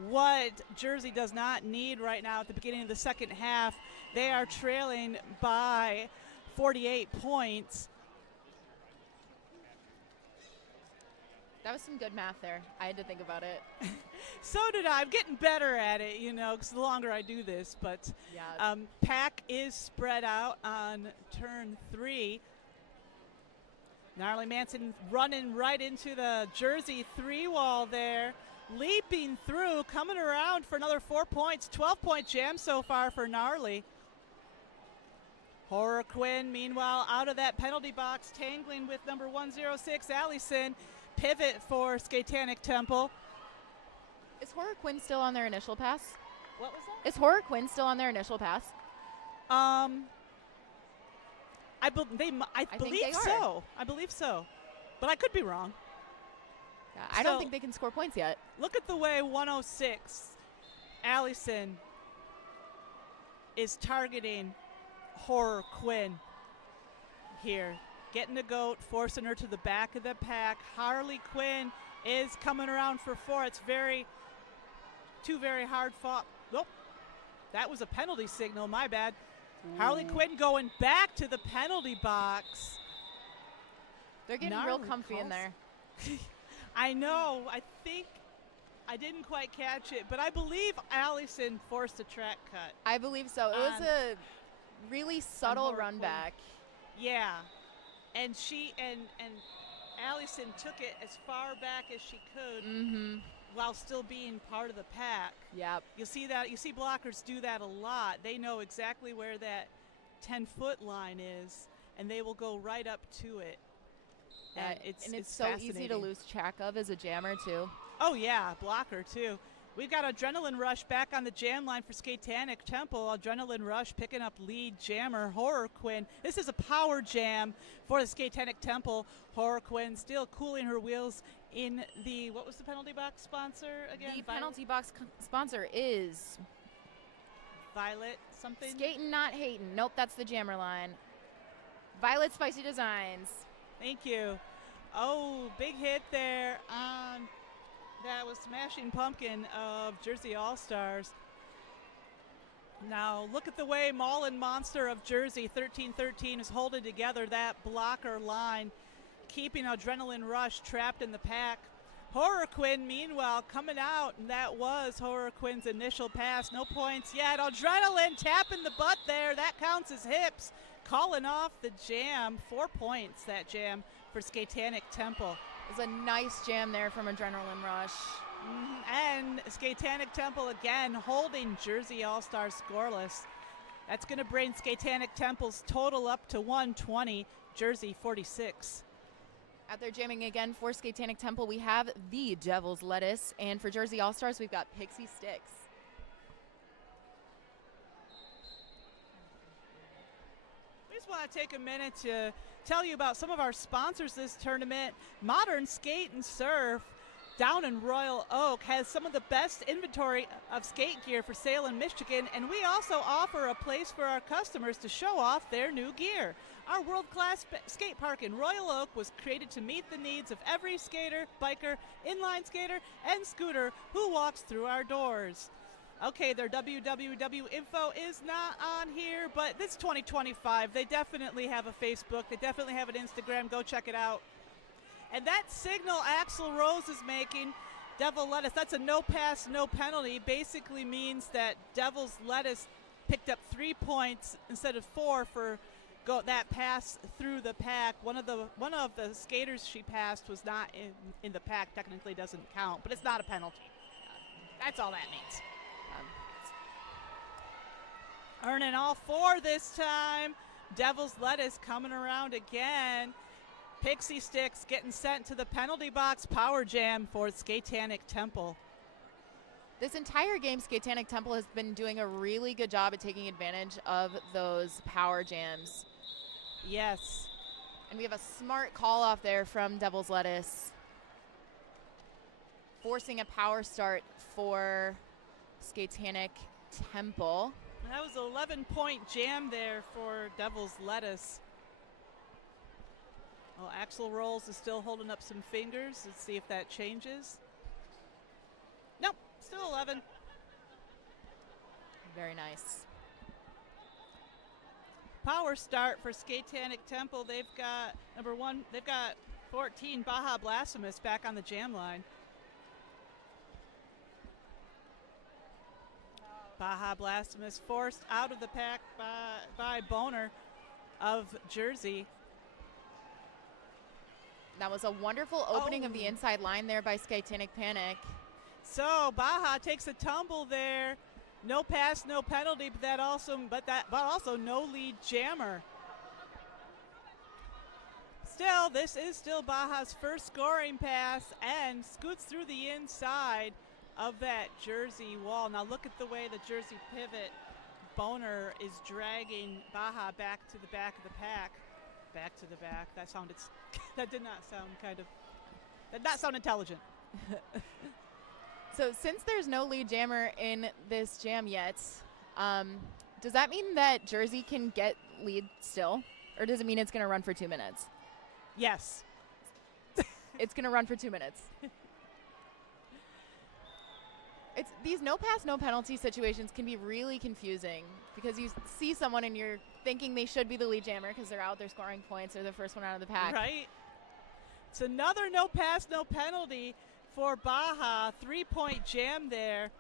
what Jersey does not need right now at the beginning of the second half. They are trailing by 48 points. That was some good math there. I had to think about it. So did I. I'm getting better at it, because the longer I do this. But Yeah. pack is spread out on turn 3. Gnarly Manson running right into the Jersey 3 wall there. Leaping through, coming around for another 4 points. 12-point jam so far for Gnarly. Horror Quinn, meanwhile, out of that penalty box, tangling with number 106, Allison. Pivot for Skatetanic Temple. Is Horror Quinn still on their initial pass? What was that? Is Horror Quinn still on their initial pass? I think believe they are. so. I believe so. But I could be wrong. Yeah, I don't think they can score points yet. Look at the way 106, Allison, is targeting Horror Quinn here. Getting the goat, forcing her to the back of the pack. Harley Quinn is coming around for 4. It's two very hard fought. Nope. That was a penalty signal, my bad. Ooh. Harley Quinn going back to the penalty box. They're getting real comfy in there. I know. I think I didn't quite catch it, but I believe Allison forced a track cut. I believe so. It was a really subtle run back. Yeah. And Allison took it as far back as she could while still being part of the pack. Yep. You see that? You see blockers do that a lot. They know exactly where that 10-foot line is, and they will go right up to it. And it's so easy to lose track of as a jammer, too. Oh, yeah, blocker, too. We've got Adrenaline Rush back on the jam line for Skatetanic Temple. Adrenaline Rush picking up lead jammer Horror Quinn. This is a power jam for the Skatetanic Temple. Horror Quinn still cooling her wheels in the, what was the penalty box sponsor again? The penalty box sponsor is Violet something? Skatin' Not Hatin'. Nope, that's the jammer line. Violet Spicy Designs. Thank you. Oh, big hit there on... That was Smashing Pumpkin of Jersey All-Stars. Now, look at the way Maulin Monster of Jersey, 1313, is holding together that blocker line, keeping Adrenaline Rush trapped in the pack. Horror Quinn, meanwhile, coming out, and that was Horror Quinn's initial pass. No points yet. Adrenaline tapping the butt there. That counts as hips. Calling off the jam. 4 points, that jam, for Skatetanic Temple. It was a nice jam there from Adrenaline Rush. And Skatetanic Temple again holding Jersey All-Stars scoreless. That's going to bring Skatetanic Temple's total up to 120, Jersey 46. Out there jamming again for Skatetanic Temple, we have the Devil's Lettuce. And for Jersey All-Stars, we've got Pixie Sticks. We just want to take a minute to tell you about some of our sponsors this tournament. Modern Skate and Surf down in Royal Oak has some of the best inventory of skate gear for sale in Michigan, and we also offer a place for our customers to show off their new gear. Our world-class skate park in Royal Oak was created to meet the needs of every skater, biker, inline skater, and scooter who walks through our doors. Okay, their www info is not on here, but this 2025. They definitely have a Facebook. They definitely have an Instagram. Go check it out. And that signal Axl Rose is making, Devil Lettuce, that's a no pass, no penalty. Basically means that Devil's Lettuce picked up 3 points instead of 4 for that pass through the pack. One of the skaters she passed was not in the pack. Technically doesn't count, but it's not a penalty. That's all that means. Earning all 4 this time. Devil's Lettuce coming around again. Pixie Sticks getting sent to the penalty box. Power jam for Skatetanic Temple. This entire game, Skatetanic Temple has been doing a really good job at taking advantage of those power jams. Yes. And we have a smart call off there from Devil's Lettuce, forcing a power start for Skatetanic Temple. That was an 11-point jam there for Devil's Lettuce. Well, Axl Rolls is still holding up some fingers. Let's see if that changes. Nope, still 11. Very nice. Power start for Skatetanic Temple. They've got number 1. They've got 14 Baja Blasphemous back on the jam line. Baja Blasphemous forced out of the pack by Boner of Jersey. That was a wonderful opening of the inside line there by Skatetanic Panic. So Baja takes a tumble there. No pass, no penalty, but also no lead jammer. Still, this is still Baja's first scoring pass and scoots through the inside of that Jersey wall. Now look at the way the Jersey pivot. Boner is dragging Baja back to the back of the pack. Back to the back. That did not sound intelligent. So since there's no lead jammer in this jam yet, does that mean that Jersey can get lead still? Or does it mean it's going to run for 2 minutes? Yes. It's going to run for 2 minutes. These no pass, no penalty situations can be really confusing because you see someone and you're thinking they should be the lead jammer because they're out there scoring points. They're the first one out of the pack. Right. It's another no pass, no penalty for Baja. 3-point jam there.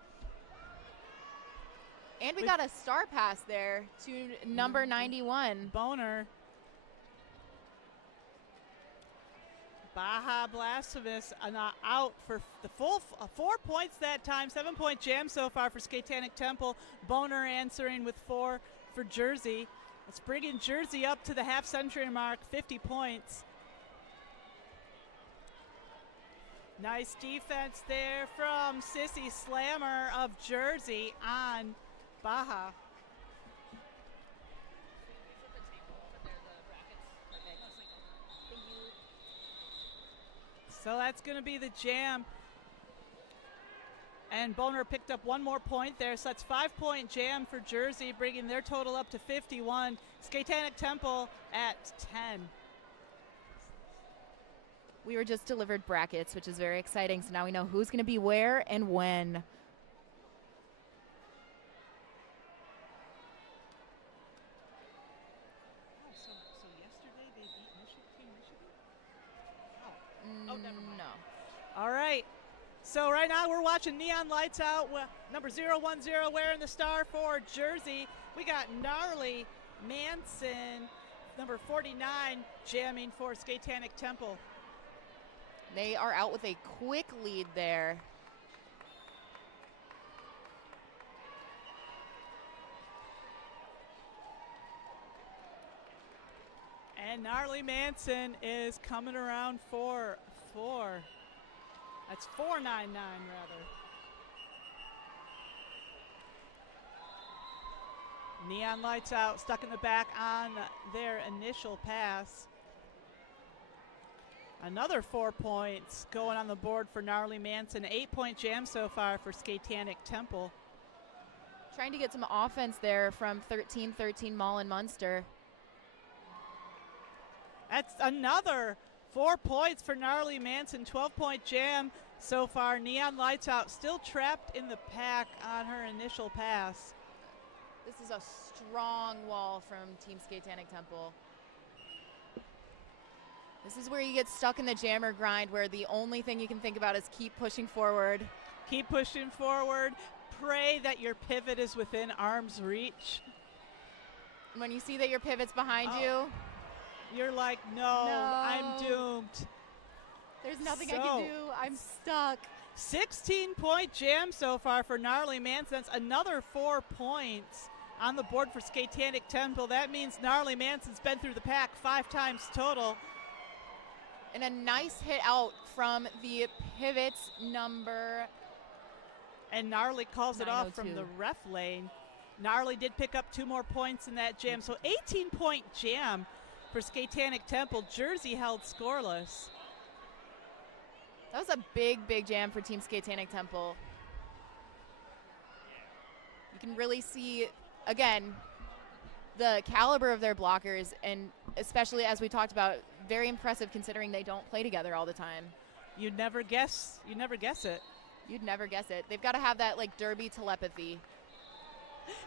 And we got a star pass there to number 91. Boner. Baja Blasphemous out for the full 4 points that time. 7-point jam so far for Skatetanic Temple. Boner answering with 4 for Jersey. Let's bring in Jersey up to the half-century mark, 50 points. Nice defense there from Sissy Slammer of Jersey on Baja. So that's going to be the jam. And Boner picked up 1 more point there. So that's 5-point jam for Jersey, bringing their total up to 51. Skatetanic Temple at 10. We were just delivered brackets, which is very exciting. So now we know who's going to be where and when. So yesterday they beat Michigan? Oh, never mind. No. All right. So right now we're watching Neon Lights Out. Number 010 wearing the star for Jersey. We got Gnarly Manson, number 49, jamming for Skatetanic Temple. They are out with a quick lead there. And Gnarly Manson is coming around for 4. That's 4.99 rather. Neon Lights Out stuck in the back on their initial pass. Another 4 points going on the board for Gnarly Manson. 8-point jam so far for Skatetanic Temple. Trying to get some offense there from 13-13 Mall and Munster. That's another 4 points for Gnarly Manson. 12-point jam so far. Neon Lights Out still trapped in the pack on her initial pass. This is a strong wall from Team Skatetanic Temple. This is where you get stuck in the jammer grind, where the only thing you can think about is keep pushing forward. Keep pushing forward. Pray that your pivot is within arm's reach. When you see that your pivot's behind you, you're like, no, I'm doomed. There's nothing I can do. I'm stuck. 16-point jam so far for Gnarly Manson. That's another 4 points on the board for Skatetanic Temple. That means Gnarly Manson's been through the pack 5 times total. And a nice hit out from the pivots number. And Gnarly calls it off from the ref lane. Gnarly did pick up 2 more points in that jam. So 18-point jam for Skatetanic Temple. Jersey held scoreless. That was a big, big jam for Team Skatetanic Temple. You can really see, again, the caliber of their blockers, and especially as we talked about, very impressive considering they don't play together all the time. You'd never guess. You'd never guess it. You'd never guess it. They've got to have that like derby telepathy.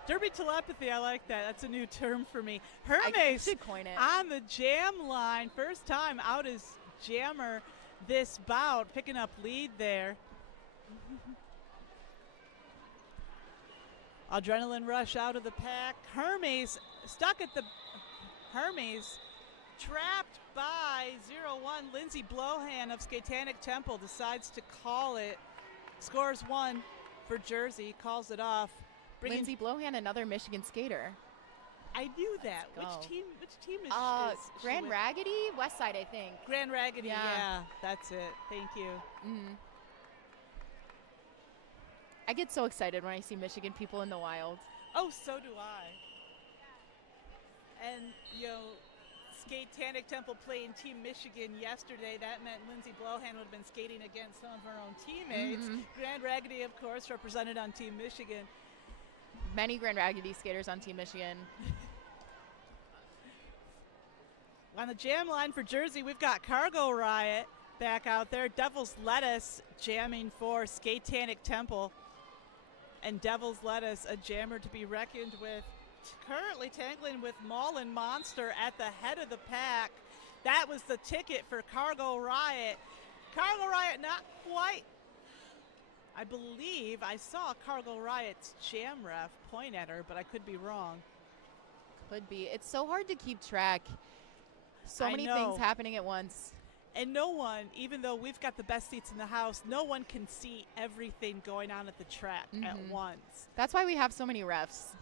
Derby telepathy, I like that. That's a new term for me. Hermes should coin it. On the jam line. First time out as jammer this bout, picking up lead there. Adrenaline rush out of the pack. Hermes stuck at the Hermes, trapped by 0-1. Lindsay Blohan of Skatetanic Temple decides to call it. Scores 1 for Jersey, calls it off. Lindsay Blohan, another Michigan skater. I knew that. Which team is Grand Raggedy? West Side, I think. Grand Raggedy, yeah. That's it. Thank you. Mm-hmm. I get so excited when I see Michigan people in the wild. Oh, so do I. And, Skatetanic Temple playing Team Michigan yesterday. That meant Lindsay Blohan would have been skating against some of her own teammates. Mm-hmm. Grand Raggedy, of course, represented on Team Michigan. Many Grand Raggedy skaters on Team Michigan. On the jam line for Jersey, we've got Cargo Riot back out there. Devil's Lettuce jamming for Skatetanic Temple. And Devil's Lettuce, a jammer to be reckoned with. Currently tangling with Maul and Monster at the head of the pack. That was the ticket for Cargo Riot. Cargo Riot not quite. I believe I saw Cargo Riot's jam ref point at her, but I could be wrong. Could be. It's so hard to keep track. So many things happening at once. And no one, even though we've got the best seats in the house, no one can see everything going on at the track at once. That's why we have so many refs.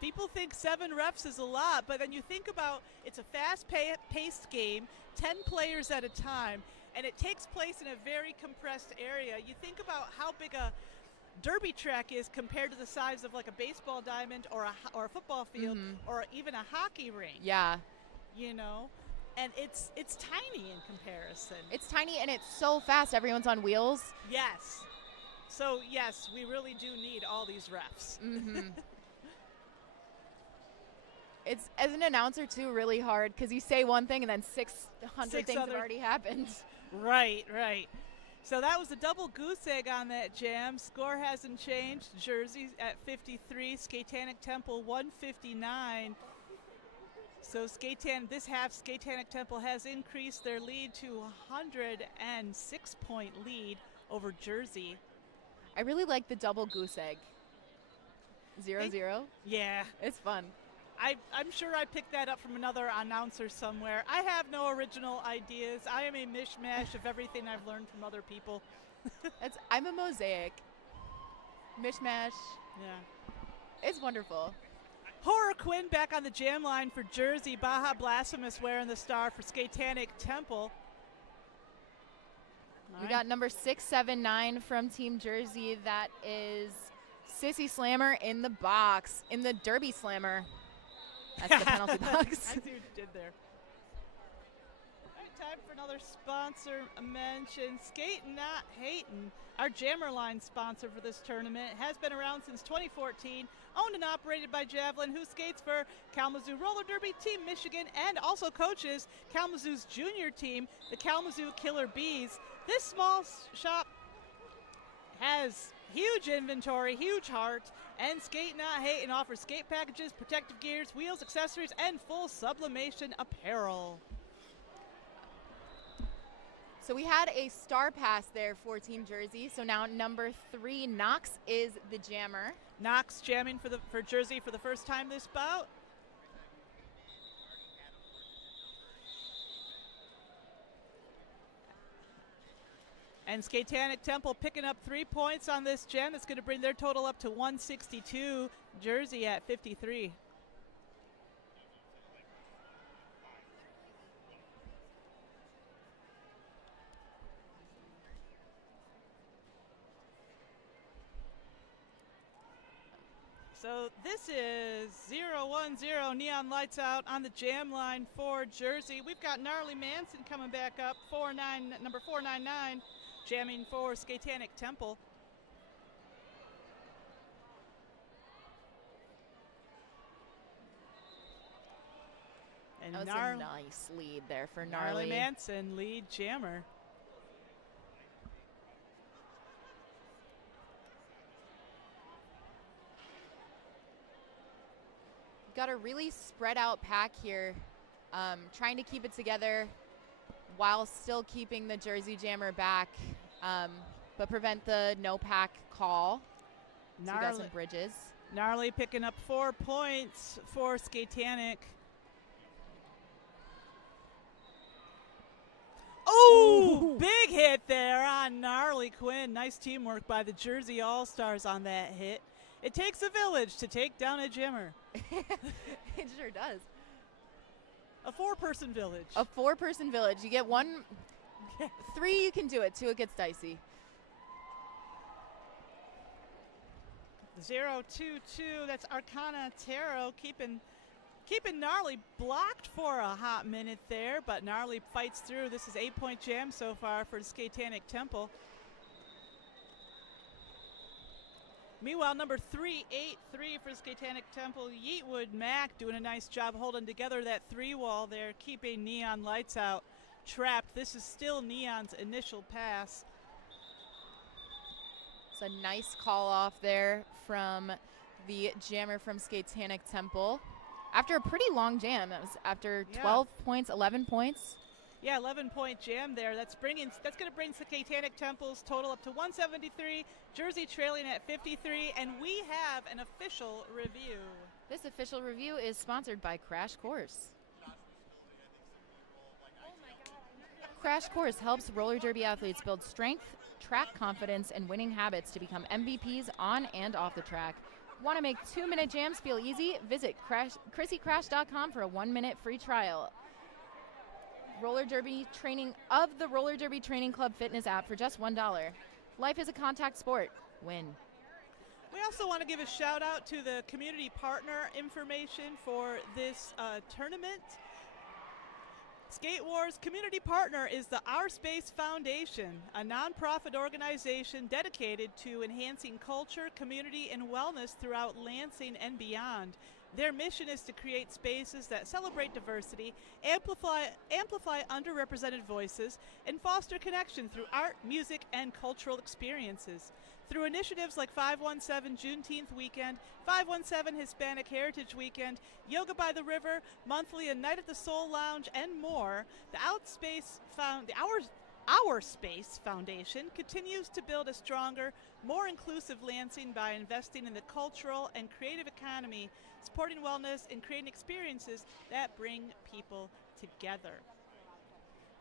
People think 7 refs is a lot, but then you think about it's a fast-paced game, 10 players at a time, and it takes place in a very compressed area. You think about how big a derby track is compared to the size of like a baseball diamond or a football field or even a hockey rink. Yeah. And it's tiny in comparison. It's tiny and it's so fast. Everyone's on wheels. Yes. So, yes, we really do need all these refs. It's, as an announcer, too, really hard because you say one thing and then 600 things have already happened. Right. So that was a double goose egg on that jam. Score hasn't changed. Jersey at 53, Skatetanic Temple 159. So this half, Skatetanic Temple has increased their lead to a 106-point lead over Jersey. I really like the double goose egg. 0-0. Yeah. It's fun. I'm sure I picked that up from another announcer somewhere. I have no original ideas. I am a mishmash of everything I've learned from other people. I'm a mosaic. Mishmash. Yeah. It's wonderful. Horror Quinn back on the jam line for Jersey. Baja Blasphemous wearing the star for Skatetanic Temple. We got number 679 from Team Jersey. That is Sissy Slammer in the box, in the Derby Slammer. That's the penalty box. I see what you did there. All right, time for another sponsor mention. Skatin' Not Hatin', our Jammer Line sponsor for this tournament, has been around since 2014, owned and operated by Javelin, who skates for Kalamazoo Roller Derby, Team Michigan, and also coaches Kalamazoo's junior team, the Kalamazoo Killer Bees. This small shop has huge inventory, huge heart, and Skate Not Hatin' offers skate packages, protective gears, wheels, accessories, and full sublimation apparel. So we had a star pass there for Team Jersey. So now number 3, Knox, is the jammer. Knox jamming for Jersey for the first time this bout. And Skatetanic Temple picking up 3 points on this jam. That's going to bring their total up to 162. Jersey at 53. So this is 0-1-0, Neon Lights Out on the jam line for Jersey. We've got Gnarly Manson coming back up, number 499, jamming for Skatetanic Temple. And That was a nice lead there for Gnarly Manson, lead jammer. Got a really spread out pack here, trying to keep it together while still keeping the Jersey jammer back, but prevent the no pack call. So we got some bridges. Gnarly picking up 4 points for Skatetanic. Oh, big hit there on Gnarly Quinn. Nice teamwork by the Jersey All-Stars on that hit. It takes a village to take down a jammer. It sure does. A 4-person village. A 4-person village. You get 1, 3 you can do it, 2 it gets dicey. 0-2-2, that's Arcana Tarot keeping Gnarly blocked for a hot minute there, but Gnarly fights through. This is 8-point jam so far for the Skatetanic Temple. Meanwhile, number 383 for Skatetanic Temple, Yeatwood Mac doing a nice job holding together that 3-wall there, keeping Neon Lights Out trapped. This is still Neon's initial pass. It's a nice call off there from the jammer from Skatetanic Temple. After a pretty long jam, that was after 12 points, 11 points. Yeah, 11-point jam there. That's going to bring Skatetanic Temple's total up to 173. Jersey trailing at 53, and we have an official review. This official review is sponsored by Crash Course. Crash Course helps roller derby athletes build strength, track confidence, and winning habits to become MVPs on and off the track. Want to make 2-minute jams feel easy? Visit ChrissyCrash.com for a 1-minute free trial. Roller Derby training of the Roller Derby Training Club fitness app for just $1. Life is a contact sport. Win. We also want to give a shout out to the community partner information for this tournament. Skate Wars community partner is the Our Space Foundation, a nonprofit organization dedicated to enhancing culture, community, and wellness throughout Lansing and beyond. Their mission is to create spaces that celebrate diversity, amplify underrepresented voices, and foster connection through art, music, and cultural experiences. Through initiatives like 517 Juneteenth Weekend, 517 Hispanic Heritage Weekend, Yoga by the River, monthly A Night at the Soul Lounge, and more, the Our Space Foundation continues to build a stronger, more inclusive Lansing by investing in the cultural and creative economy, supporting wellness, and creating experiences that bring people together.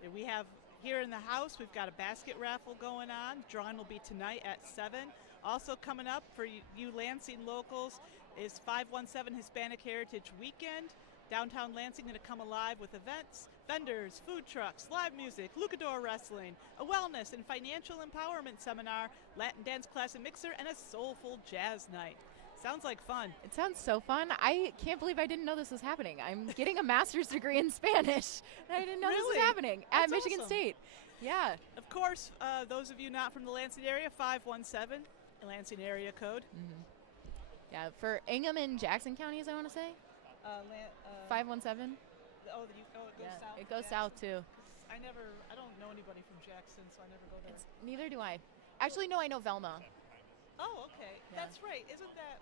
And we have here in the house, we've got a basket raffle going on. Drawing will be tonight at 7. Also coming up for you Lansing locals, is 517 Hispanic Heritage Weekend. Downtown Lansing going to come alive with events, vendors, food trucks, live music, luchador wrestling, a wellness and financial empowerment seminar, Latin dance class and mixer, and a soulful jazz night. Sounds like fun. It sounds so fun. I can't believe I didn't know this was happening. I'm getting a master's degree in Spanish, and I didn't know this was Really? happening at That's Michigan awesome. State. Yeah. Of course, those of you not from the Lansing area, 517, Lansing area code. Yeah, for Ingham and Jackson counties, I want to say. 517. Oh, it goes Yeah, south. it goes Jackson. south too. I don't know anybody from Jackson, so I never go there. Neither do I. Actually, no, I know Velma. Oh, okay. Yeah. That's right. Isn't that?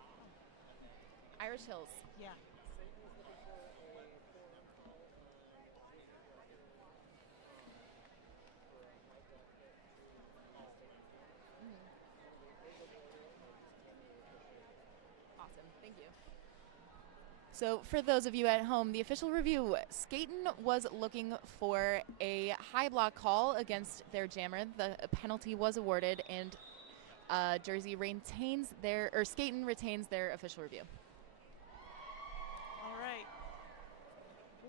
Irish Hills. Yeah. Awesome. Thank you. So, for those of you at home, the official review, Skaten was looking for a high block call against their jammer. The penalty was awarded, and Skaten retains their official review. All right.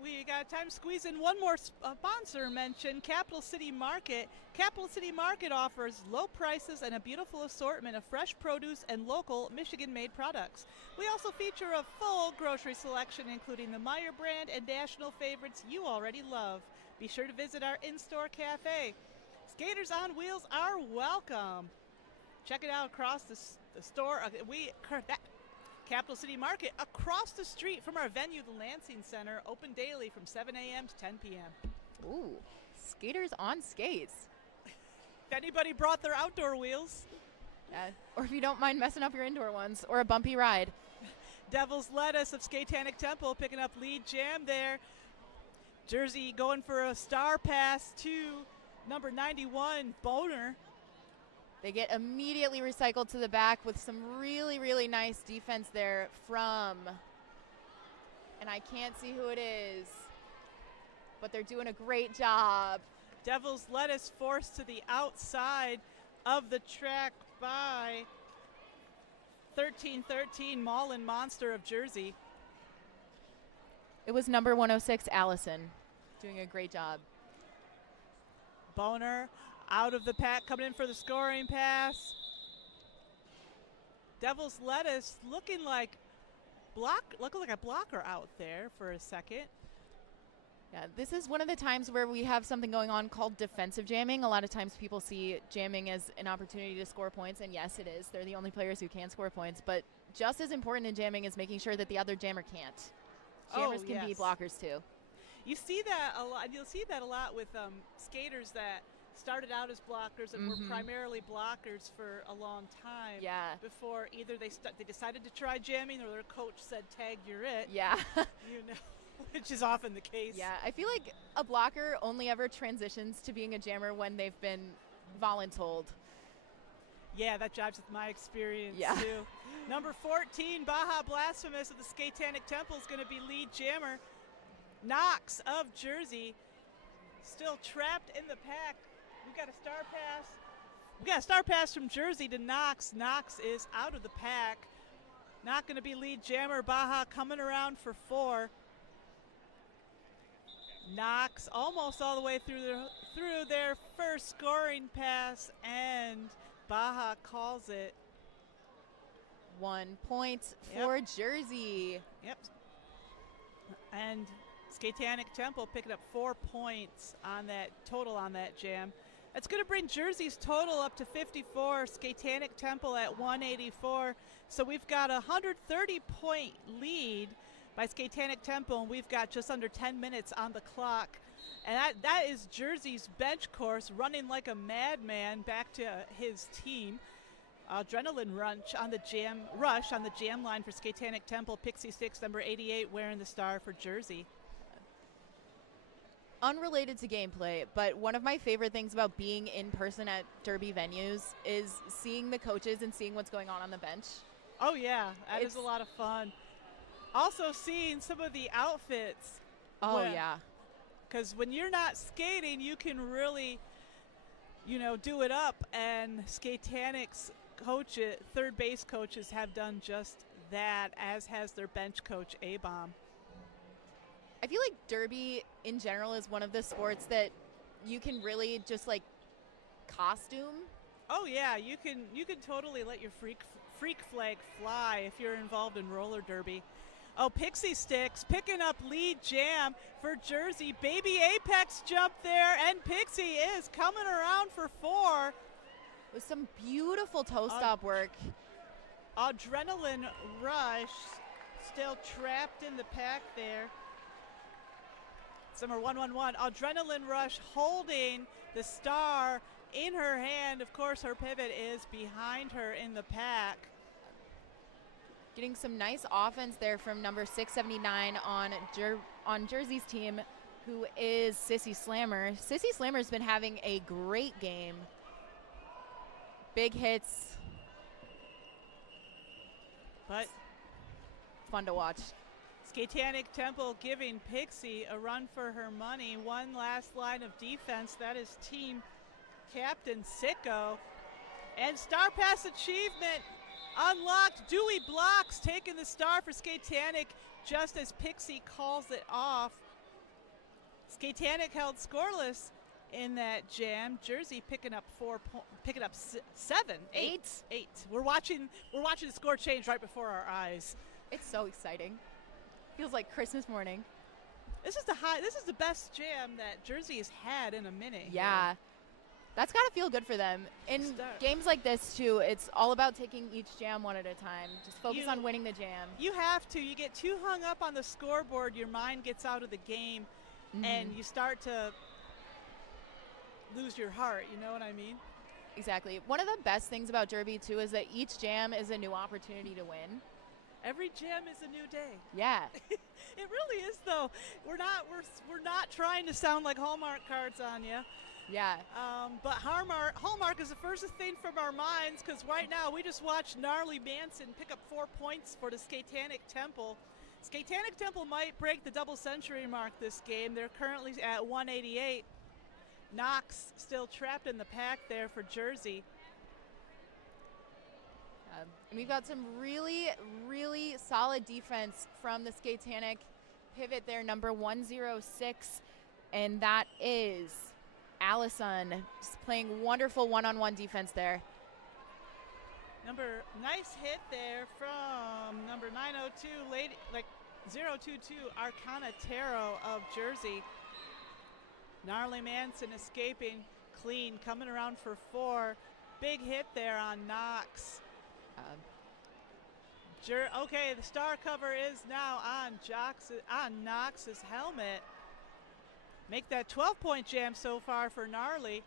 We got time to squeeze in one more sponsor mention, Capital City Market. Capital City Market offers low prices and a beautiful assortment of fresh produce and local Michigan-made products. We also feature a full grocery selection, including the Meyer brand and national favorites you already love. Be sure to visit our in-store cafe. Skaters on Wheels are welcome. Check it out across the store. Capital City Market across the street from our venue, the Lansing Center, open daily from 7 a.m. to 10 p.m. Ooh, skaters on skates. If anybody brought their outdoor wheels, Or if you don't mind messing up your indoor ones, or a bumpy ride. Devil's Lettuce of Skatetanic Temple picking up lead jam there. Jersey going for a star pass to number 91, Boner. They get immediately recycled to the back with some really, really nice defense there from, and I can't see who it is, but they're doing a great job. Devil's Lettuce forced to the outside of the track by 13-13 Maulin Monster of Jersey. It was number 106, Allison, doing a great job. Boner out of the pack, coming in for the scoring pass. Devil's Lettuce looking like a blocker out there for a second. Yeah, this is one of the times where we have something going on called defensive jamming. A lot of times people see jamming as an opportunity to score points, and yes, it is. They're the only players who can score points, but just as important in jamming is making sure that the other jammer can't. Jammers can be blockers too. You see that a lot. You'll see that a lot with skaters that started out as blockers and were primarily blockers for a long time. Yeah. Before either they decided to try jamming or their coach said, "Tag, you're it." Yeah. You know, which is often the case. Yeah, I feel like a blocker only ever transitions to being a jammer when they've been voluntold. Yeah, that jives with my experience too. Number 14, Baja Blasphemous of the Skatetanic Temple is going to be lead jammer. Knox of Jersey still trapped in the pack. We got a star pass. We got a star pass from Jersey to Knox. Knox is out of the pack. Not going to be lead jammer. Baja coming around for 4. Knox almost all the way through their first scoring pass, and Baja calls it. 1 point for Jersey. Yep. And Skatetanic Temple picking up 4 points on that total on that jam. That's going to bring Jersey's total up to 54. Skatetanic Temple at 184. So we've got a 130-point lead by Skatetanic Temple, and we've got just under 10 minutes on the clock. And that is Jersey's bench course running like a madman back to his team. Adrenaline rush on the jam line for Skatetanic Temple. Pixie Sticks number 88 wearing the star for Jersey. Unrelated to gameplay, but one of my favorite things about being in person at Derby venues is seeing the coaches and seeing what's going on the bench. Oh yeah, that is a lot of fun. Also seeing some of the outfits. Oh yeah. Because when you're not skating, you can really, do it up. And Skatanic's third base coaches have done just that, as has their bench coach, A-Bomb. I feel like Derby in general is one of the sports that you can really just like costume. Oh yeah, you can totally let your freak flag fly if you're involved in roller derby. Oh, Pixie Sticks picking up lead jam for Jersey. Baby Apex jump there, and Pixie is coming around for 4. With some beautiful toe stop work. Adrenaline Rush still trapped in the pack there. Summer 111. Adrenaline Rush holding the star in her hand. Of course, her pivot is behind her in the pack. Getting some nice offense there from number 679 on Jersey's team, who is Sissy Slammer. Sissy Slammer's been having a great game. Big hits. But fun to watch. Skatetanic Temple giving Pixie a run for her money. One last line of defense. That is team captain Sicko. And star pass achievement unlocked. Dewey blocks, taking the star for Skatetanic just as Pixie calls it off. Skatetanic held scoreless in that jam. Jersey picking up 7, 8. We're watching the score change right before our eyes. It's so exciting. Feels like Christmas morning. This is the best jam that Jersey has had in a minute. Yeah. Here. That's got to feel good for them. In games like this, too, it's all about taking each jam one at a time. Just focus on winning the jam. You have to. You get too hung up on the scoreboard, your mind gets out of the game, and you start to lose your heart. You know what I mean? Exactly. One of the best things about Derby, too, is that each jam is a new opportunity to win. Every jam is a new day. Yeah. It really is, though. We're not trying to sound like Hallmark cards on you. Yeah. But Hallmark is the first thing from our minds, because right now we just watched Gnarly Manson pick up 4 points for the Skatetanic Temple. Skatetanic Temple might break the double century mark this game. They're currently at 188. Knox still trapped in the pack there for Jersey. And we've got some really, really solid defense from the Skatetanic pivot there, number 106, and that is Allison, just playing wonderful one-on-one defense there. Nice hit there from number 902, 022, Arcana Taro of Jersey. Gnarly Manson escaping clean, coming around for 4. Big hit there on Knox. Okay, the star cover is now on Knox's helmet. Make that 12-point jam so far for Gnarly.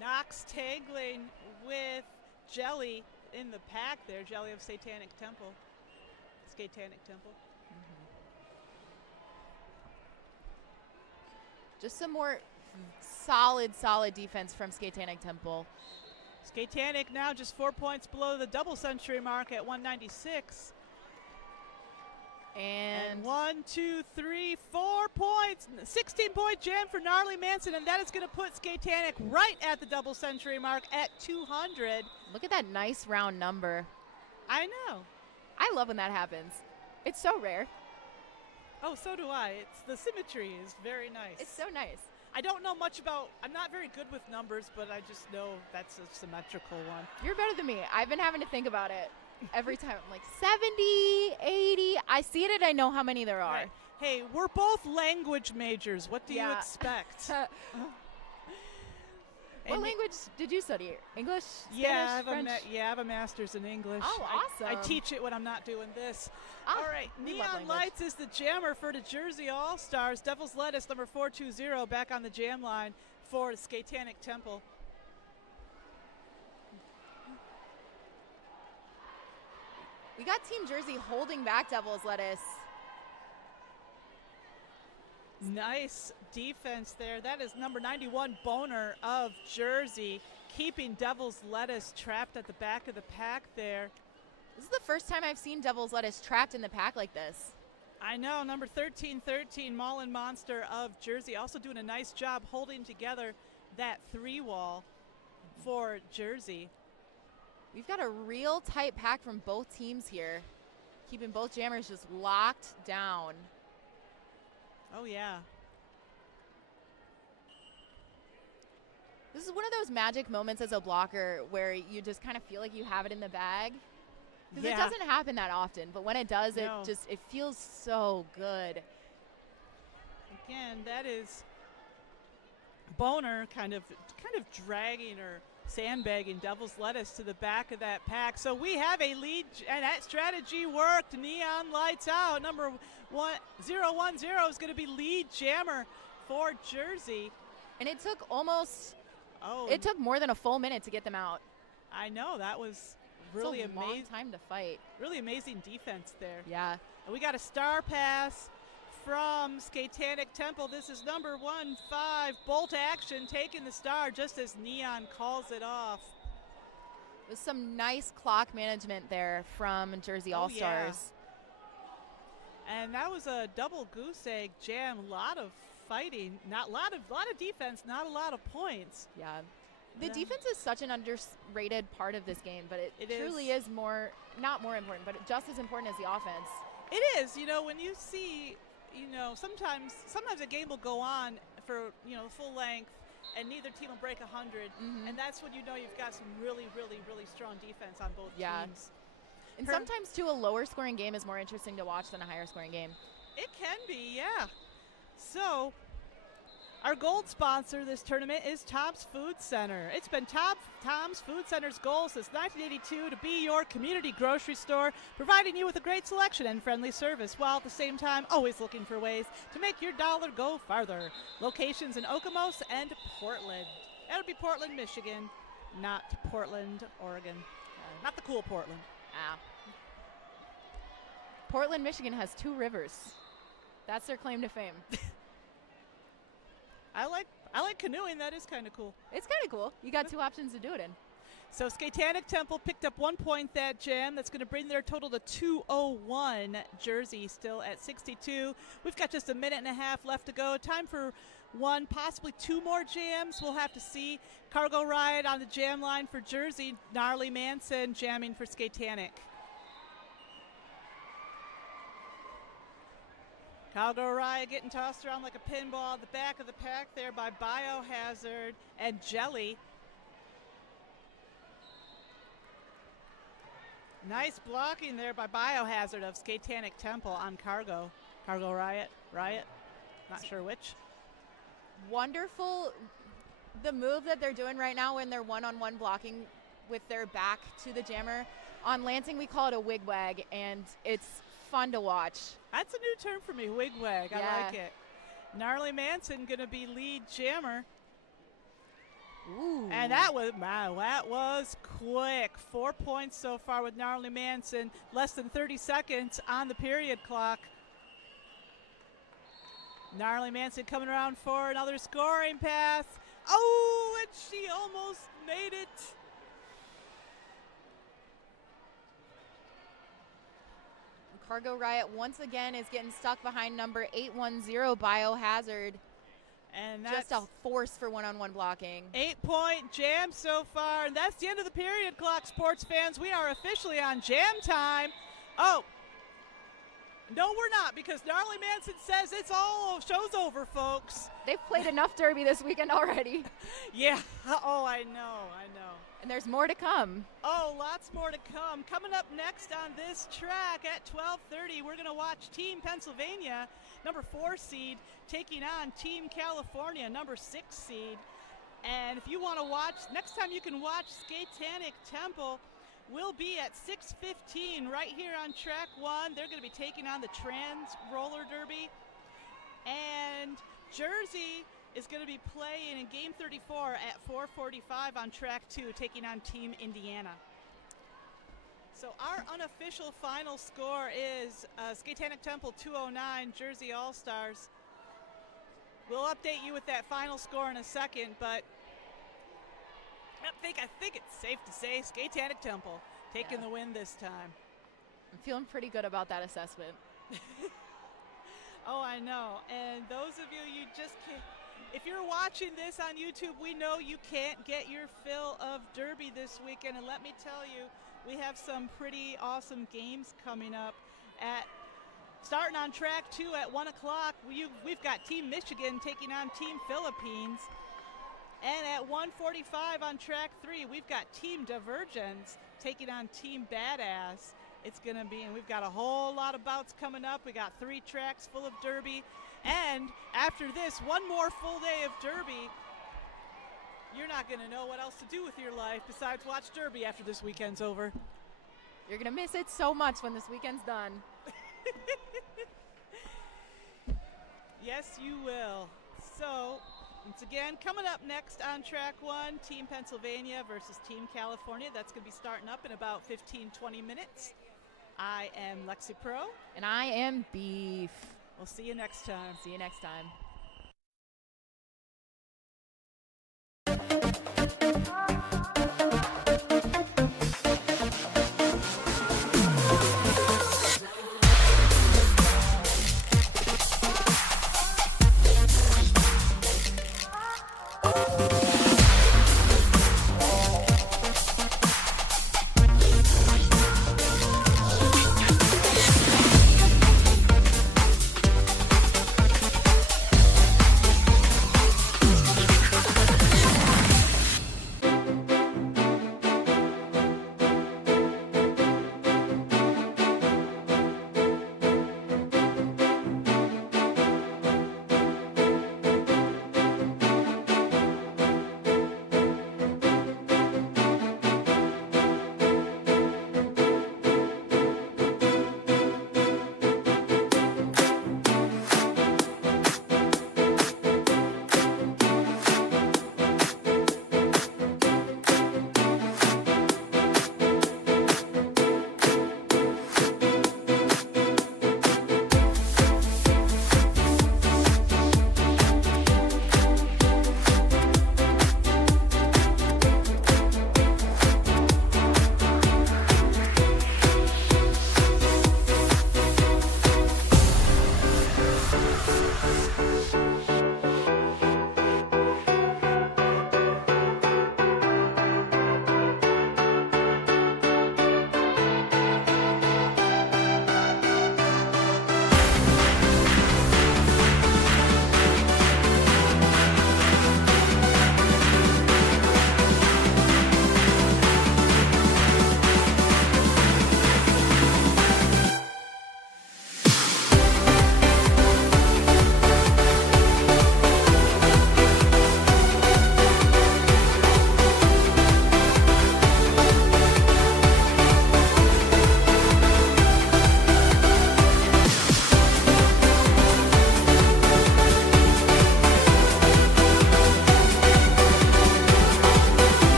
Knox tangling with Jelly in the pack there. Jelly of Skatetanic Temple. Just some more solid defense from Skatetanic Temple. Skatetanic now just 4 points below the double century mark at 196. And 1, 2, 3, 4 points. 16-point jam for Gnarly Manson, and that is going to put Skatetanic right at the double century mark at 200. Look at that nice round number. I know. I love when that happens. It's so rare. Oh, so do I. The symmetry is very nice. It's so nice. I don't know much about, I'm not very good with numbers, but I just know that's a symmetrical one. You're better than me. I've been having to think about it every time. I'm like 70, 80. I see it and I know how many there are. Right. Hey, we're both language majors. What do you expect? What language did you study? English? Spanish, French? I have a master's in English. Oh, awesome. I teach it when I'm not doing this. All right, we love Neon language. Lights is the jammer for the Jersey All-Stars. Devil's Lettuce, number 420, back on the jam line for the Skatetanic Temple. We got Team Jersey holding back Devil's Lettuce. Nice defense there. That is number 91, Boner of Jersey, keeping Devil's Lettuce trapped at the back of the pack there. This is the first time I've seen Devil's Lettuce trapped in the pack like this. I know, number 1313, Maulin Monster of Jersey, also doing a nice job holding together that 3-wall for Jersey. We've got a real tight pack from both teams here, keeping both jammers just locked down. Oh, yeah. This is one of those magic moments as a blocker where you just kind of feel like you have it in the bag. Because it doesn't happen that often, but when it does, No. it feels so good. Again, that is Boner kind of dragging or sandbagging Devil's Lettuce to the back of that pack. So we have a lead, and that strategy worked. Neon lights out. Number 010 is going to be lead jammer for Jersey. And it took almost, Oh, it took more than a full minute to get them out. I know, that was really It's a long amazing. time to fight. Really amazing defense there. Yeah. And we got a star pass from Skatetanic Temple. This is number 15, Bolt Action, taking the star just as Neon calls it off. With some nice clock management there from Jersey Oh, All-Stars. And that was a double goose egg jam. A lot of fighting, not lot of defense, not a lot of points. Yeah. The Yeah. defense is such an underrated part of this game, but it It truly is more, not more important, but just as important as the offense. It is, when you see, sometimes a game will go on for, full length and neither team will break 100. Mhm. And that's when you've got some really, really, really strong defense on both Yeah. teams. And sometimes, too, a lower scoring game is more interesting to watch than a higher scoring game. It can be, yeah. So, our gold sponsor this tournament is Tom's Food Center. It's been Tom's Food Center's goal since 1982 to be your community grocery store, providing you with a great selection and friendly service, while at the same time always looking for ways to make your dollar go farther. Locations in Okemos and Portland. That'll be Portland, Michigan, not Portland, Oregon. Not the cool Portland. Ah. Portland, Michigan has 2 rivers. That's their claim to fame. I like canoeing. That is kind of cool. It's kind of cool. You got 2 options to do it in. So Skatetanic Temple picked up 1 point that jam. That's going to bring their total to 201. Jersey still at 62. We've got just a minute and a half left to go. Time for 1, possibly 2 more jams. We'll have to see. Cargo Riot on the jam line for Jersey. Gnarly Manson jamming for Skatetanic. Cargo Riot getting tossed around like a pinball at the back of the pack there by Biohazard and Jelly. Nice blocking there by Biohazard of Skatetanic Temple on Cargo. Cargo Riot. Not sure which. Wonderful. The move that they're doing right now when they're one-on-one blocking with their back to the jammer. On Lansing, we call it a wigwag, and it's fun to watch. That's a new term for me, wigwag. Yeah. I like it. Gnarly Manson going to be lead jammer. Ooh. And that was quick. 4 points so far with Gnarly Manson. Less than 30 seconds on the period clock. Gnarly Manson coming around for another scoring pass. Oh, and she almost made it. Cargo Riot once again is getting stuck behind number 810 Biohazard. And that's Just a force for one-on-one blocking. 8-point jam so far. And that's the end of the period clock, sports fans. We are officially on jam time. Oh, no, we're not, because Gnarly Manson says it's all show's over, folks. They've played enough Derby this weekend already. Yeah. Oh, I know. And there's more to come. Oh, lots more to come. Coming up next on this track at 12:30, we're going to watch Team Pennsylvania, number 4 seed, taking on Team California, number 6 seed. And if you want to watch, next time you can watch Skatetanic Temple will be at 6:15 right here on track 1. They're going to be taking on the Trans Roller Derby. And Jersey is going to be playing in game 34 at 4:45 on track 2, taking on Team Indiana. So our unofficial final score is Skatetanic Temple 209, Jersey All-Stars. We'll update you with that final score in a second, but I think it's safe to say Skatetanic Temple taking the win this time. I'm feeling pretty good about that assessment. Oh, I know. And those of you just If you're watching this on YouTube, we know you can't get your fill of Derby this weekend. And let me tell you, we have some pretty awesome games coming up. Starting on track 2 at 1 o'clock, we've got Team Michigan taking on Team Philippines. And at 1:45 on track 3, we've got Team Divergence taking on Team Badass. It's going to be, and we've got a whole lot of bouts coming up. We got 3 tracks full of Derby. And after this, one more full day of Derby. You're not going to know what else to do with your life besides watch Derby after this weekend's over. You're going to miss it so much when this weekend's done. Yes, you will. So, once again, coming up next on track 1, Team Pennsylvania versus Team California. That's going to be starting up in about 15-20 minutes. I am Lexi Pro. And I am Beef. We'll see you next time. See you next time.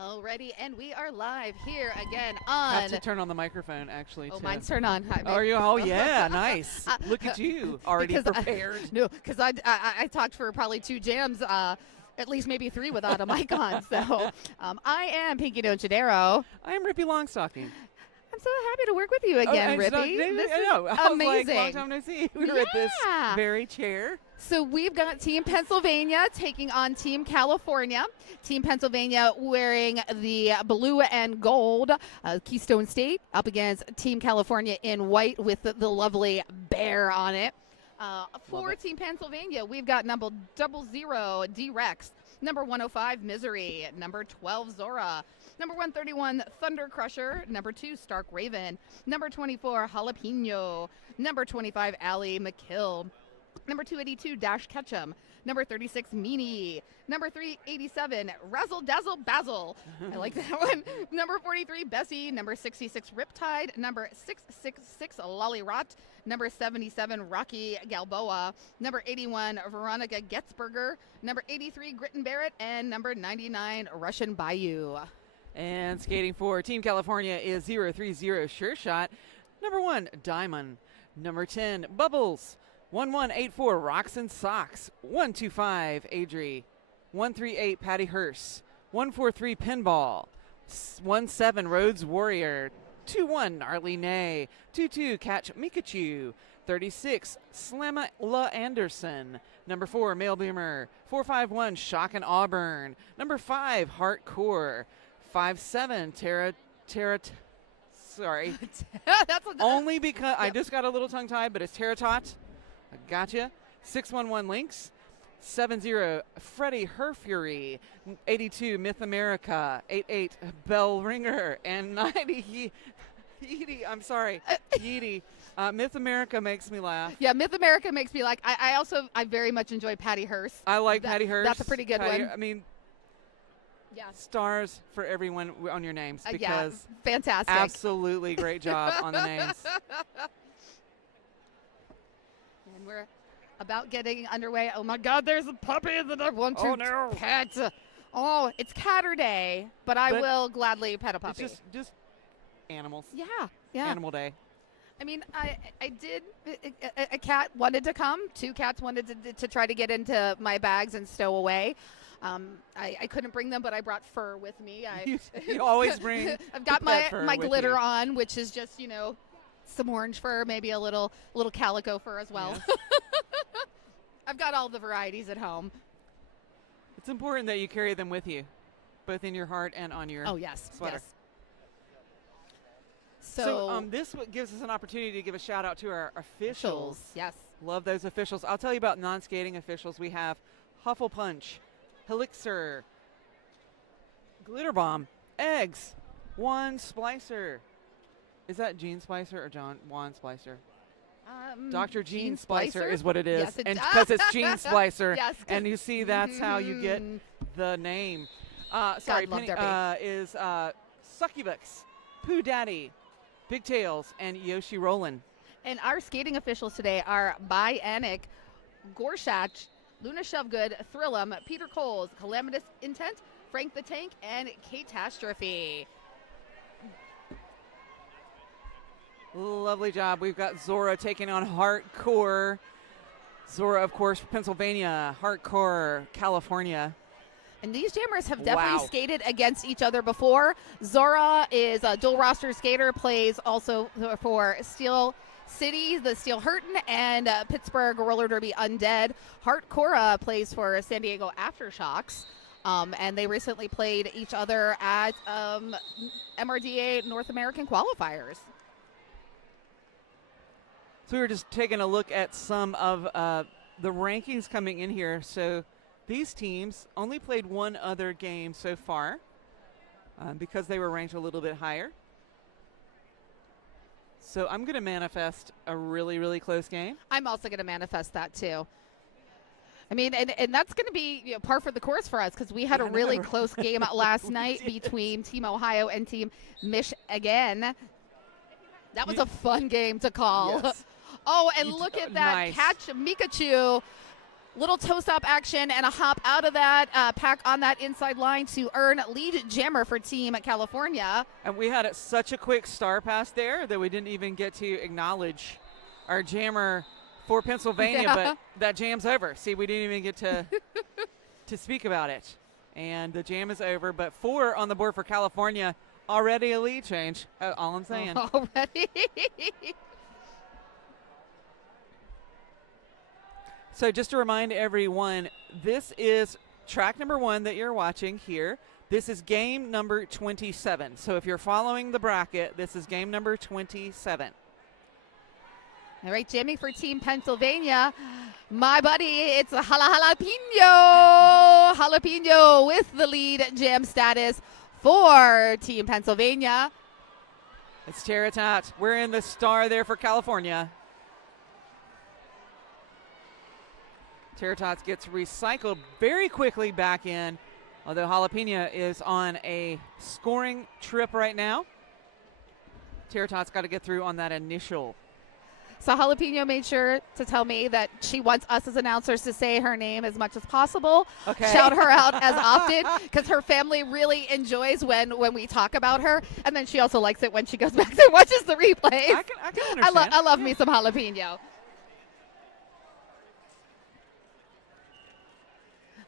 Alrighty, and we are live here again on. Have to turn on the microphone, actually. Oh, too. mine's turned on. Hi, Are you? Oh, yeah, nice. Look at you, already because prepared. No, because I talked for probably 2 jams, at least maybe 3 without a mic on. So I am Pinky Donchadero. I am Rippy Longstocking. I'm so happy to work with you again, I Rippy. This I know. is I was amazing. like, long time no see. We were at this Yeah. very chair. So we've got Team Pennsylvania taking on Team California. Team Pennsylvania wearing the blue and gold Keystone State up against Team California in white with the lovely bear on it. For Team Pennsylvania, we've got number 00 D-Rex, number 105 Misery, number 12 Zora, number 131 Thunder Crusher, number 2 Stark Raven, number 24 Jalapeno, number 25 Allie McKill, number 282 Dash Ketchum, number 36 Meanie, number 387 Razzle Dazzle Basil, I like that one, number 43 Bessie, number 66 Riptide, number 666 Lolly Rot, number 77 Rocky Galboa, number 81 Veronica Getzberger, number 83 Gritton Barrett, and number 99 Russian Bayou. And skating for Team California is 030 Sure Shot, number 1 Diamond, number 10 Bubbles, 1184 Rocks and Socks, 125 Adri, 138 Patty Hearst, 143 Pinball, 17 Rhodes Warrior, 21 Gnarly Nay, 22 Catch Mikachu, 36 Slamma La Anderson, number 4 Male Boomer, 451 Shock and Auburn, number 5 Hardcore, 57 sorry. That's Only because I just got a little tongue tied, but it's Terratot. I gotcha. 611 Lynx. 70 Freddie Herfury. 82 Myth America. 88 Bell Ringer. And 90 Yeety. I'm sorry. Yeety. Myth America makes me laugh. Yeah, Myth America makes me like. I very much enjoy Patty Hearst. I like Patty Hearst. That's a pretty good one. I mean, Yeah. stars for everyone on your names Yeah, because fantastic. absolutely great job on the names. And we're about getting underway. Oh my God, there's a puppy in the door. One, two, Oh, no. pet. Oh, it's Catter Day, but I But will gladly pet a puppy. It's just animals. yeah, yeah. Animal Day. I mean, I did. A cat wanted to come. 2 cats wanted to try to get into my bags and stow away. I couldn't bring them, but I brought fur with me. You always bring I've got the pet fur my with glitter you. on, which is just some orange fur, maybe a little calico fur as well. Yes. I've got all the varieties at home. It's important that you carry them with you, both in your heart and on your Oh yes, sweater. yes. So this gives us an opportunity to give a shout out to our officials. Yes. Love those officials. I'll tell you about non-skating officials. We have Huffle Punch, Helixer, Glitter Bomb, Eggs, Juan Splicer. Is that Gene Splicer or Juan Splicer? Dr. Gene Splicer is what it is. Yes, and because it's Gene Splicer. Yes, and you see that's how you get the name. Sorry, love Penny, Derby. is Succubus, Pooh Daddy, Pigtails, and Yoshi Rollin. And our skating officials today are Bianic, Gorshach, Luna Shovegood, Thrillum, Peter Coles, Calamitous Intent, Frank the Tank, and Catastrophe. Lovely job. We've got Zora taking on Hardcore. Zora, of course, Pennsylvania. Hardcore, California. And these jammers have definitely Wow. skated against each other before. Zora is a dual roster skater, plays also for Steel City, the Steel Hurton, and Pittsburgh Roller Derby Undead. Hart Cora plays for San Diego Aftershocks. And they recently played each other at MRDA North American qualifiers. So we were just taking a look at some of the rankings coming in here. So these teams only played one other game so far because they were ranked a little bit higher. So I'm going to manifest a really, really close game. I'm also going to manifest that too. I mean, and that's going to be par for the course for us because we had a really close game last night between Team Ohio and Team Michigan. That was a fun game to call. Yes. Oh, and look at that catch, Mikachu. Little toe-stop action and a hop out of that pack on that inside line to earn lead jammer for Team California. And we had such a quick star pass there that we didn't even get to acknowledge our jammer for Pennsylvania, but that jam's over. See, we didn't even get to to speak about it. And the jam is over, but 4 on the board for California. Already a lead change, all I'm saying. Already. So just to remind everyone, this is track number 1 that you're watching here. This is game number 27. So if you're following the bracket, this is game number 27. All right, jamming for Team Pennsylvania. My buddy, it's Jalapeno. Jalapeno with the lead jam status for Team Pennsylvania. It's Teratot. We're in the star there for California. Teratot gets recycled very quickly back in, although Jalapeno is on a scoring trip right now. Teratot's got to get through on that initial. So Jalapeno made sure to tell me that she wants us as announcers to say her name as much as possible. Okay. Shout her out as often because her family really enjoys when we talk about her. And then she also likes it when she goes back and watches the replays. I can understand. I love me some Jalapeno.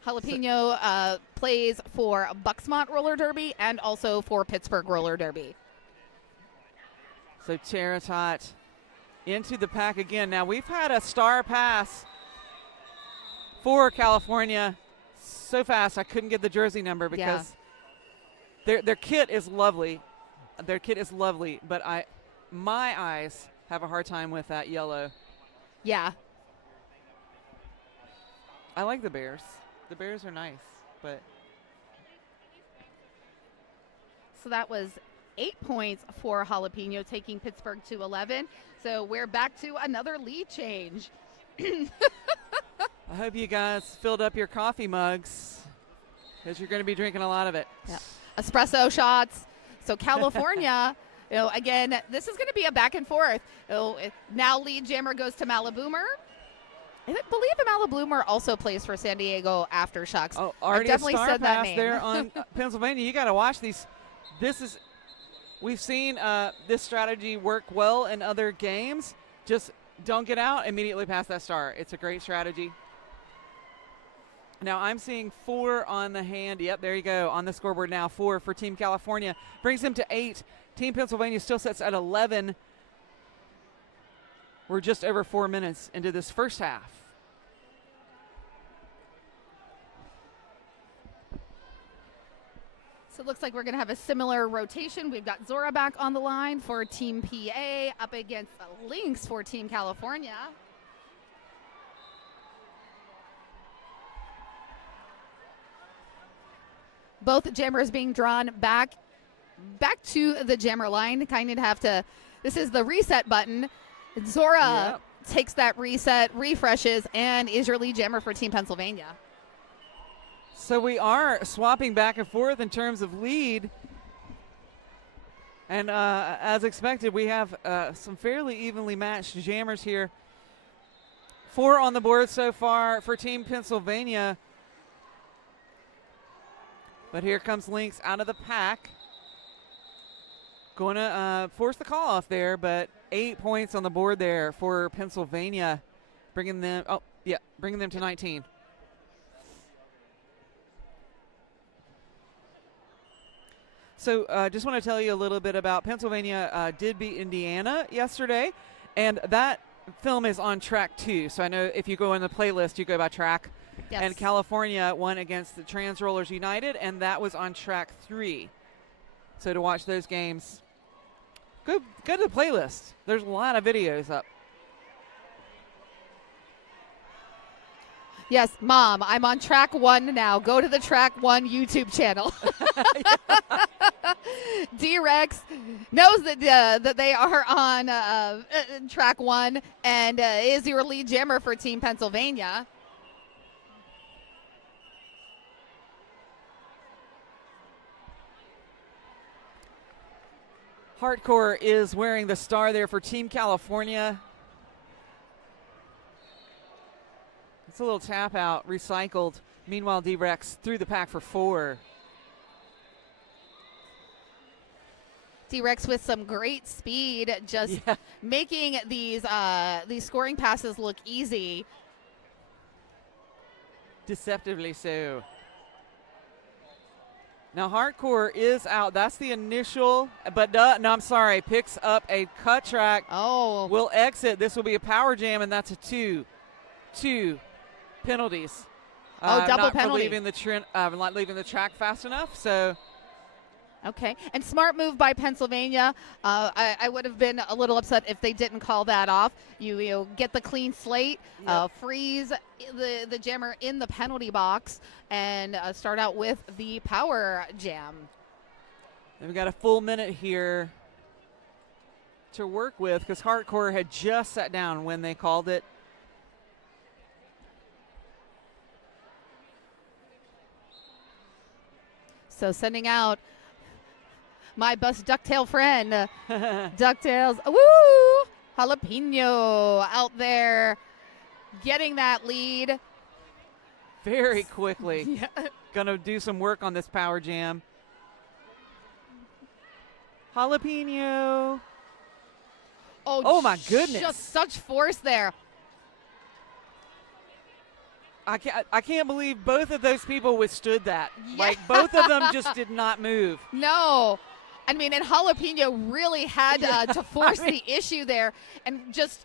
Jalapeno plays for Bucksmont Roller Derby and also for Pittsburgh Roller Derby. So Teratot into the pack again. Now we've had a star pass for California so fast I couldn't get the jersey number because their kit is lovely. Their kit is lovely, but my eyes have a hard time with that yellow. Yeah. I like the Bears. The Bears are nice, but. So that was 8 points for Jalapeno, taking Pittsburgh to 11. So we're back to another lead change. I hope you guys filled up your coffee mugs because you're going to be drinking a lot of it. Yeah. Espresso shots. So California, again, this is going to be a back and forth. Now lead jammer goes to Maliboomer. I believe Maliboomer also plays for San Diego Aftershocks. Oh, already definitely a star said that pass name. there on Pennsylvania. You got to watch these. We've seen this strategy work well in other games. Just don't get out, immediately past that star. It's a great strategy. Now I'm seeing 4 on the hand. Yep, there you go. On the scoreboard now, 4 for Team California. Brings them to 8. Team Pennsylvania still sets at 11. We're just over 4 minutes into this first half. So it looks like we're going to have a similar rotation. We've got Zora back on the line for Team PA up against Lynx for Team California. Both jammers being drawn back to the jammer line. Kind of have to, this is the reset button. Zora takes that reset, refreshes, and is your lead jammer for Team Pennsylvania. So we are swapping back and forth in terms of lead. And as expected, we have some fairly evenly matched jammers here. 4 on the board so far for Team Pennsylvania. But here comes Lynx out of the pack. Going to force the call off there, but 8 points on the board there for Pennsylvania. Bringing them to 19. So just want to tell you a little bit about Pennsylvania did beat Indiana yesterday. And that film is on track 2. So I know if you go in the playlist, you go by track. Yes. And California won against the Trans Rollers United, and that was on track 3. So to watch those games, go to the playlist. There's a lot of videos up. Yes, Mom, I'm on track 1 now. Go to the track 1 YouTube channel. D-Rex knows that they are on track 1 and is your lead jammer for Team Pennsylvania. Hardcore is wearing the star there for Team California. It's a little tap out, recycled. Meanwhile, D-Rex threw the pack for 4. D-Rex with some great speed, just making these scoring passes look easy. Deceptively so. Now Hardcore is out. That's the initial, but no, I'm sorry. Picks up a cut track. Oh. Will exit. This will be a power jam, and that's a 2 penalties. Double penalty. Not leaving the track fast enough. So. Okay, and smart move by Pennsylvania. I would have been a little upset if they didn't call that off. You get the clean slate, freeze the jammer in the penalty box, and start out with the power jam. And we've got a full minute here to work with because Hardcore had just sat down when they called it. So sending out my best ducktail friend, DuckTales, woo! Jalapeno out there getting that lead. Very quickly. Yeah. Gonna do some work on this power jam. Jalapeno. Oh my goodness. Just such force there. I can't believe both of those people withstood that. Yeah. Like both of them just did not move. No. I mean, and Jalapeno really had to force the issue there and just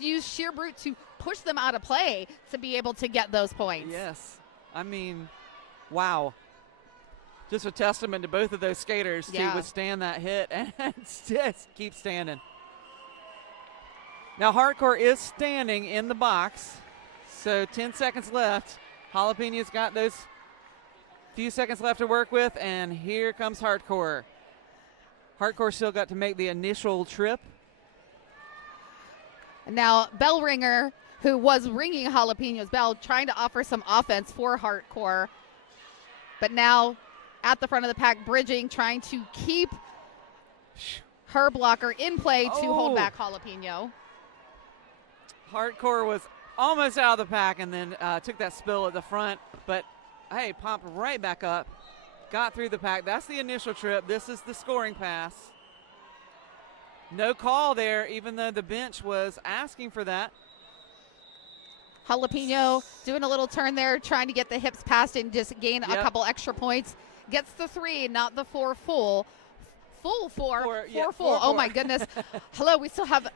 use sheer brute to push them out of play to be able to get those points. Yes. I mean, wow. Just a testament to both of those skaters to withstand that hit and just keep standing. Now Hardcore is standing in the box. So 10 seconds left. Jalapeno's got those few seconds left to work with, and here comes Hardcore. Hardcore still got to make the initial trip. Now, bell ringer, who was ringing Jalapeno's bell, trying to offer some offense for Hardcore. But now at the front of the pack, bridging, trying to keep her blocker in play to hold back Jalapeno. Hardcore was almost out of the pack and then took that spill at the front. But, hey, popped right back up. Got through the pack. That's the initial trip. This is the scoring pass. No call there, even though the bench was asking for that. Jalapeno doing a little turn there, trying to get the hips past and just gain a couple extra points. Gets the 3, not the 4 full. Full 4. Four full. Oh, my goodness. Hello, we still have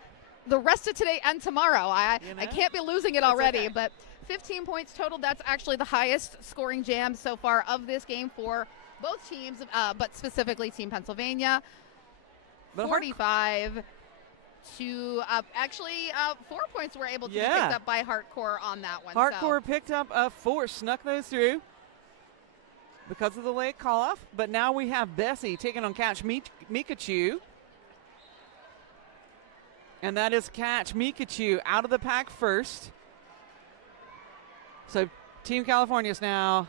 the rest of today and tomorrow. I can't be losing it already, okay. But 15 points total. That's actually the highest scoring jam so far of this game for both teams, but specifically Team Pennsylvania. But 45 to 4 points were able to be picked up by Hardcore on that one. Hardcore picked up 4, snuck those through because of the late call-off. But now we have Bessie taking on Catch Mikachu. And that is Catch Mikachu out of the pack first. So Team California is now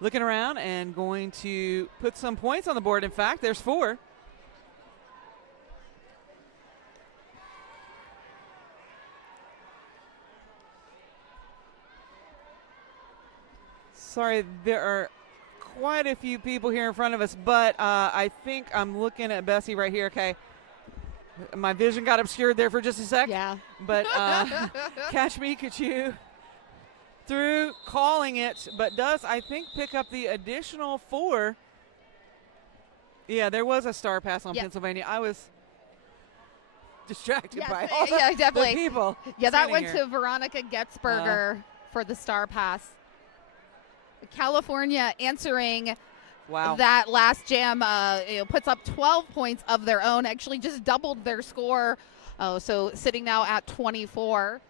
looking around and going to put some points on the board. In fact, there's 4. Sorry, there are quite a few people here in front of us, but I think I'm looking at Bessie right here. Okay. My vision got obscured there for just a sec. Yeah. But Catch Mikachu through, calling it, but does, I think, pick up the additional 4. Yeah, there was a star pass on Pennsylvania. distracted Yes, by all yeah, the definitely. people. Yeah, that standing went here. to Veronica Getzberger for the star pass. California answering Wow. that last jam puts up 12 points of their own, actually just doubled their score. So sitting now at 24.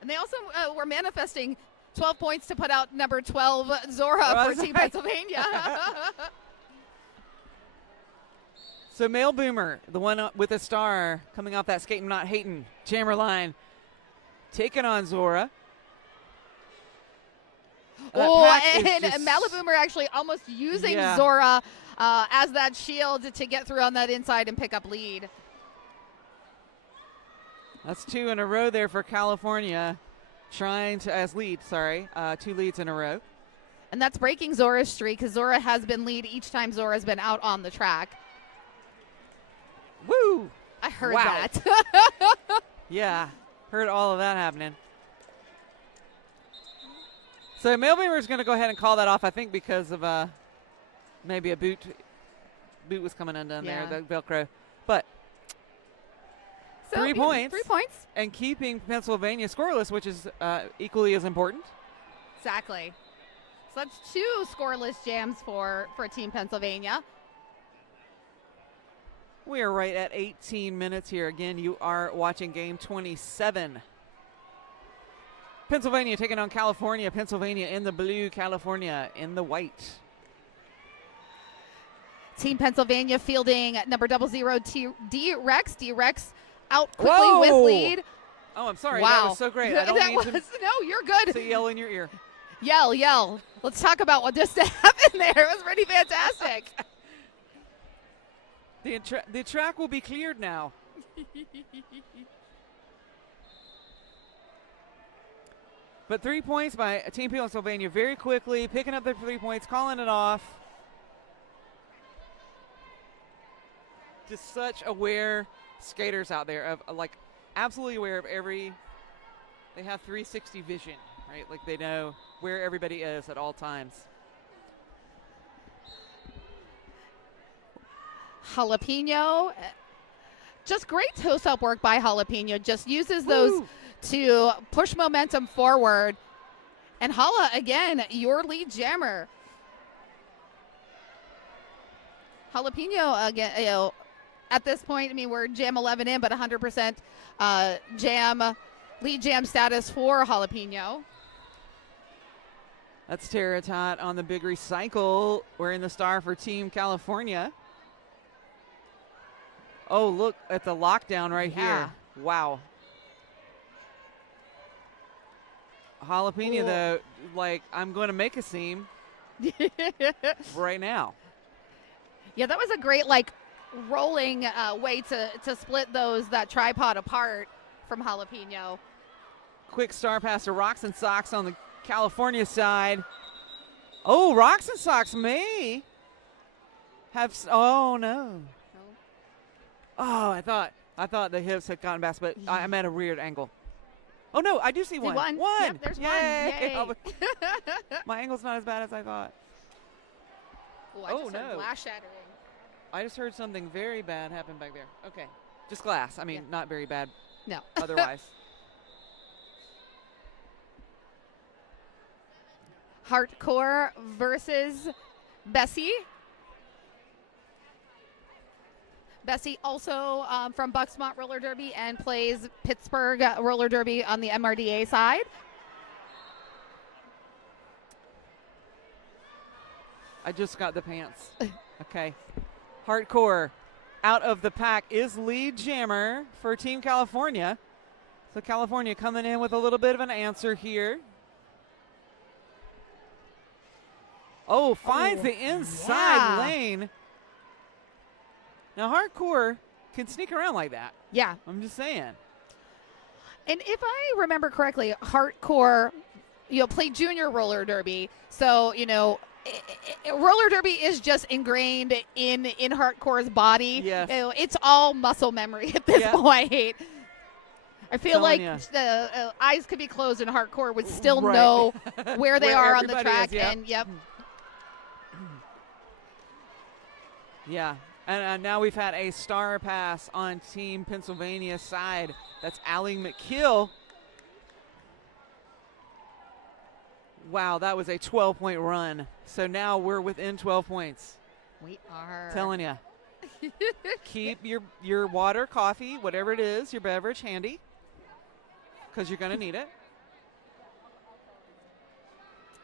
And they also were manifesting 12 points to put out number 12, Zora, Oh, for that's Team right. Pennsylvania. So Male Boomer, the one with a star, coming off that skating not hating jammer line, taking on Zora. That Oh, pack is and just- Maliboomer actually almost using Yeah. Zora as that shield to get through on that inside and pick up lead. That's 2 in a row there for California, trying to, as lead, sorry, 2 leads in a row. And that's breaking Zora's streak because Zora has been lead each time Zora's been out on the track. Woo! I heard Wow. that. Yeah, heard all of that happening. So Male Boomer is going to go ahead and call that off, I think, because of maybe a boot. Boot was coming undone Yeah. there, the Velcro. But So, 3 points. 3 points. and keeping Pennsylvania scoreless, which is equally as important. Exactly. So that's 2 scoreless jams for Team Pennsylvania. We are right at 18 minutes here. Again, you are watching game 27. Pennsylvania taking on California. Pennsylvania in the blue, California in the white. Team Pennsylvania fielding number 00 D-Rex. D-Rex out quickly Whoa! with lead. Oh, I'm sorry. Wow. That was so great. I don't That need was, to no, you're good. yell in your ear. Yell, yell. Let's talk about what just happened there. It was pretty fantastic. The track will be cleared now. But 3 points by Team Pennsylvania very quickly, picking up their 3 points, calling it off. Just such aware skaters out there of like absolutely aware of every. They have 360 vision, right? Like they know where everybody is at all times. Jalapeno. Just great toss-up work by Jalapeno. Just uses those Woo! to push momentum forward. And Hala, again, your lead jammer. Jalapeno, again, at this point, I mean, we're jam 11 in, but 100% lead jam status for Jalapeno. That's Terratot on the big recycle, wearing the star for Team California. Oh, look at the lockdown right Yeah. here. Wow. Jalapeno, Ooh. though, like, I'm going to make a seam right now. Yeah, that was a great, like, rolling way to split that tripod apart from Jalapeno. Quick star pass to Rocks and Socks on the California side. Oh, Rocks and Socks may have. Oh, no. Oh, I thought the hips had gotten past, but I'm at a weird angle. Oh no, I do see one. One. One. Yep, there's Yay. one. Yay. My angle's not as bad as I thought. Ooh, I Oh, just heard no. glass shattering. I just heard something very bad happen back there. Okay, just glass. I mean, Yeah. not very bad No. otherwise. Hardcore versus Bessie. Bessie also from Bucksmont Roller Derby and plays Pittsburgh Roller Derby on the MRDA side. I just got the pants. Okay. Hardcore out of the pack is lead jammer for Team California. So California coming in with a little bit of an answer here. Oh, finds the inside yeah. lane. Now Hardcore can sneak around like that. Yeah. I'm just saying. And if I remember correctly, Hardcore, played junior roller derby. So, roller derby is just ingrained in Hardcore's body. Yes. It's all muscle memory at this Yeah. point. I feel like Telling ya. the eyes could be closed and Hardcore would still Right. know where they Where are on the everybody track. is, yep. And yep. Yeah. And now we've had a star pass on Team Pennsylvania's side. That's Allie McKeel. Wow, that was a 12-point run. So now we're within 12 points. We are. Telling you. Keep your water, coffee, whatever it is, your beverage handy, because you're going to need it.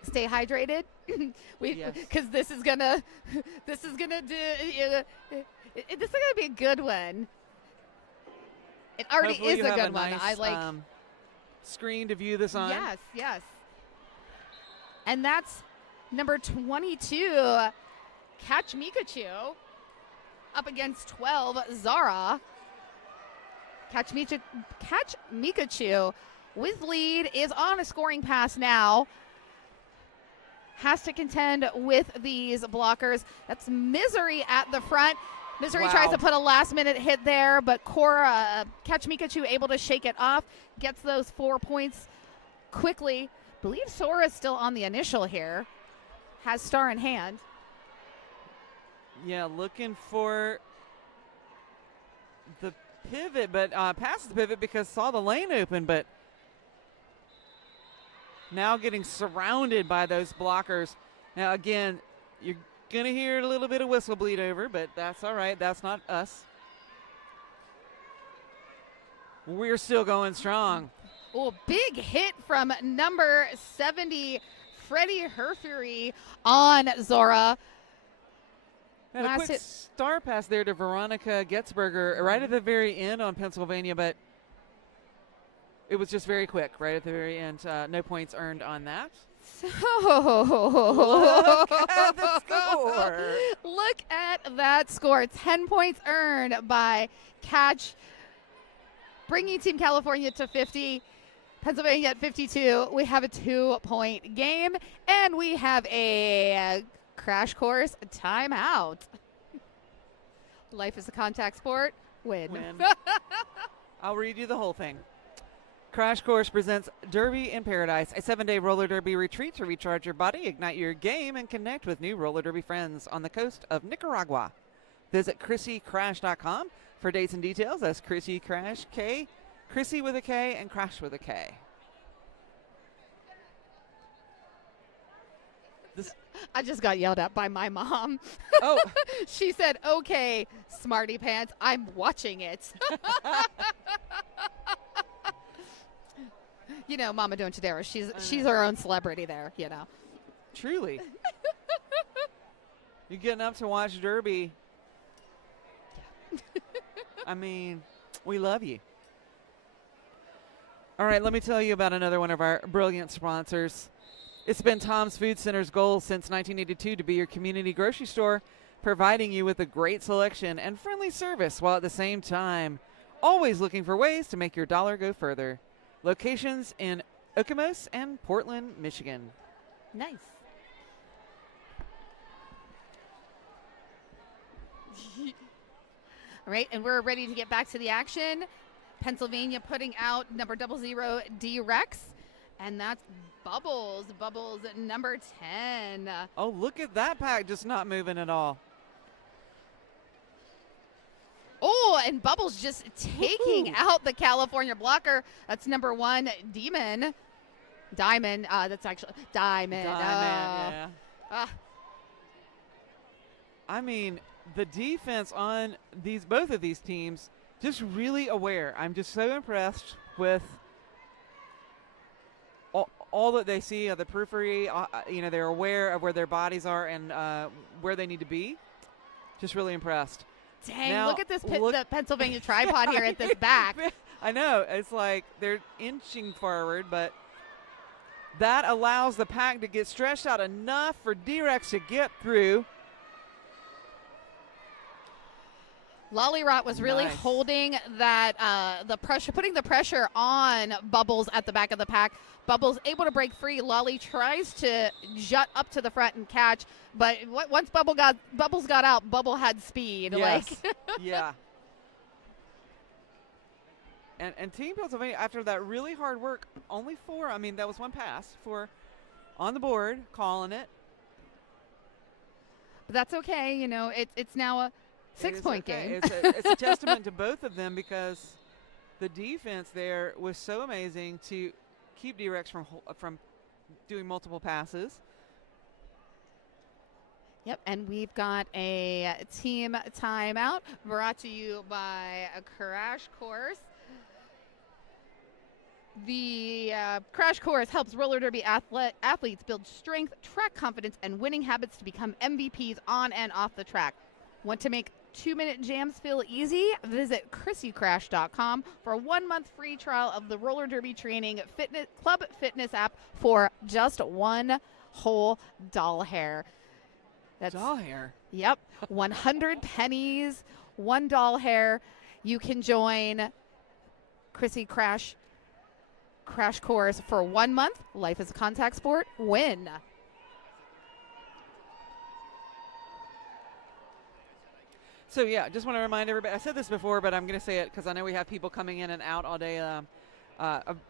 Stay hydrated. Yes. Because this is gonna be a good one. It already Hopefully is you a have good one. nice, I like. Screen to view this on. Yes, yes. And that's number 22, Catch Mikachu, up against 12, Zara. Catch Mikachu with lead is on a scoring pass now. Has to contend with these blockers. That's Misery at the front. Misery Wow. tries to put a last-minute hit there, but Catch Mikachu able to shake it off, gets those 4 points quickly. Believe Sora's still on the initial here. Has star in hand. Yeah, looking for the pivot, but past the pivot because saw the lane open, but now getting surrounded by those blockers. Now, again, you're going to hear a little bit of whistle bleed over, but that's all right. That's not us. We're still going strong. Oh, big hit from number 70, Freddie Herfury on Zora. And a Last quick hit. star pass there to Veronica Getzberger right at the very end on Pennsylvania, but it was just very quick right at the very end. No points earned on that. So Look at the score. Look at that score. 10 points earned by Catch, bringing Team California to 50. Pennsylvania at 52. We have a 2-point game, and we have a crash course timeout. Life is a contact sport. Win. I'll read you the whole thing. Crash Course presents Derby in Paradise, a 7-day roller derby retreat to recharge your body, ignite your game, and connect with new roller derby friends on the coast of Nicaragua. Visit ChrissyCrash.com for dates and details. That's Chrissy Crash, K, Chrissy with a K, and Crash with a K. I just got yelled at by my mom. Oh. She said, "Okay, smarty pants, I'm watching it." You know, Mama Don't Chidera, she's her own celebrity there, you know. Truly. You're getting up to watch Derby. I mean, we love you. All right, let me tell you about another one of our brilliant sponsors. It's been Tom's Food Center's goal since 1982 to be your community grocery store, providing you with a great selection and friendly service while at the same time always looking for ways to make your dollar go further. Locations in Okemos and Portland, Michigan. Nice. All right, and we're ready to get back to the action. Pennsylvania putting out number 00 D-Rex, and that's Bubbles. Bubbles number 10. Oh, look at that pack just not moving at all. Oh, and Bubbles just taking out the California blocker. That's number 1, Diamond. That's actually Diamond. Yeah. I mean, the defense on both of these teams just really aware. I'm just so impressed with all that they see of the periphery. They're aware of where their bodies are and where they need to be. Just really impressed. Dang, Now, look at this the Pennsylvania tripod here at this back. I know. It's like they're inching forward, but that allows the pack to get stretched out enough for D-Rex to get through. Lollyrot was really Nice. holding that the pressure, putting the pressure on Bubbles at the back of the pack. Bubbles able to break free. Lolly tries to jut up to the front and catch, but once Bubbles got out, Bubble had speed. Yes. Yeah. And Team Pennsylvania, after that really hard work, only 4. I mean, that was 1 pass for on the board, calling it. But that's okay. You know, it's now a 6-point game. It's a testament to both of them because the defense there was so amazing to keep D-Rex from doing multiple passes. Yep, and we've got a team timeout brought to you by a Crash Course. The Crash Course helps roller derby athletes build strength, track confidence, and winning habits to become MVPs on and off the track. Want to make 2-minute jams feel easy? Visit ChrissyCrash.com for a 1-month free trial of the roller derby training club fitness app for just one whole doll hair. That's Doll hair. Yep, 100 pennies, one doll hair. You can join Chrissy Crash Course for 1 month. Life is a contact sport. Win. So yeah, just want to remind everybody. I said this before, but I'm going to say it because I know we have people coming in and out all day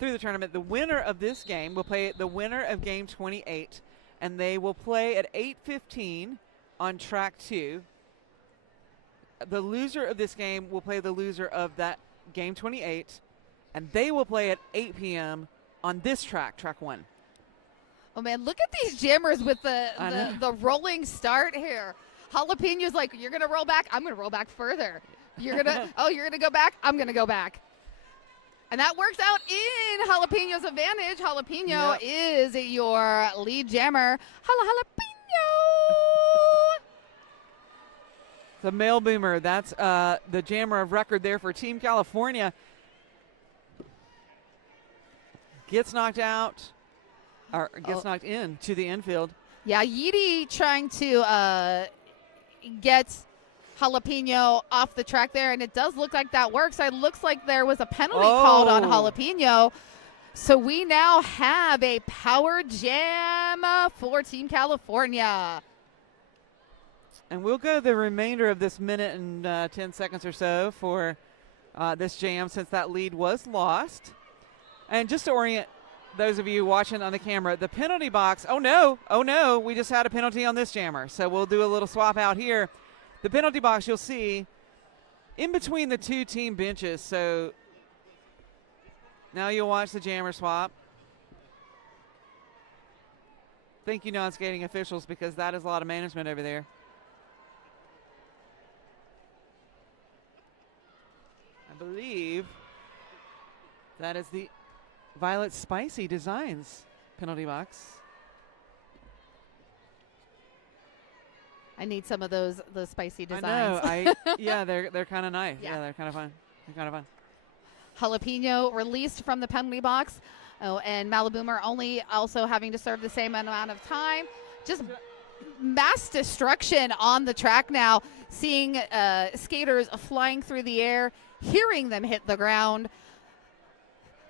through the tournament. The winner of this game will play the winner of game 28, and they will play at 8:15 on track 2. The loser of this game will play the loser of that game 28, and they will play at 8 p.m. on this track 1. Oh man, look at these jammers with the rolling start here. Jalapeno's like, you're gonna roll back, I'm gonna roll back further. You're gonna you're gonna go back, I'm gonna go back. And that works out in Jalapeno's advantage. Jalapeno is your lead jammer. Jalapeno. The male boomer, that's the jammer of record there for Team California. Gets knocked out, or gets knocked in to the infield. Yeah, Yeedy trying to get Jalapeno off the track there, and it does look like that works. It looks like there was a penalty called on Jalapeno. So we now have a power jam for Team California. And we'll go the remainder of this minute and 10 seconds or so for this jam since that lead was lost. And just to orient those of you watching on the camera, the penalty box, oh no, we just had a penalty on this jammer. So we'll do a little swap out here. The penalty box you'll see in between the two team benches. So now you'll watch the jammer swap. Thank you, non-skating officials, because that is a lot of management over there. I believe that is the Violet Spicy Designs penalty box. I need some of those spicy designs. I know. Yeah, they're kind of nice. Yeah. Yeah, they're kind of fun. Jalapeno released from the penalty box. Oh, and Maliboomer only also having to serve the same amount of time. Just mass destruction on the track now. Seeing skaters flying through the air, hearing them hit the ground.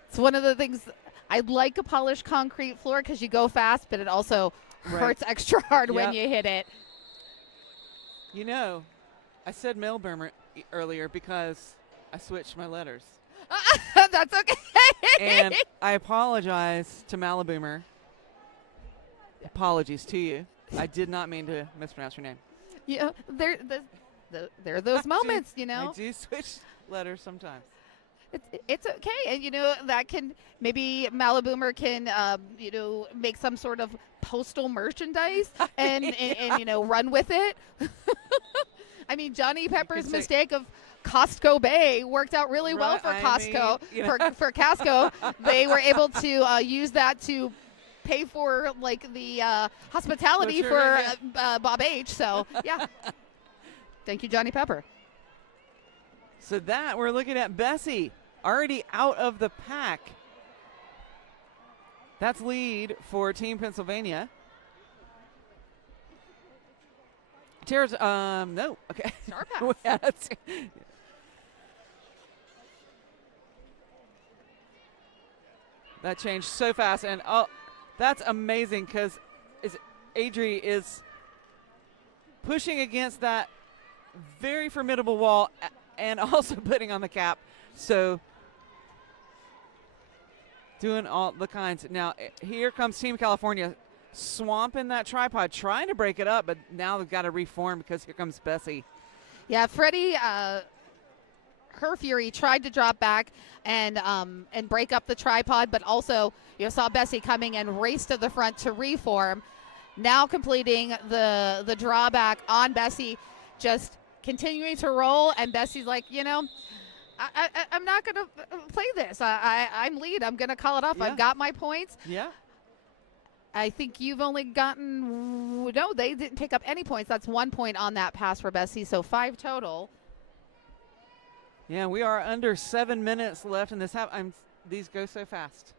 It's one of the things I like a polished concrete floor because you go fast, but it also hurts extra hard when you hit it. You know, I said male boomer earlier because I switched my letters. That's okay. And I apologize to Maliboomer. Apologies to you. I did not mean to mispronounce your name. Yeah, there are those moments, you know. I do switch letters sometimes. It's okay, and you know that can maybe Maliboomer can make some sort of postal merchandise and you know run with it. I mean, Johnny Pepper's mistake of Costco Bay worked out really well for Costco. For Casco, they were able to use that to pay for like the hospitality for Bob H. So yeah, thank you, Johnny Pepper. So that we're looking at Bessie already out of the pack. That's lead for Team Pennsylvania. Tara's, no, okay. Star pass. Yeah, that changed so fast, and that's amazing because Adri is pushing against that very formidable wall and also putting on the cap. So doing all the kinds. Now here comes Team California swamping that tripod, trying to break it up, but now they've got to reform because here comes Bessie. Yeah, Freddie, her Fury tried to drop back and break up the tripod, but also saw Bessie coming and raced to the front to reform. Now completing the drawback on Bessie, just continuing to roll, and Bessie's like, I'm not going to play this. I'm lead. I'm going to call it off. Yeah. I've got my points. Yeah. I think you've only gotten, no, they didn't take up any points. That's 1 point on that pass for Bessie, so 5 total. Yeah, we are under 7 minutes left in this half. These go so fast.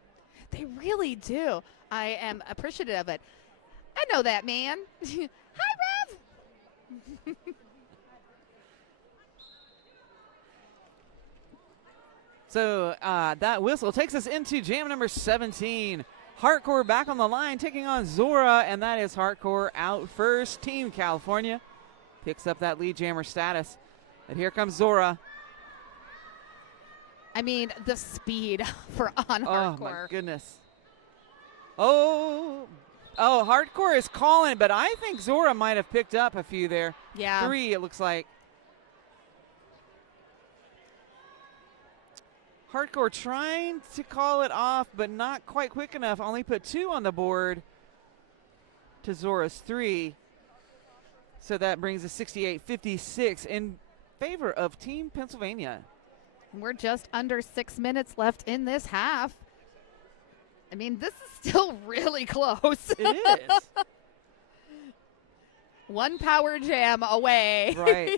They really do. I am appreciative of it. I know that, man. Hi, Rev. So that whistle takes us into jam number 17. Hardcore back on the line, taking on Zora, and that is Hardcore out first. Team California picks up that lead jammer status. And here comes Zora. I mean, the speed for on Oh, Hardcore. my goodness. Oh, Hardcore is calling, but I think Zora might have picked up a few there. Yeah. 3, it looks like. Hardcore trying to call it off, but not quite quick enough. Only put 2 on the board to Zora's 3. So that brings us 68-56 in favor of Team Pennsylvania. We're just under 6 minutes left in this half. I mean, this is still really close. It is. One power jam away. Right.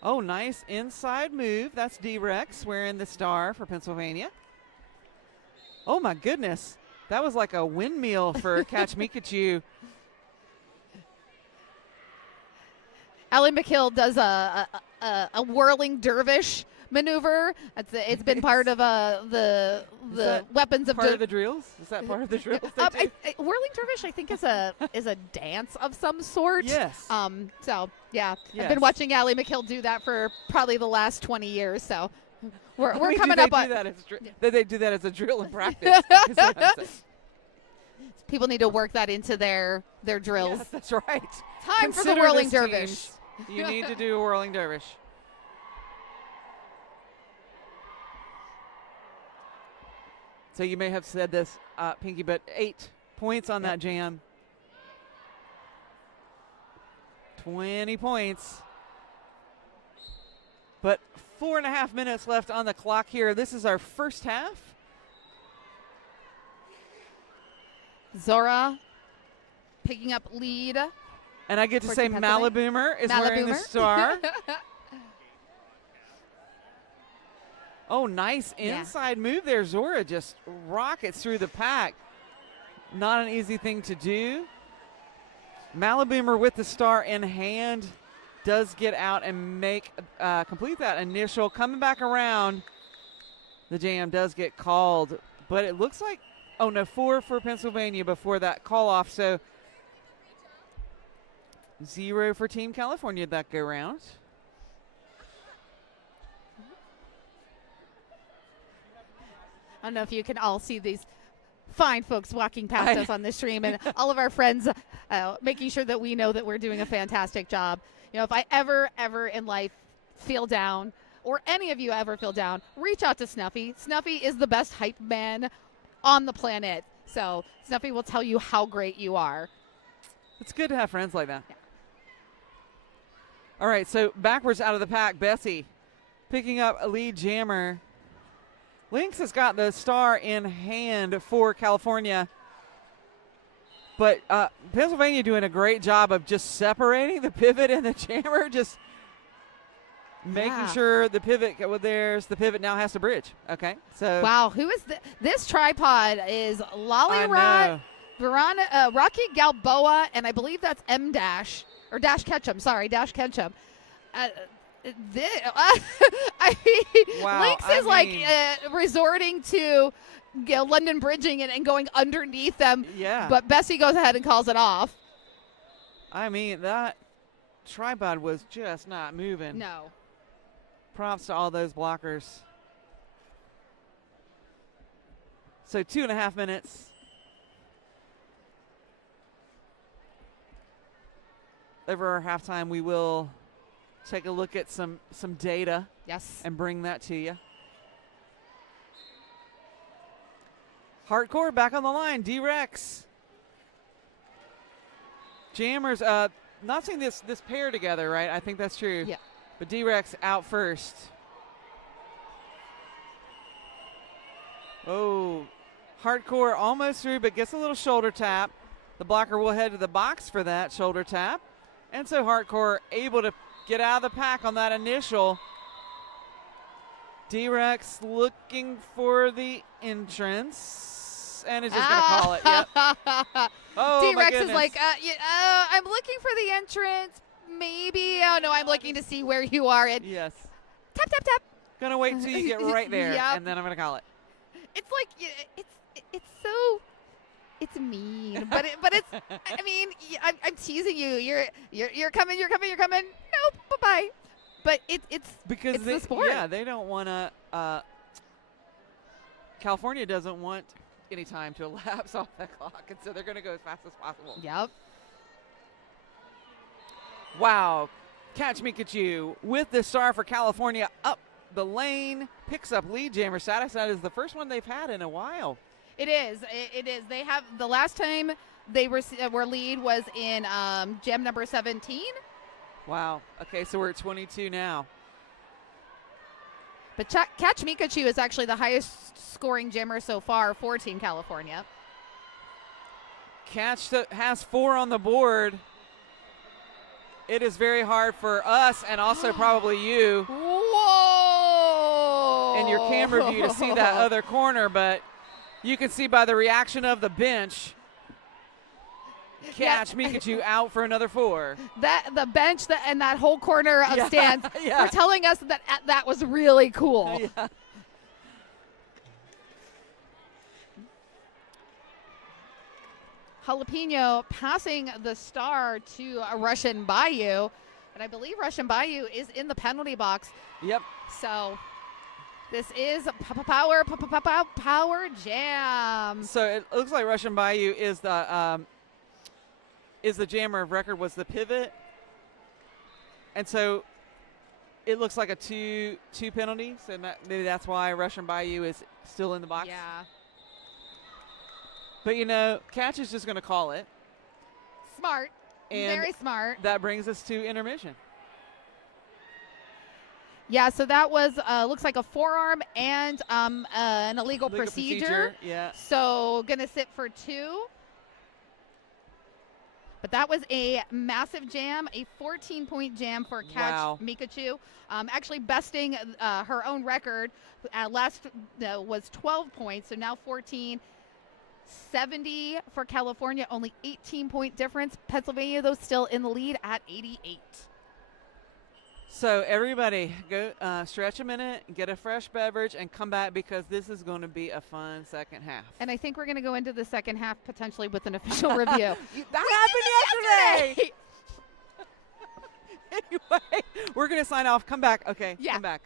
Oh, nice inside move. That's D-Rex wearing the star for Pennsylvania. Oh, my goodness. That was like a windmill for Catch Mikachu. Allie McHill does a whirling dervish maneuver. It's been part of the weapons of part of the drills? Is that part of the drills? they do? whirling dervish, I think, is a dance of some sort. Yes. So yeah, I've Yes. been watching Allie McHill do that for probably the last 20 years. So we're I mean, coming do up they on. do that as they do that as a drill in practice. is what I'm saying. People need to work that into their drills. Yes, that's right. Time for the Consider whirling this, dervish. teams. You need to do a whirling dervish. So you may have said this, Pinky, but 8 points on that jam. 20 points. But 4.5 minutes left on the clock here. This is our first half. Zora picking up lead. And I get to For say Team Pennsylvania. Malaboomer is wearing the Malaboomer. star. Oh, nice Yeah. inside move there. Zora just rockets through the pack. Not an easy thing to do. Malaboomer with the star in hand does get out and complete that initial. Coming back around, the jam does get called. But it looks like, 4 for Pennsylvania before that call off. So 0 for Team California that go round. I don't know if you can all see these fine folks walking past us on the stream, and all of our friends making sure that we know that we're doing a fantastic job. If I ever in life feel down, or any of you ever feel down, reach out to Snuffy. Snuffy is the best hype man on the planet. So Snuffy will tell you how great you are. It's good to have friends like that. Yeah. All right, so backwards out of the pack, Bessie picking up a lead jammer. Lynx has got the star in hand for California. But Pennsylvania doing a great job of just separating the pivot and the jammer, just making sure the pivot, the pivot now has to bridge. Okay, so. Wow, who is this tripod is Lolly I know. Rocky Galboa, and I believe that's Dash Ketchum. Sorry, Dash Ketchum. Wow, Lynx is resorting to London bridging and going underneath them. Yeah. But Bessie goes ahead and calls it off. I mean, that tripod was just not moving. No. Props to all those blockers. So 2.5 minutes. over our halftime, we will take a look at some data Yes. and bring that to you. Hardcore back on the line. D-Rex. Jammers, not seeing this pair together, right? I think that's true. Yeah. But D-Rex out first. Oh, Hardcore almost through, but gets a little shoulder tap. The blocker will head to the box for that shoulder tap. And so Hardcore able to get out of the pack on that initial. D-Rex looking for the entrance and is just going to call it. Yep. Oh, my D-Rex is goodness. like, I'm looking for the entrance. Maybe. Oh, no, I'm looking to see where you are. And Yes. tap, tap, tap. Going to wait until you get right there, Yep. and then I'm going to call it. It's like, it's so, it's mean. But it's, I mean, I'm teasing you. You're coming. Nope, bye-bye. But it's Because it's they, the sport. Yeah, they don't want to. California doesn't want any time to elapse off that clock, and so they're going to go as fast as possible. Yep. Wow, Catch Mikachu with the star for California up the lane, picks up lead jammer status. That is the first one they've had in a while. It is. It is. They have the last time they were lead was in jam number 17. Wow. Okay, so we're at 22 now. But Catch Mikachu is actually the highest scoring jammer so far for Team California. Catch has 4 on the board. It is very hard for us and also probably you Whoa! in your camera view to see that other corner, but you can see by the reaction of the bench, Catch Mikachu out for another 4. That the bench and that whole corner of stands yeah. were telling us that was really cool. Yeah. Jalapeno passing the star to Russian Bayou, and I believe Russian Bayou is in the penalty box. Yep. So this is power jam. So it looks like Russian Bayou is the jammer of record, was the pivot, and so it looks like a two penalty. So maybe that's why Russian Bayou is still in the box. Yeah. But Catch is just going to call it. Smart. And very smart. That brings us to intermission. Yeah, so that was looks like a forearm and an illegal Legal procedure. Yeah. So gonna sit for 2. But that was a massive jam, a 14-point jam for Catch Wow. Mikachu. Actually besting her own record. Last was 12 points, so now 14. 70 for California, only 18-point difference. Pennsylvania, though, still in the lead at 88. So everybody, go stretch a minute, get a fresh beverage, and come back because this is going to be a fun second half. And I think we're going to go into the second half potentially with an official review. That happened yesterday. Anyway, we're going to sign off. Come back. Okay, Yeah. come back.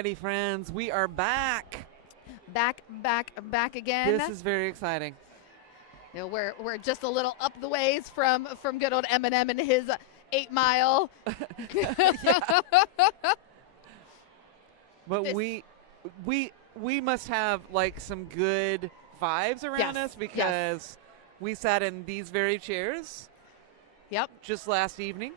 righty, friends. We are back. Back again. This is very exciting. You know, we're just a little up the ways from good old Eminem and his 8 Mile. But This- we must have like some good vibes around Yes, us because we sat in these very chairs Yep. just last evening.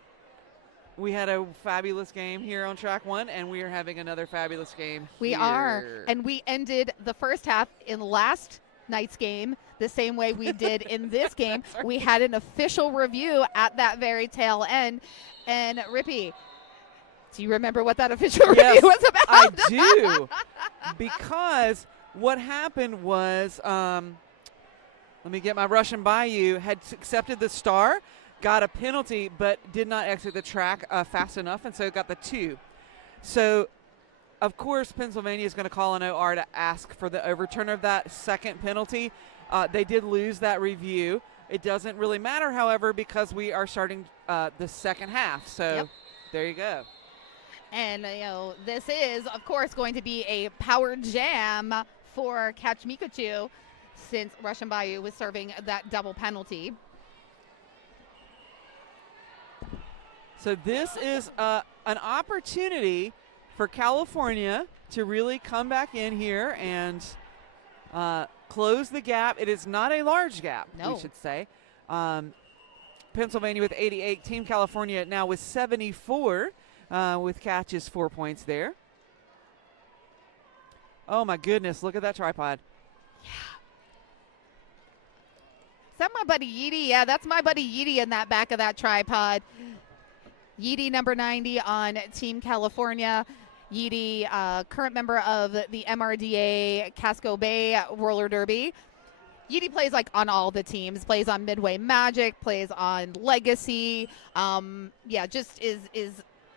We had a fabulous game here on track 1, and we are having another fabulous game We here. are. And we ended the first half in last night's game the same way we did in this game. We had an official review at that very tail end. And Rippy, do you remember what that official Yes, review was about? I do. Because what happened was, let me get my Russian Bayou, had accepted the star, got a penalty, but did not exit the track fast enough, and so got the 2. So, of course, Pennsylvania is going to call an OR to ask for the overturn of that second penalty. They did lose that review. It doesn't really matter, however, because we are starting the second half. So, there you go. And, you know, this is, of course, going to be a power jam for Catch Mikachu since Russian Bayou was serving that double penalty. So this is an opportunity for California to really come back in here and close the gap. It is not a large gap, No. we should say. Pennsylvania with 88, Team California now with 74, with Catch's 4 points there. Oh my goodness, look at that tripod. Is that my buddy Yeedy? Yeah, that's my buddy Yeedy in that back of that tripod. Yeedy, number 90 on Team California. Yeedy, current member of the MRDA Casco Bay Roller Derby. Yeedy plays like on all the teams, plays on Midway Magic, plays on Legacy. Just is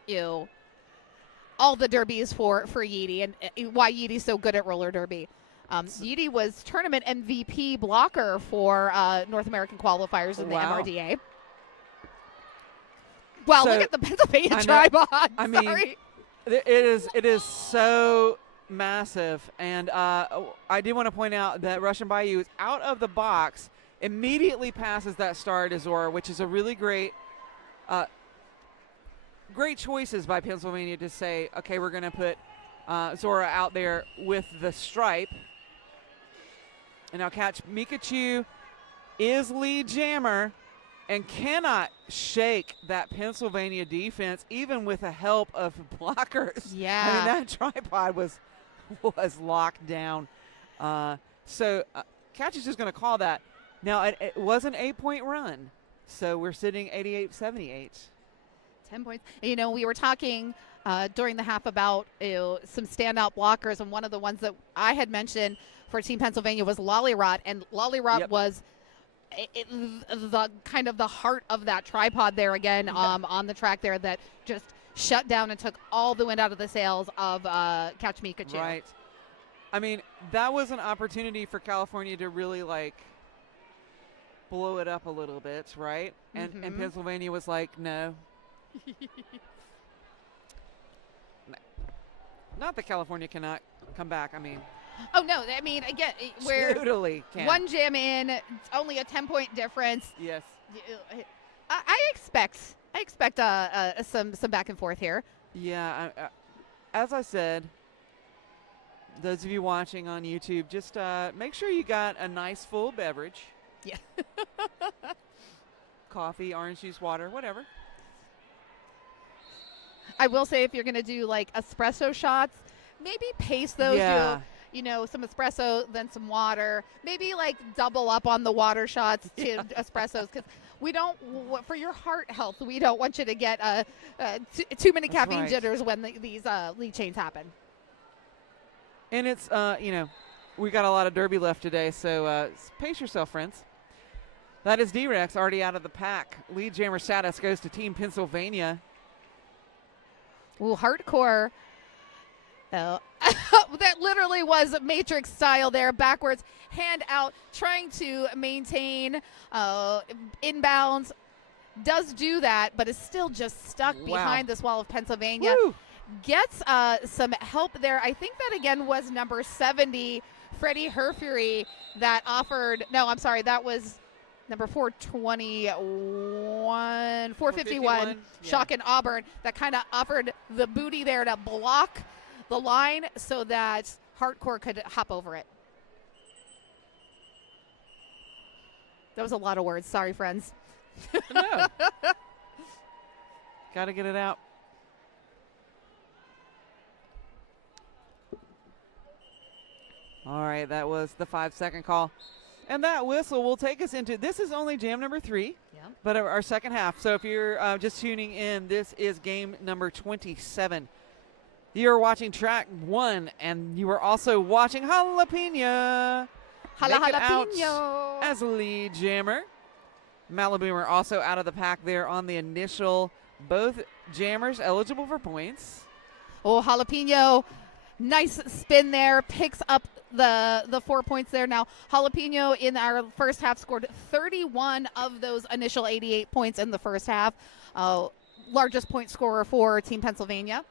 you know, all the derbies for Yeedy, and why Yeedy's so good at roller derby. Yeedy was tournament MVP blocker for North American qualifiers in the Wow. MRDA. Wow, So, look at the Pennsylvania I know- tripod. I mean, Sorry. It is so massive, and I do want to point out that Russian Bayou is out of the box, immediately passes that star to Zora, which is a really great choices by Pennsylvania to say, okay, we're going to put Zora out there with the stripe. And now Catch Mikachu is lead jammer and cannot shake that Pennsylvania defense, even with the help of blockers. Yeah. I mean, that tripod was locked down. So Catch is just going to call that. Now, it was an 8-point run, so we're sitting 88-78. 10 points. You know, we were talking during the half about some standout blockers, and one of the ones that I had mentioned for Team Pennsylvania was Lollyrot, and Lollyrot was the kind of the heart of that tripod there again on the track there that just shut down and took all the wind out of the sails of Catch Mikachu. Right. I mean, that was an opportunity for California to really, like, blow it up a little bit, right? And Pennsylvania was like, no. Not that California cannot come back. I mean, Oh, no. I mean, again, we're totally can. one jam in, it's only a 10-point difference. Yes. I expect some back and forth here. Yeah. As I said, those of you watching on YouTube, just make sure you got a nice full beverage. Yeah. Coffee, orange juice, water, whatever. I will say if you're going to do like espresso shots, maybe pace those. Yeah. You know, some espresso, then some water. Maybe like double up on the water shots to espressos, because we don't, for your heart health, we don't want you to get too many That's caffeine right. jitters when these lead chains happen. And it's, we got a lot of derby left today, so pace yourself, friends. That is D-Rex already out of the pack. Lead jammer status goes to Team Pennsylvania. Ooh, hardcore. Oh. That literally was Matrix style there, backwards, hand out, trying to maintain inbounds. Does do that, but is still just stuck behind this wall of Pennsylvania. Woo! gets some help there. I think that again was number 70, Freddie Herfury, that offered. No, I'm sorry, that was number 421, 451, yeah. Shock and Auburn, that kind of offered the booty there to block the line so that Hardcore could hop over it. That was a lot of words. Sorry, friends. No. Got to get it out. All right, that was the 5-second call. And that whistle will take us into, this is only jam number 3, Yeah. but our second half. So if you're just tuning in, this is game number 27. You're watching track 1, and you are also watching Jalapeno. Make it out Jalapeno. as a lead jammer. Malaboomer also out of the pack there on the initial. Both jammers eligible for points. Oh, Jalapeno, nice spin there, picks up the 4 points there. Now, Jalapeno in our first half scored 31 of those initial 88 points in the first half. Largest point scorer for Team Pennsylvania.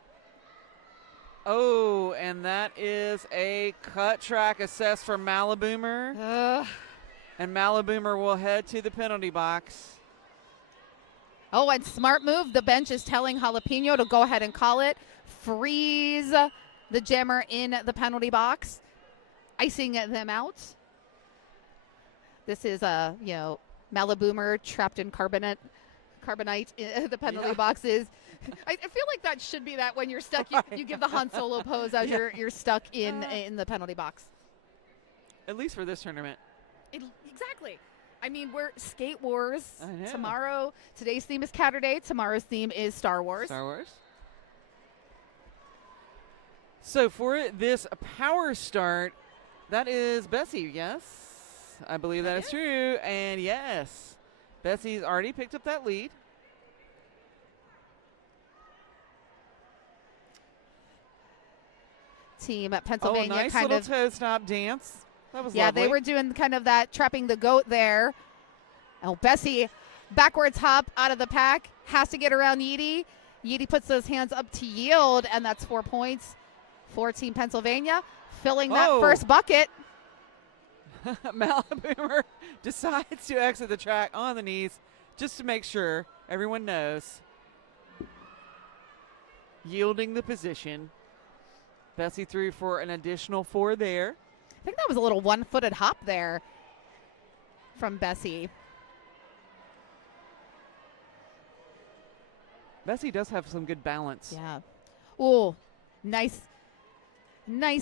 Oh, and that is a cut track assessed for Malaboomer. And Malaboomer will head to the penalty box. Oh, and smart move. The bench is telling Jalapeno to go ahead and call it. Freeze the jammer in the penalty box, icing them out. This is Malaboomer trapped in carbonite. The penalty box is. I feel like that should be that when you're stuck, you give the Han Solo pose as you're stuck in the penalty box. At least for this tournament. Exactly. I mean, we're Skate Wars I know. tomorrow. Today's theme is Catterday. Tomorrow's theme is Star Wars. Star Wars. So for this power start, that is Bessie, yes? I believe that is true. And yes, Bessie's already picked up that lead. Team at Pennsylvania nice kind little of. toe stop dance. That was Yeah, lovely. they were doing kind of that trapping the goat there. Oh, Bessie, backwards hop out of the pack, has to get around Yeedy. Yeedy puts those hands up to yield, and that's 4 points for Team Pennsylvania, filling that Whoa. first bucket. Malaboomer decides to exit the track on the knees just to make sure everyone knows. Yielding the position. Bessie threw for an additional 4 there. I think that was a little one-footed hop there from Bessie. Bessie does have some good balance. Yeah. Oh, nice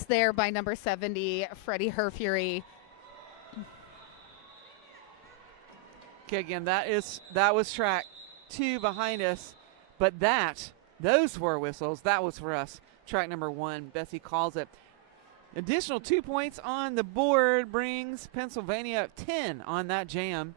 there by number 70, Freddie Herfury. Okay, again, that was track 2 behind us, but those 4 whistles, that was for us. Track number 1, Bessie calls it. Additional 2 points on the board brings Pennsylvania up 10 on that jam.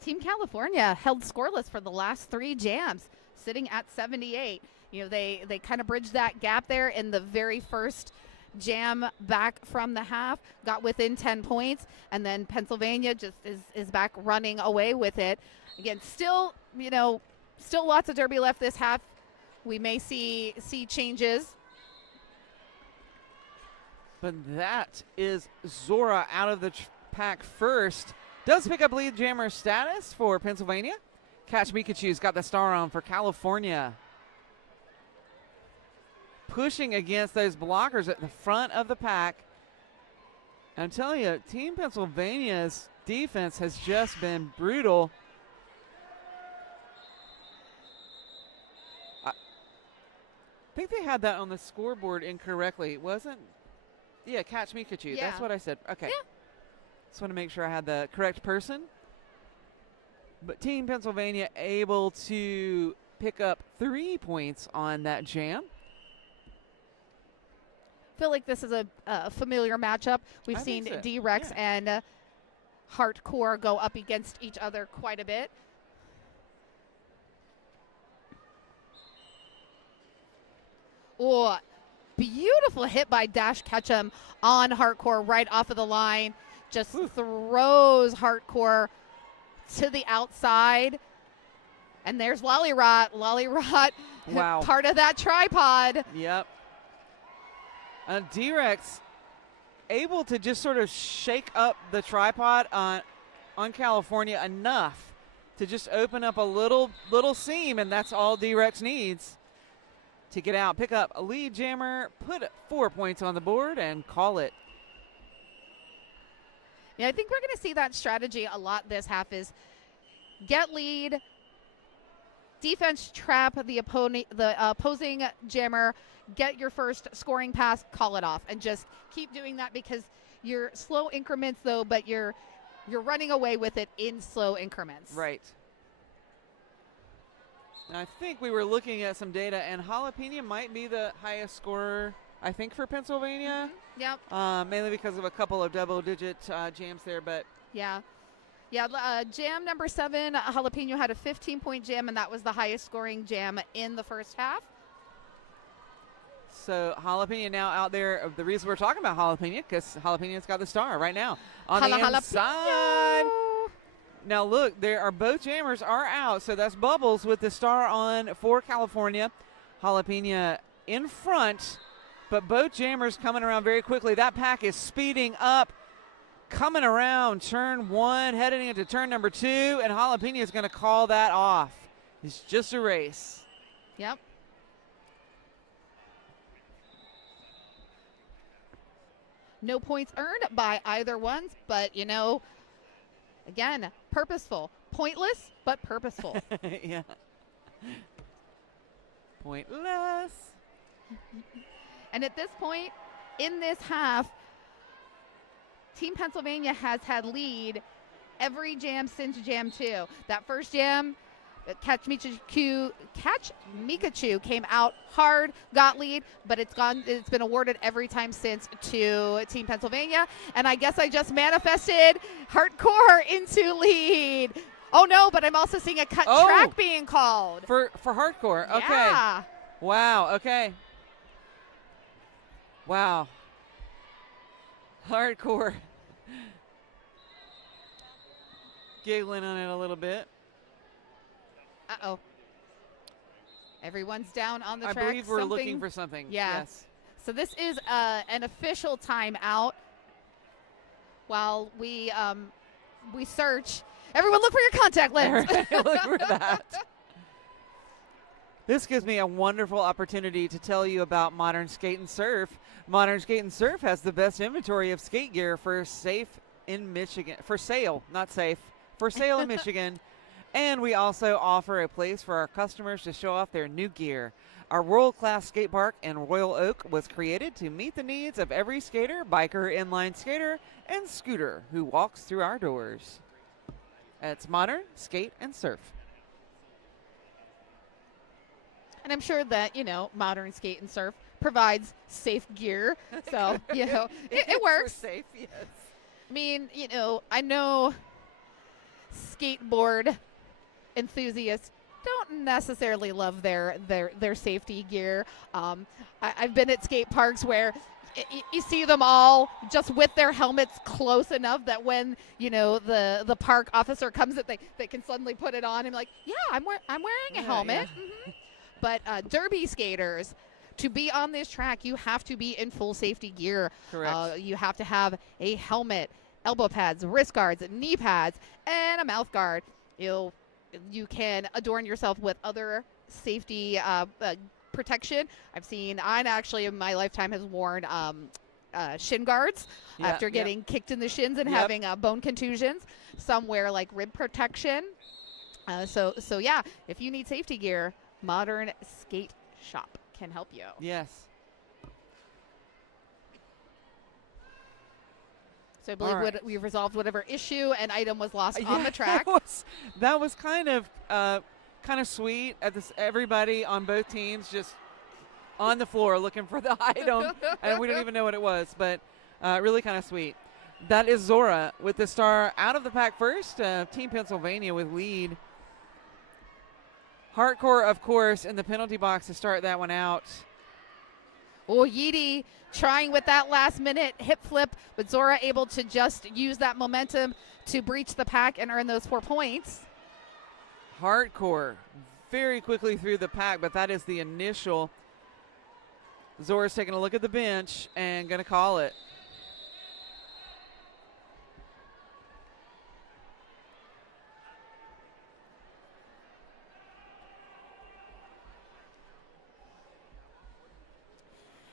Team California held scoreless for the last 3 jams, sitting at 78. You know, they kind of bridged that gap there in the very first jam back from the half, got within 10 points, and then Pennsylvania just is back running away with it. Again, still lots of derby left this half. We may see changes. But that is Zora out of the pack first. Does pick up lead jammer status for Pennsylvania. Catch Mikachu's got the star on for California. Pushing against those blockers at the front of the pack. I'm telling you, Team Pennsylvania's defense has just been brutal. I think they had that on the scoreboard incorrectly. It wasn't? Yeah, Catch Mikachu. Yeah. That's what I said. Okay. Yeah. Just want to make sure I had the correct person. But Team Pennsylvania able to pick up 3 points on that jam. Feel like this is a familiar matchup. We've I seen think so. D-Rex and Hardcore go up against each other quite a bit. Oh, beautiful hit by Dash Ketchum on Hardcore right off of the line. Just throws Hardcore to the outside. And there's Lollyrot. Lollyrot Wow. Part of that tripod. Yep. D-Rex able to just sort of shake up the tripod on California enough to just open up a little seam, and that's all D-Rex needs to get out, pick up a lead jammer, put 4 points on the board, and call it. Yeah, I think we're going to see that strategy a lot this half is get lead, defense trap the opposing jammer, get your first scoring pass, call it off, and just keep doing that because you're slow increments though, but you're running away with it in slow increments. Right. And I think we were looking at some data, and Jalapeno might be the highest scorer, I think, for Pennsylvania. Yep. Mainly because of a couple of double-digit jams there, but Yeah. Yeah, jam number 7, Jalapeno had a 15-point jam, and that was the highest scoring jam in the first half. so Jalapeno now out there. The reason we're talking about Jalapeno, because Jalapeño's got the star right now on the inside. Jalapeno. Now look, there are both jammers are out, so that's Bubbles with the star on for California. Jalapeno in front, but both jammers coming around very quickly. That pack is speeding up, coming around turn 1, heading into turn number 2, and Jalapeno is going to call that off. It's just a race. Yep. No points earned by either ones, but, again, purposeful. Pointless, but purposeful. Yeah. Pointless. And at this point, in this half, Team Pennsylvania has had lead every jam since Jam 2. That first jam, Catch Mikachu came out hard, got lead, but it's been awarded every time since to Team Pennsylvania. And I guess I just manifested Hardcore into lead. Oh no, but I'm also seeing a cut track being called. For Hardcore. Okay. Yeah. Wow, okay. Wow. Hardcore. Giggling on it a little bit. Uh-oh. Everyone's down on the I track. believe we're looking for something. Yeah. Yes. So this is an official timeout while we search. Everyone look for your contact lens. Look for that. This gives me a wonderful opportunity to tell you about Modern Skate and Surf. Modern Skate and Surf has the best inventory of skate gear for sale, not safe, for sale in Michigan. And we also offer a place for our customers to show off their new gear. Our world-class skate park in Royal Oak was created to meet the needs of every skater, biker, inline skater, and scooter who walks through our doors. It's Modern Skate and Surf. And I'm sure that, Modern Skate and Surf provides safe gear. So, it works. Safe, yes. I mean, I know skateboard enthusiasts don't necessarily love their safety gear. I've been at skate parks where you see them all just with their helmets close enough that when the park officer comes, that they can suddenly put it on and be like, yeah, I'm wearing a helmet. Yeah. Mm-hmm. But derby skaters, to be on this track, you have to be in full safety gear. Correct. You have to have a helmet, elbow pads, wrist guards, knee pads, and a mouth guard. You can adorn yourself with other safety protection. I actually in my lifetime has worn shin guards after getting kicked in the shins and having bone contusions. Some wear like rib protection. So yeah, if you need safety gear, Modern Skate Shop can help you. Yes. So I believe we've resolved whatever issue and item was lost on the track. That was kind of sweet. Everybody on both teams just on the floor looking for the item, and we don't even know what it was, but really kind of sweet. That is Zora with the star out of the pack first. Team Pennsylvania with lead. Hardcore, of course, in the penalty box to start that one out. Oh, Yeedy trying with that last minute hip flip, but Zora able to just use that momentum to breach the pack and earn those 4 points. Hardcore, very quickly through the pack, but that is the initial. Zora's taking a look at the bench and going to call it.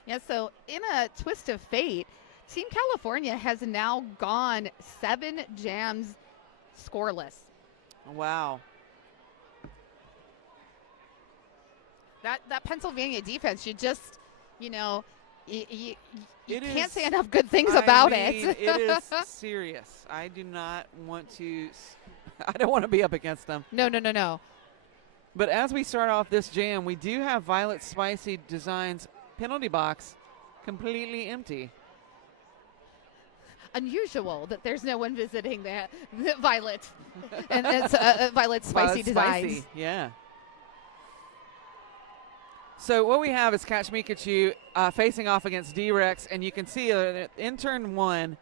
Yeah, so in a twist of fate, Team California has now gone 7 jams scoreless. Wow. That Pennsylvania defense, you just, you It can't is- say enough good things I about mean, it. It is serious. I do not want to. I don't want to be up against them. No. But as we start off this jam, we do have Violet Spicy Designs penalty box completely empty. Unusual that there's no one visiting the Violet. And it's Violet Spicy Violet Designs. Spicy, yeah. So what we have is Catch Mikachu facing off against D-Rex, and you can see in turn 1,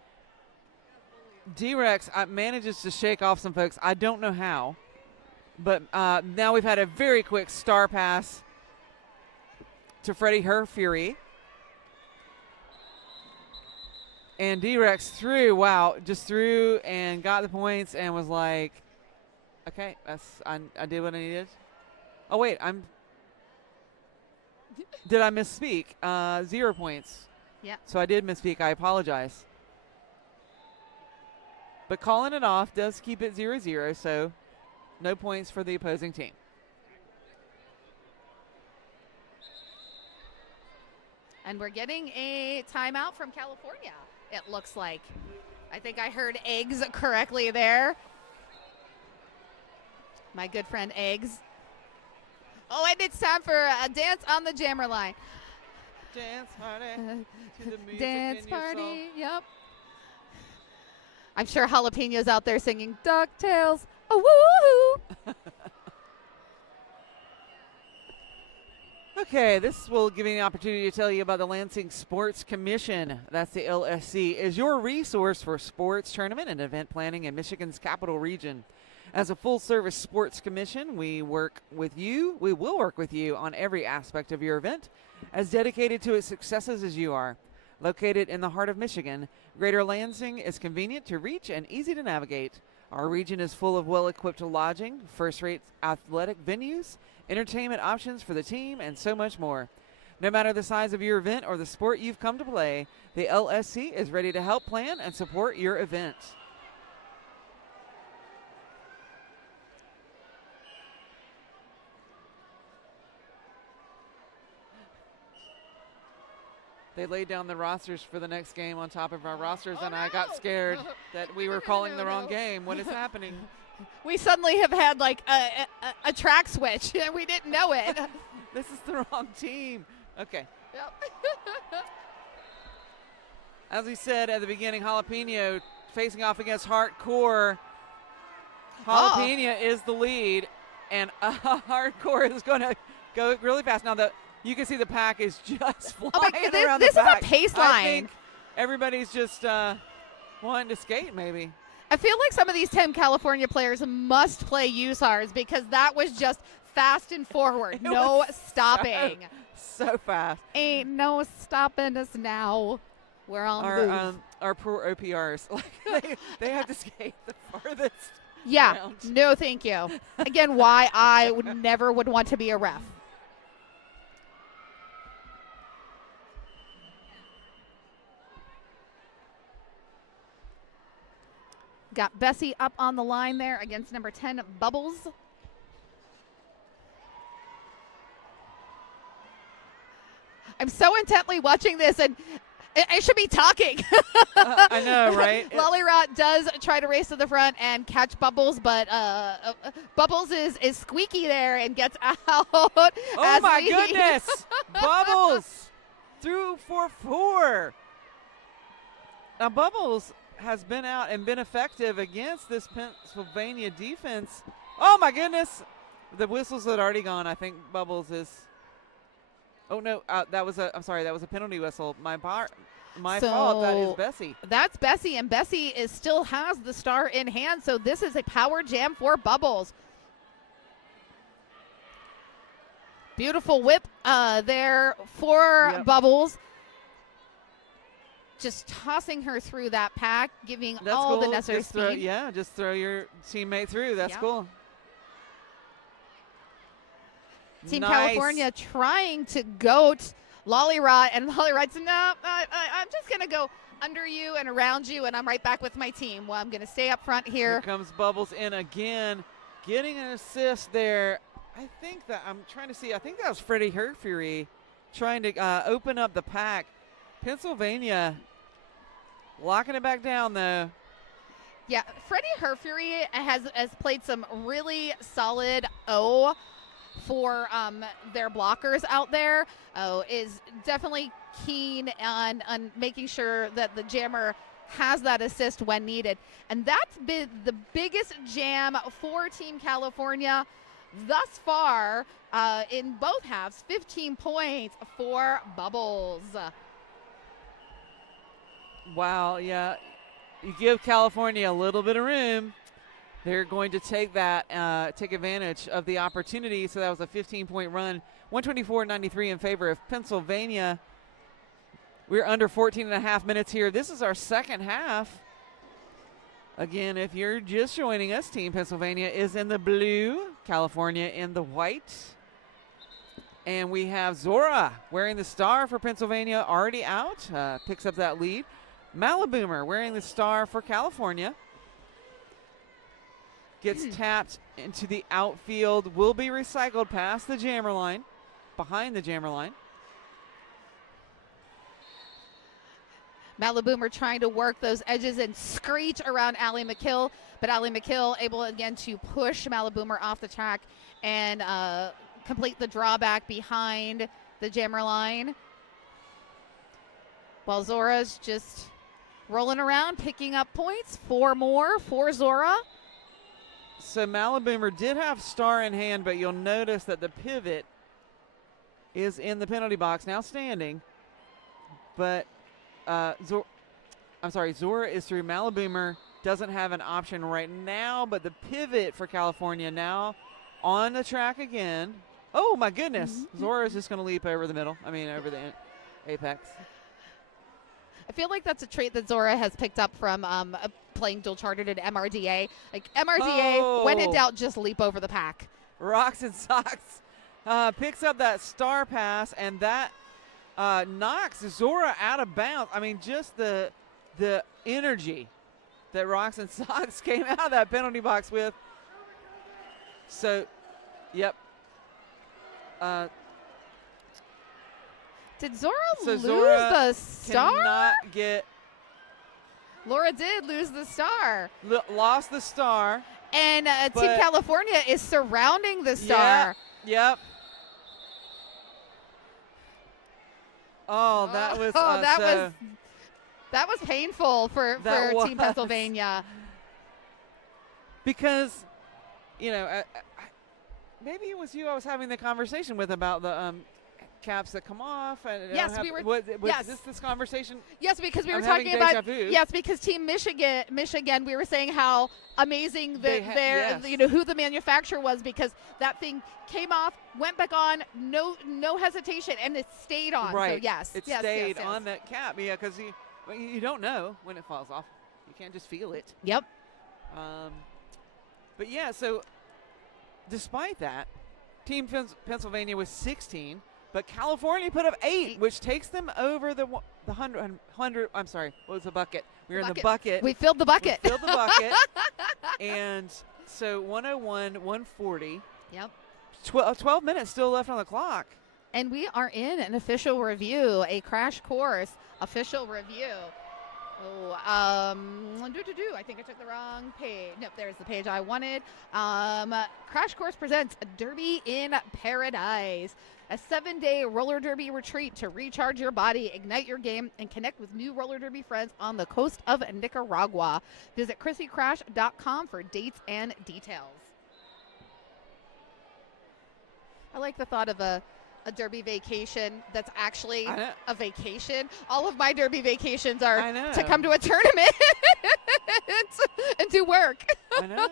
D-Rex manages to shake off some folks. I don't know how, but now we've had a very quick star pass to Freddie Her Fury. And D-Rex just threw and got the points and was like, okay, I did what I needed. Oh, wait, did I misspeak? 0 points. Yeah. So I did misspeak. I apologize. But calling it off does keep it 0-0, so no points for the opposing team. And we're getting a timeout from California, it looks like. I think I heard Eggs correctly there. My good friend Eggs. Oh, and it's time for a dance on the jammer line. Dance party to the music Dance in your soul. party, yep. I'm sure Jalapenos out there singing DuckTales. Oh, woo-hoo. Okay, this will give me an opportunity to tell you about the Lansing Sports Commission. That's the LSC, is your resource for sports, tournament, and event planning in Michigan's capital region. As a full-service sports commission, we will work with you on every aspect of your event, as dedicated to its successes as you are. Located in the heart of Michigan, Greater Lansing is convenient to reach and easy to navigate. Our region is full of well-equipped lodging, first-rate athletic venues, entertainment options for the team, and so much more. No matter the size of your event or the sport you've come to play, the LSC is ready to help plan and support your event. They laid down the rosters for the next game on top of our rosters, and I got scared that we were calling the wrong game. What is happening? We suddenly have had like a track switch, and we didn't know it. This is the wrong team. Okay. Yep. As we said at the beginning, Jalapeno facing off against Hardcore. Jalapeno is the lead, and Hardcore is going to go really fast. Now, you can see the pack is just flying around this the back. is a pace I line. think everybody's just wanting to skate, maybe. I feel like some of these Team California players must play USARs because that was just fast and forward. No was stopping. So fast. Ain't no stopping us now. We're on the move. Our poor OPRs, like they have to skate the farthest. Yeah, around. no thank you. Again, why I never would want to be a ref. Got Bessie up on the line there against number 10, Bubbles. I'm so intently watching this, and I should be talking. I know, right? Lollyrot does try to race to the front and catch Bubbles, but Bubbles is squeaky there and gets out. Oh, my goodness. Bubbles through for 4. Now, Bubbles has been out and been effective against this Pennsylvania defense. Oh, my goodness. The whistles had already gone. I think Bubbles is. Oh, no. That was a penalty whistle. My fault. That is Bessie. That's Bessie, and Bessie still has the star in hand, so this is a power jam for Bubbles. Beautiful whip there for Yep. Bubbles. Just tossing her through that pack, giving That's all the cool. necessary Just throw, speed. yeah, just throw your teammate through. That's Yep. cool. Team Nice. California trying to goat Lollyrot, and Lollyrot said, no, I'm just going to go under you and around you, and I'm right back with my team. Well, I'm going to stay up front Here here. comes Bubbles in again, getting an assist there. I think that I'm trying to see. I think that was Freddie Herfury trying to open up the pack. Pennsylvania locking it back down though. Yeah, Freddie Herfury has played some really solid O for their blockers out there. Is definitely keen on making sure that the jammer has that assist when needed. And that's been the biggest jam for Team California thus far in both halves. 15 points for Bubbles. Wow, yeah. You give California a little bit of room, they're going to take that, take advantage of the opportunity. So that was a 15-point run, 124-93 in favor of Pennsylvania. We're under 14 and a half minutes here. This is our second half. Again, if you're just joining us, Team Pennsylvania is in the blue, California in the white. And we have Zora wearing the star for Pennsylvania already out, picks up that lead. Maliboomer wearing the star for California. Gets tapped into the outfield, will be recycled past the jammer line, behind the jammer line. Maliboomer trying to work those edges and screech around Allie McKill, but Allie McKill able again to push Maliboomer off the track and complete the drawback behind the jammer line. While Zora's just rolling around, picking up points. 4 more for Zora. So Maliboomer did have star in hand, but you'll notice that the pivot is in the penalty box, now standing. But Zora is through. Maliboomer doesn't have an option right now, but the pivot for California now on the track again. Oh my goodness. Zora is just going to leap over the middle. over the apex. I feel like that's a trait that Zora has picked up from playing dual charted at MRDA. Like MRDA, when in doubt, just leap over the pack. Rocks and Socks picks up that star pass, and that knocks Zora out of bounds. Just the energy that Rocks and Socks came out of that penalty box with. So, yep. Did Zora lose Zora the star? Cannot get Laura did lose the star. lost the star. And Team But- California is surrounding the star. Yep. Oh, that was that was painful for That Team was. Pennsylvania. because, maybe it was you I was having the conversation with about the caps that come off. Yes, we were- Was yes. this conversation? Yes, because we I'm were having talking about déjà vu. yes, because Team Michigan, we were saying how amazing Yes. who the manufacturer was, because that thing came off, went back on, no hesitation, and it stayed on. Right. So yes, It yes, stayed yes. on that cap. Yeah, because you don't know when it falls off. You can't just feel it. Yep. But yeah, so despite that, Team Pennsylvania was 16, but California put up 8, which takes them over the 100. I'm sorry, what was the bucket? We were in the bucket. We filled the bucket. We filled the bucket. And so 101, 140. Yep. 12 minutes still left on the clock. And we are in an official review, a crash course official review. I think I took the wrong page. Nope, there's the page I wanted. Crash Course presents a Derby in Paradise, a 7-day roller derby retreat to recharge your body, ignite your game, and connect with new roller derby friends on the coast of Nicaragua. Visit ChrissyCrash.com for dates and details. I like the thought of a derby vacation that's actually a vacation. All of my derby vacations are to come to a tournament and do work. I know.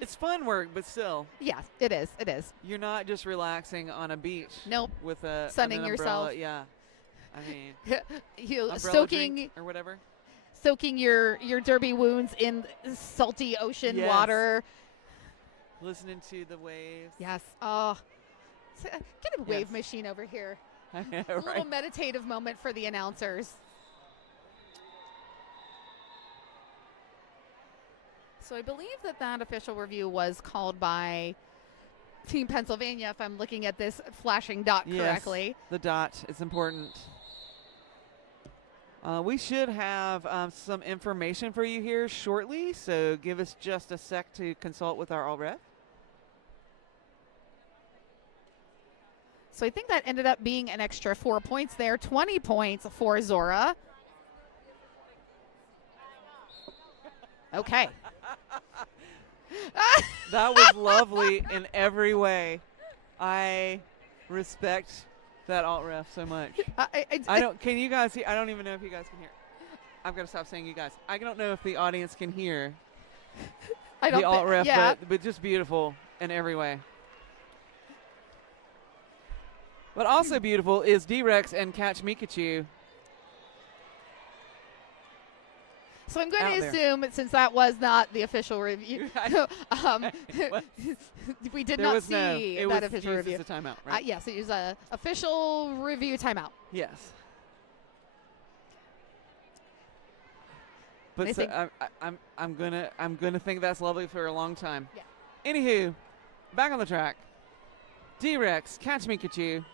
It's fun work, but still, Yes, it is. It is. you're not just relaxing on a beach Nope. with a Sunning an yourself. umbrella. Yeah, I mean, You umbrella soaking drink or whatever. soaking your derby wounds in salty ocean Yes. water. Listening to the waves. Yes. Oh, get a wave Yes. machine over here. I know, A little right? meditative moment for the announcers. So I believe that official review was called by Team Pennsylvania, if I'm looking at this flashing dot Yes, correctly. the dot is important. We should have some information for you here shortly, so give us just a sec to consult with our all-ref. So I think that ended up being an extra 4 points there, 20 points for Zora. Okay. That was lovely in every way. I respect that alt-ref so much. I don't. Can you guys hear? I don't even know if you guys can hear. I've got to stop saying you guys. I don't know if the audience can hear I don't the alt-ref, yeah. but just beautiful in every way. But also beautiful is D-Rex and Catch Mikachu. So I'm going out to there. assume, since that was not the official review, we did There not was no. see It that was official used review. as a timeout, right? Yes, it was a official review timeout. Yes. I But think- I'm gonna think that's lovely for a long time. Yeah. Anywho, back on the track. D-Rex, Catch Mikachu.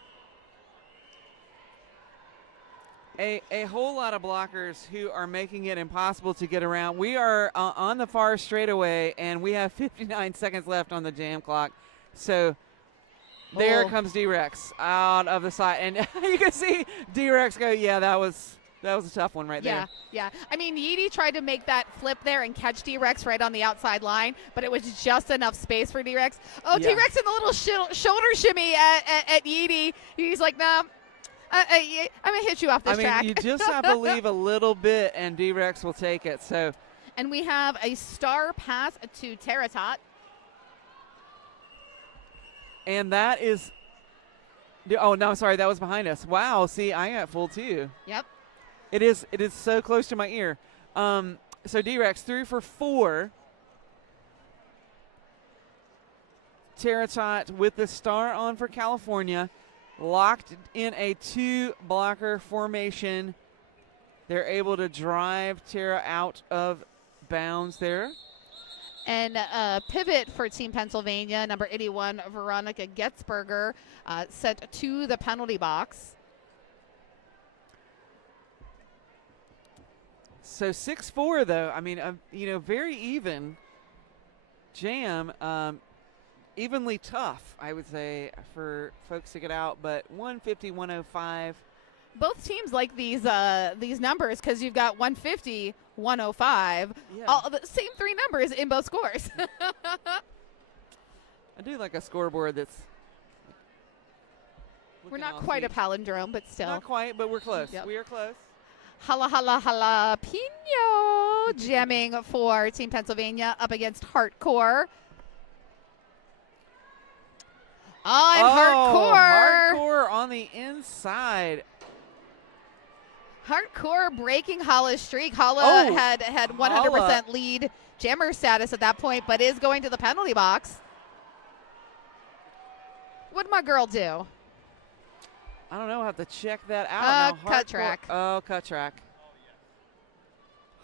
A whole lot of blockers who are making it impossible to get around. We are on the far straightaway, and we have 59 seconds left on the jam clock. So there Oh. comes D-Rex out of the side, and you can see D-Rex go. Yeah, that was a tough one right there. Yeah. I mean, Yeedy tried to make that flip there and catch D-Rex right on the outside line, but it was just enough space for D-Rex. Oh, Yeah. D-Rex in the little shoulder shimmy at Yeedy. He's like, nah, I'm going to hit you off this I mean, track. you just have to leave a little bit, and D-Rex will take it. So And we have a star pass to Teratot. and that is. Oh no, sorry, that was behind us. Wow, see, I got full too. Yep. It is so close to my ear. So D-Rex threw for 4. Teratot with the star on for California, locked in a 2-blocker formation. They're able to drive Tara out of bounds there. And pivot for Team Pennsylvania, number 81, Veronica Getzberger, sent to the penalty box. So 6-4 though. I mean, very even jam. Evenly tough, I would say, for folks to get out, but 150-105. Both teams like these numbers because you've got 150, 105, Yeah. all the same 3 numbers in both scores. I do like a scoreboard that's. We're looking not all quite a sweet. palindrome, but still. Not quite, but we're close. Yep. We are close. Jalapeno jamming for Team Pennsylvania up against Hardcore. Oh, and Hardcore. Hardcore on the inside. Hardcore breaking Hala's streak. Hala Oh, had 100% lead jammer status at that point, but is going to the penalty box. What'd my girl do? I don't know. I'll have to check that out. now. Cut Hardcore- track. Oh, cut track.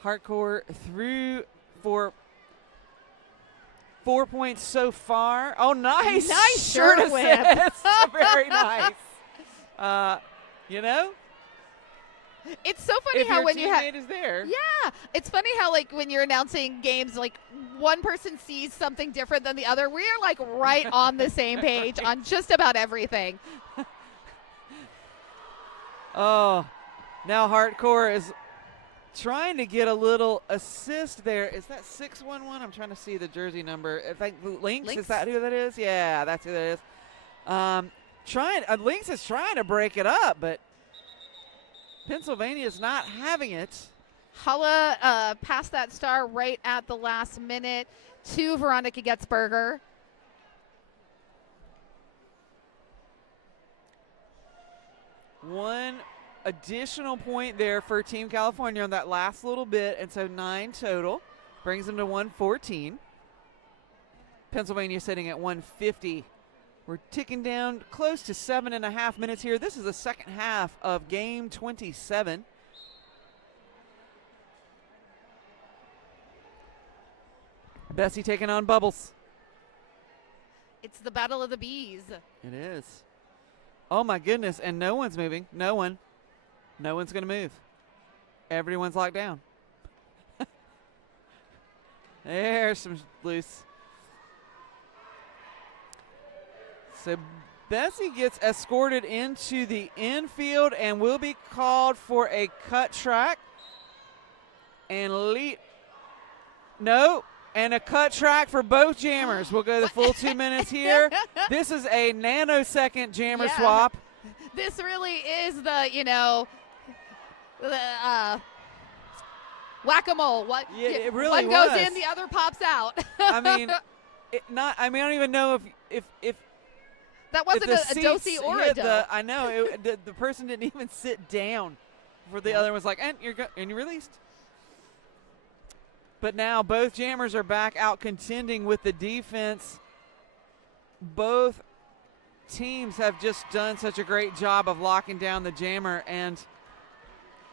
Hardcore threw for 4 points so far. Oh, nice. Nice shirt shirt whip. assist. Very nice. It's so funny If how your when you have teammate is there. Yeah, it's funny how like when you're announcing games, like one person sees something different than the other. We are like right on the same page on just about everything. Oh, now Hardcore is trying to get a little assist there. Is that 611? I'm trying to see the jersey number. I think Lynx. Lynx? Is that who that is? Yeah, that's who that is. Lynx is trying to break it up, but Pennsylvania's not having it. Hala passed that star right at the last minute to Veronica Getzberger. One additional point there for Team California on that last little bit, and so 9 total. Brings them to 114. Pennsylvania sitting at 150. We're ticking down close to 7.5 minutes here. This is the second half of game 27. Bessie taking on Bubbles. It's the battle of the bees. It is. Oh my goodness, and no one's moving. No one. No one's going to move. Everyone's locked down. There's some loose. So Bessie gets escorted into the infield and will be called for a cut track. And lead. No. And a cut track for both jammers. We'll go the full 2 minutes here. This is a nanosecond jammer swap. This really is the, you know, the whack-a-mole. It really one was. goes in, the other pops out. I mean, I don't even know if that wasn't the a dosey seats or a hit do. I know the person didn't even sit down. For the other was like, and you're released. But now both jammers are back out contending with the defense. Both teams have just done such a great job of locking down the jammer, and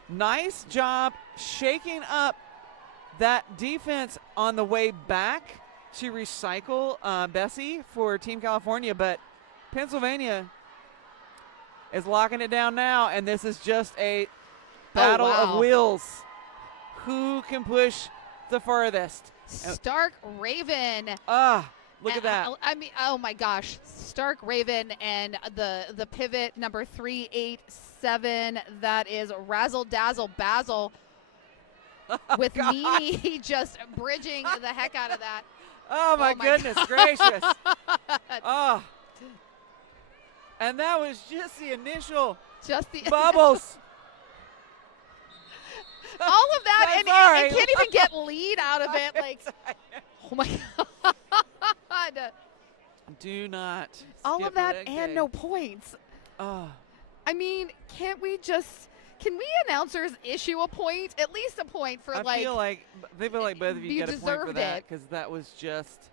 nice job shaking up that defense on the way back to recycle Bessie for Team California. But Pennsylvania is locking it down now, and this is just a battle of wheels. Who can push the furthest? Stark Raven. Look at that. I mean, oh my gosh. Stark Raven and the pivot number 387. That is Razzle Dazzle Basil with me just bridging the heck out of that. Oh my goodness gracious. And that was just the initial Bubbles. All of that, I'm and sorry. can't even get lead out of it. Like, oh my God. Do not. All skip of that leg and day. no points. I mean, can we announcers issue a point? At least a point for I feel like both of you get a point for deserved that it. because that was just.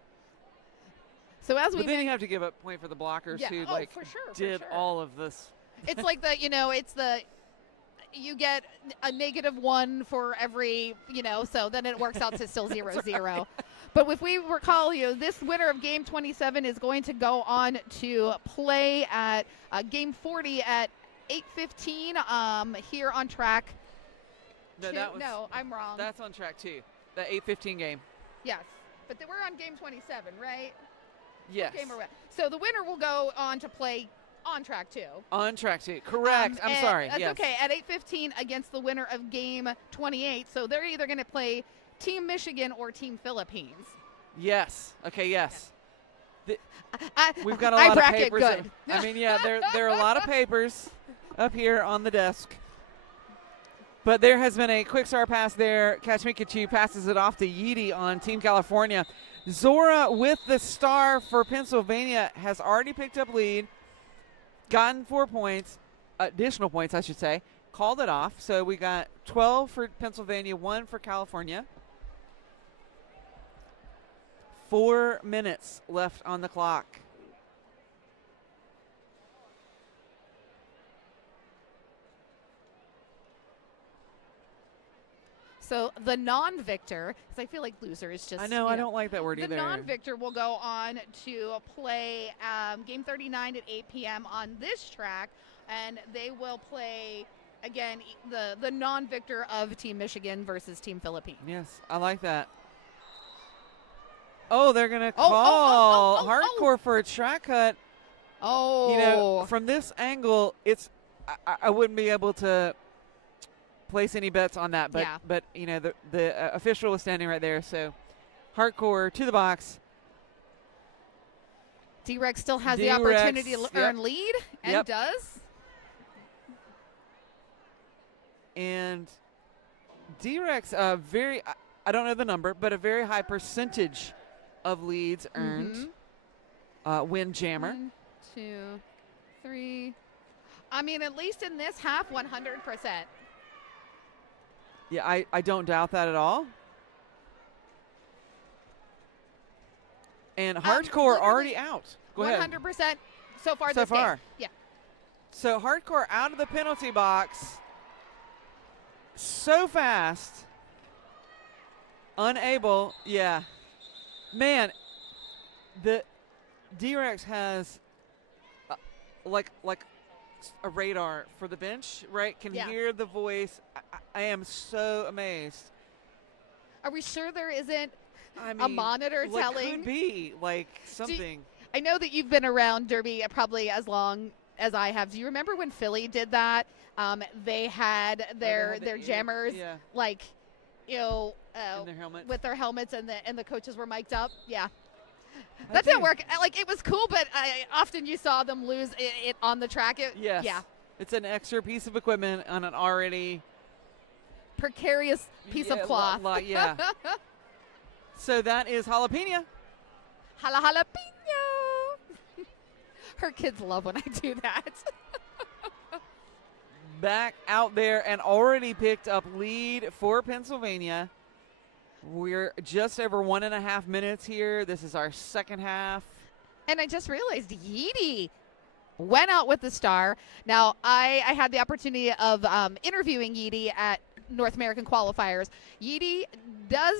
So as we But then you have to give a point for the blockers who for sure, did all of this. It's like you get a -1 for every, so then it works out to still 0-0. Right. But if we recall, this winner of game 27 is going to go on to play at game 40 at 8:15 here on track. No, I'm wrong. That's on track too. The 8:15 game. Yes, but we're on game 27, right? Yes. So the winner will go on to play on track 2. On track 2, correct. I'm sorry. That's yes. okay. At 8:15 against the winner of game 28. So they're either going to play Team Michigan or Team Philippines. Yes. Okay. Yes. We've got a I lot of bracket papers. good. I mean, yeah, there are a lot of papers up here on the desk. But there has been a quick star pass there. Kachmikachu passes it off to Yeedy on Team California. Zora with the star for Pennsylvania has already picked up lead. Gotten 4 points, additional points, I should say. Called it off. So we got 12 for Pennsylvania, 1 for California. 4 minutes left on the clock. So the non-victor, because I feel like loser is just. I know, I don't like that word either. The non-victor will go on to play game 39 at 8 p.m. on this track, and they will play again the non-victor of Team Michigan versus Team Philippines. Yes, I like that. Oh, they're gonna call hardcore for a track cut. Oh, from this angle, I wouldn't be able to place any bets on that, but the official was standing right there, so hardcore to the box. D-Rex still has the opportunity to earn lead and does. And D-Rex, I don't know the number, but a very high percentage of leads earned. Win jammer. 1, 2, 3. I mean, at least in this half, 100%. Yeah, I don't doubt that at all. And hardcore already out. Go ahead. 100% so far So this far. game. Yeah. So hardcore out of the penalty box so fast. Unable. Yeah. Man, the D-Rex has like a radar for the bench, right? Can Yeah. hear the voice. I am so amazed. Are we sure there isn't I mean, a monitor like, telling? could be like something. I know that you've been around Derby probably as long as I have. Do you remember when Philly did that? They had their jammers like, in their helmet. with their helmets, and the coaches were mic'd up. Yeah. That didn't work. Like, it was cool, but often you saw them lose it on the track. Yes. Yeah. It's an extra piece of equipment on an already Precarious piece of cloth. Yeah. So that is jalapeno. Jalapeno. Her kids love when I do that. Back out there and already picked up lead for Pennsylvania. We're just over 1.5 minutes here. This is our second half. And I just realized Yeedy went out with the star. Now, I had the opportunity of interviewing Yeedy at North American qualifiers. Yeedy does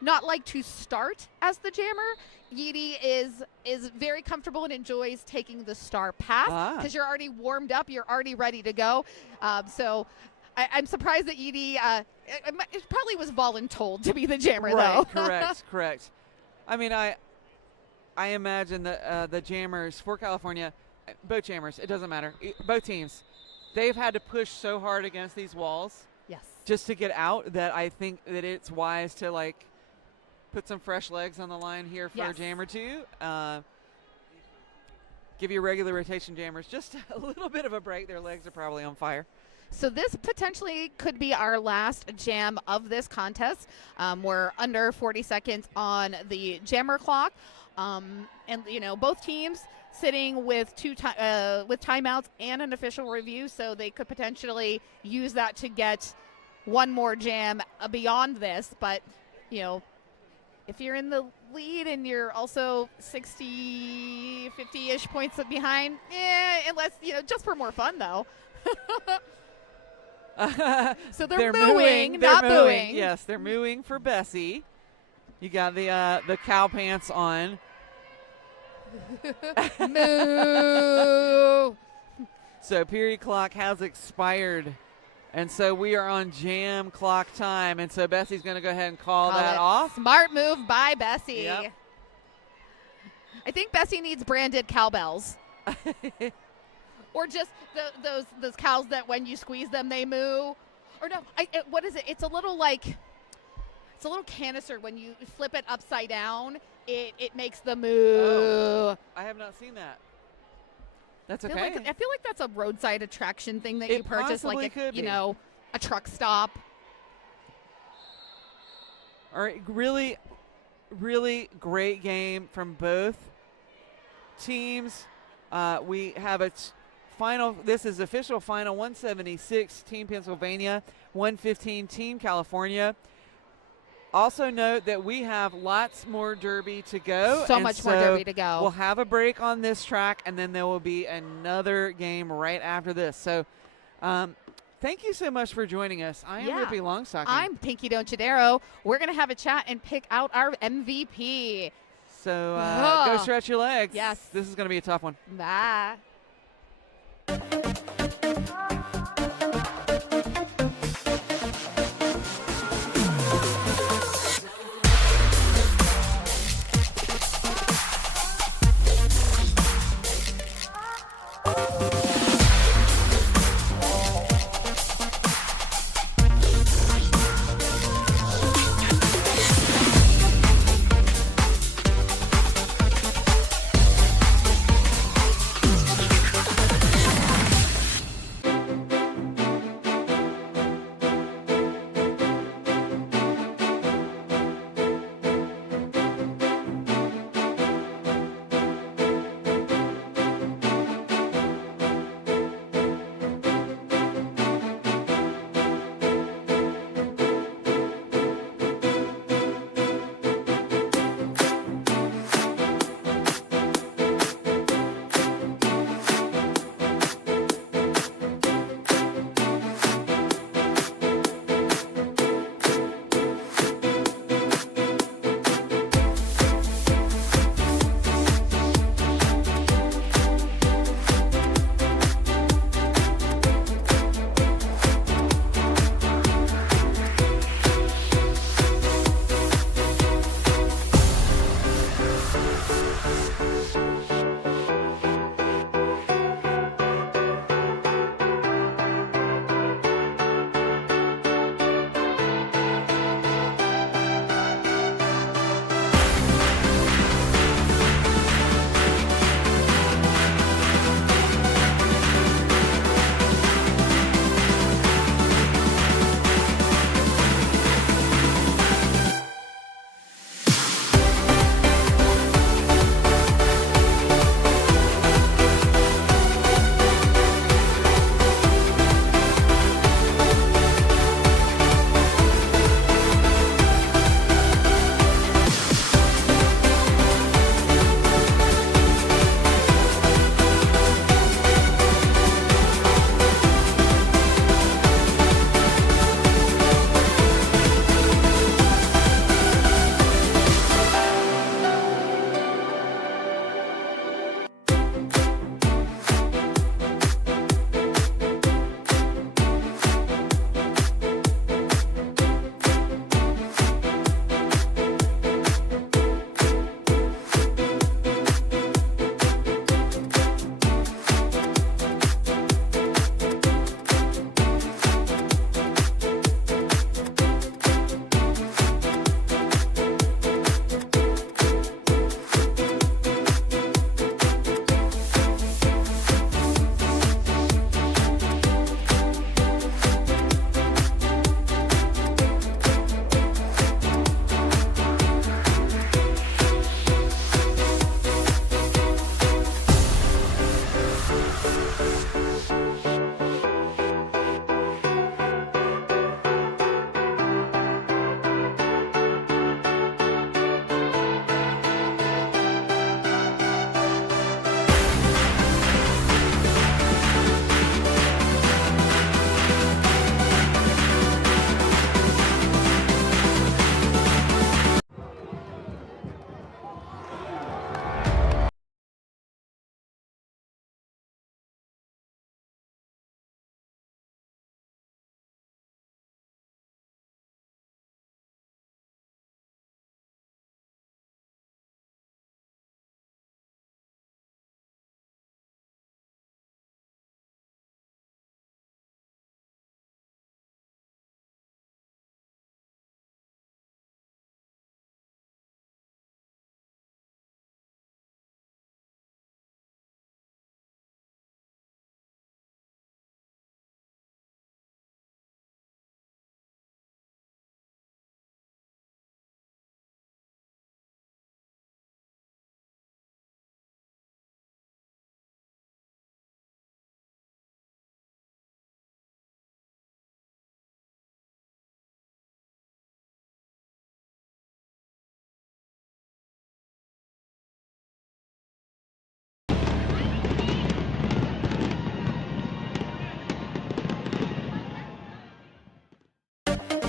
not like to start as the jammer. Yeedy is very comfortable and enjoys taking the star pass because you're already warmed up, you're already ready to go. So I'm surprised that Yeedy it probably was voluntold to be the jammer, though. Correct. I mean, I imagine that the jammers for California, both jammers, it doesn't matter, both teams, they've had to push so hard against these walls just to get out that I think that it's wise to, like, put some fresh legs on the line here for jammer 2. Give your regular rotation jammers just a little bit of a break. Their legs are probably on fire. So this potentially could be our last jam of this contest. We're under 40 seconds on the jammer clock. And, both teams sitting with with timeouts and an official review, so they could potentially use that to get one more jam beyond this. But, if you're in the lead and you're also 60, 50-ish points behind, unless, just for more fun, though. So they're mooing, not booing. Yes, they're mooing for Bessie. You got the cow pants on. Moo. So period clock has expired. And so we are on jam clock time. And so Bessie's going to go ahead and call that off. Smart move by Bessie. Yep. I think Bessie needs branded cowbells. Or just those cows that when you squeeze them, they moo. Or no, what is it? It's a little canister. When you flip it upside down, it makes the moo. Oh, I have not seen that. That's okay. I feel like that's a roadside attraction thing that you purchase, like a truck stop. All right, really, really great game from both teams. We have a final. This is official final. 176 Team Pennsylvania, 115 Team California. Also note that we have lots more Derby to go. So much more Derby to go. We'll have a break on this track, and then there will be another game right after this. So thank you so much for joining us. I am Rippy Longstocking. I'm Pinky Donchadero. We're going to have a chat and pick out our MVP. So go stretch your legs. Yes. This is going to be a tough one. Bye.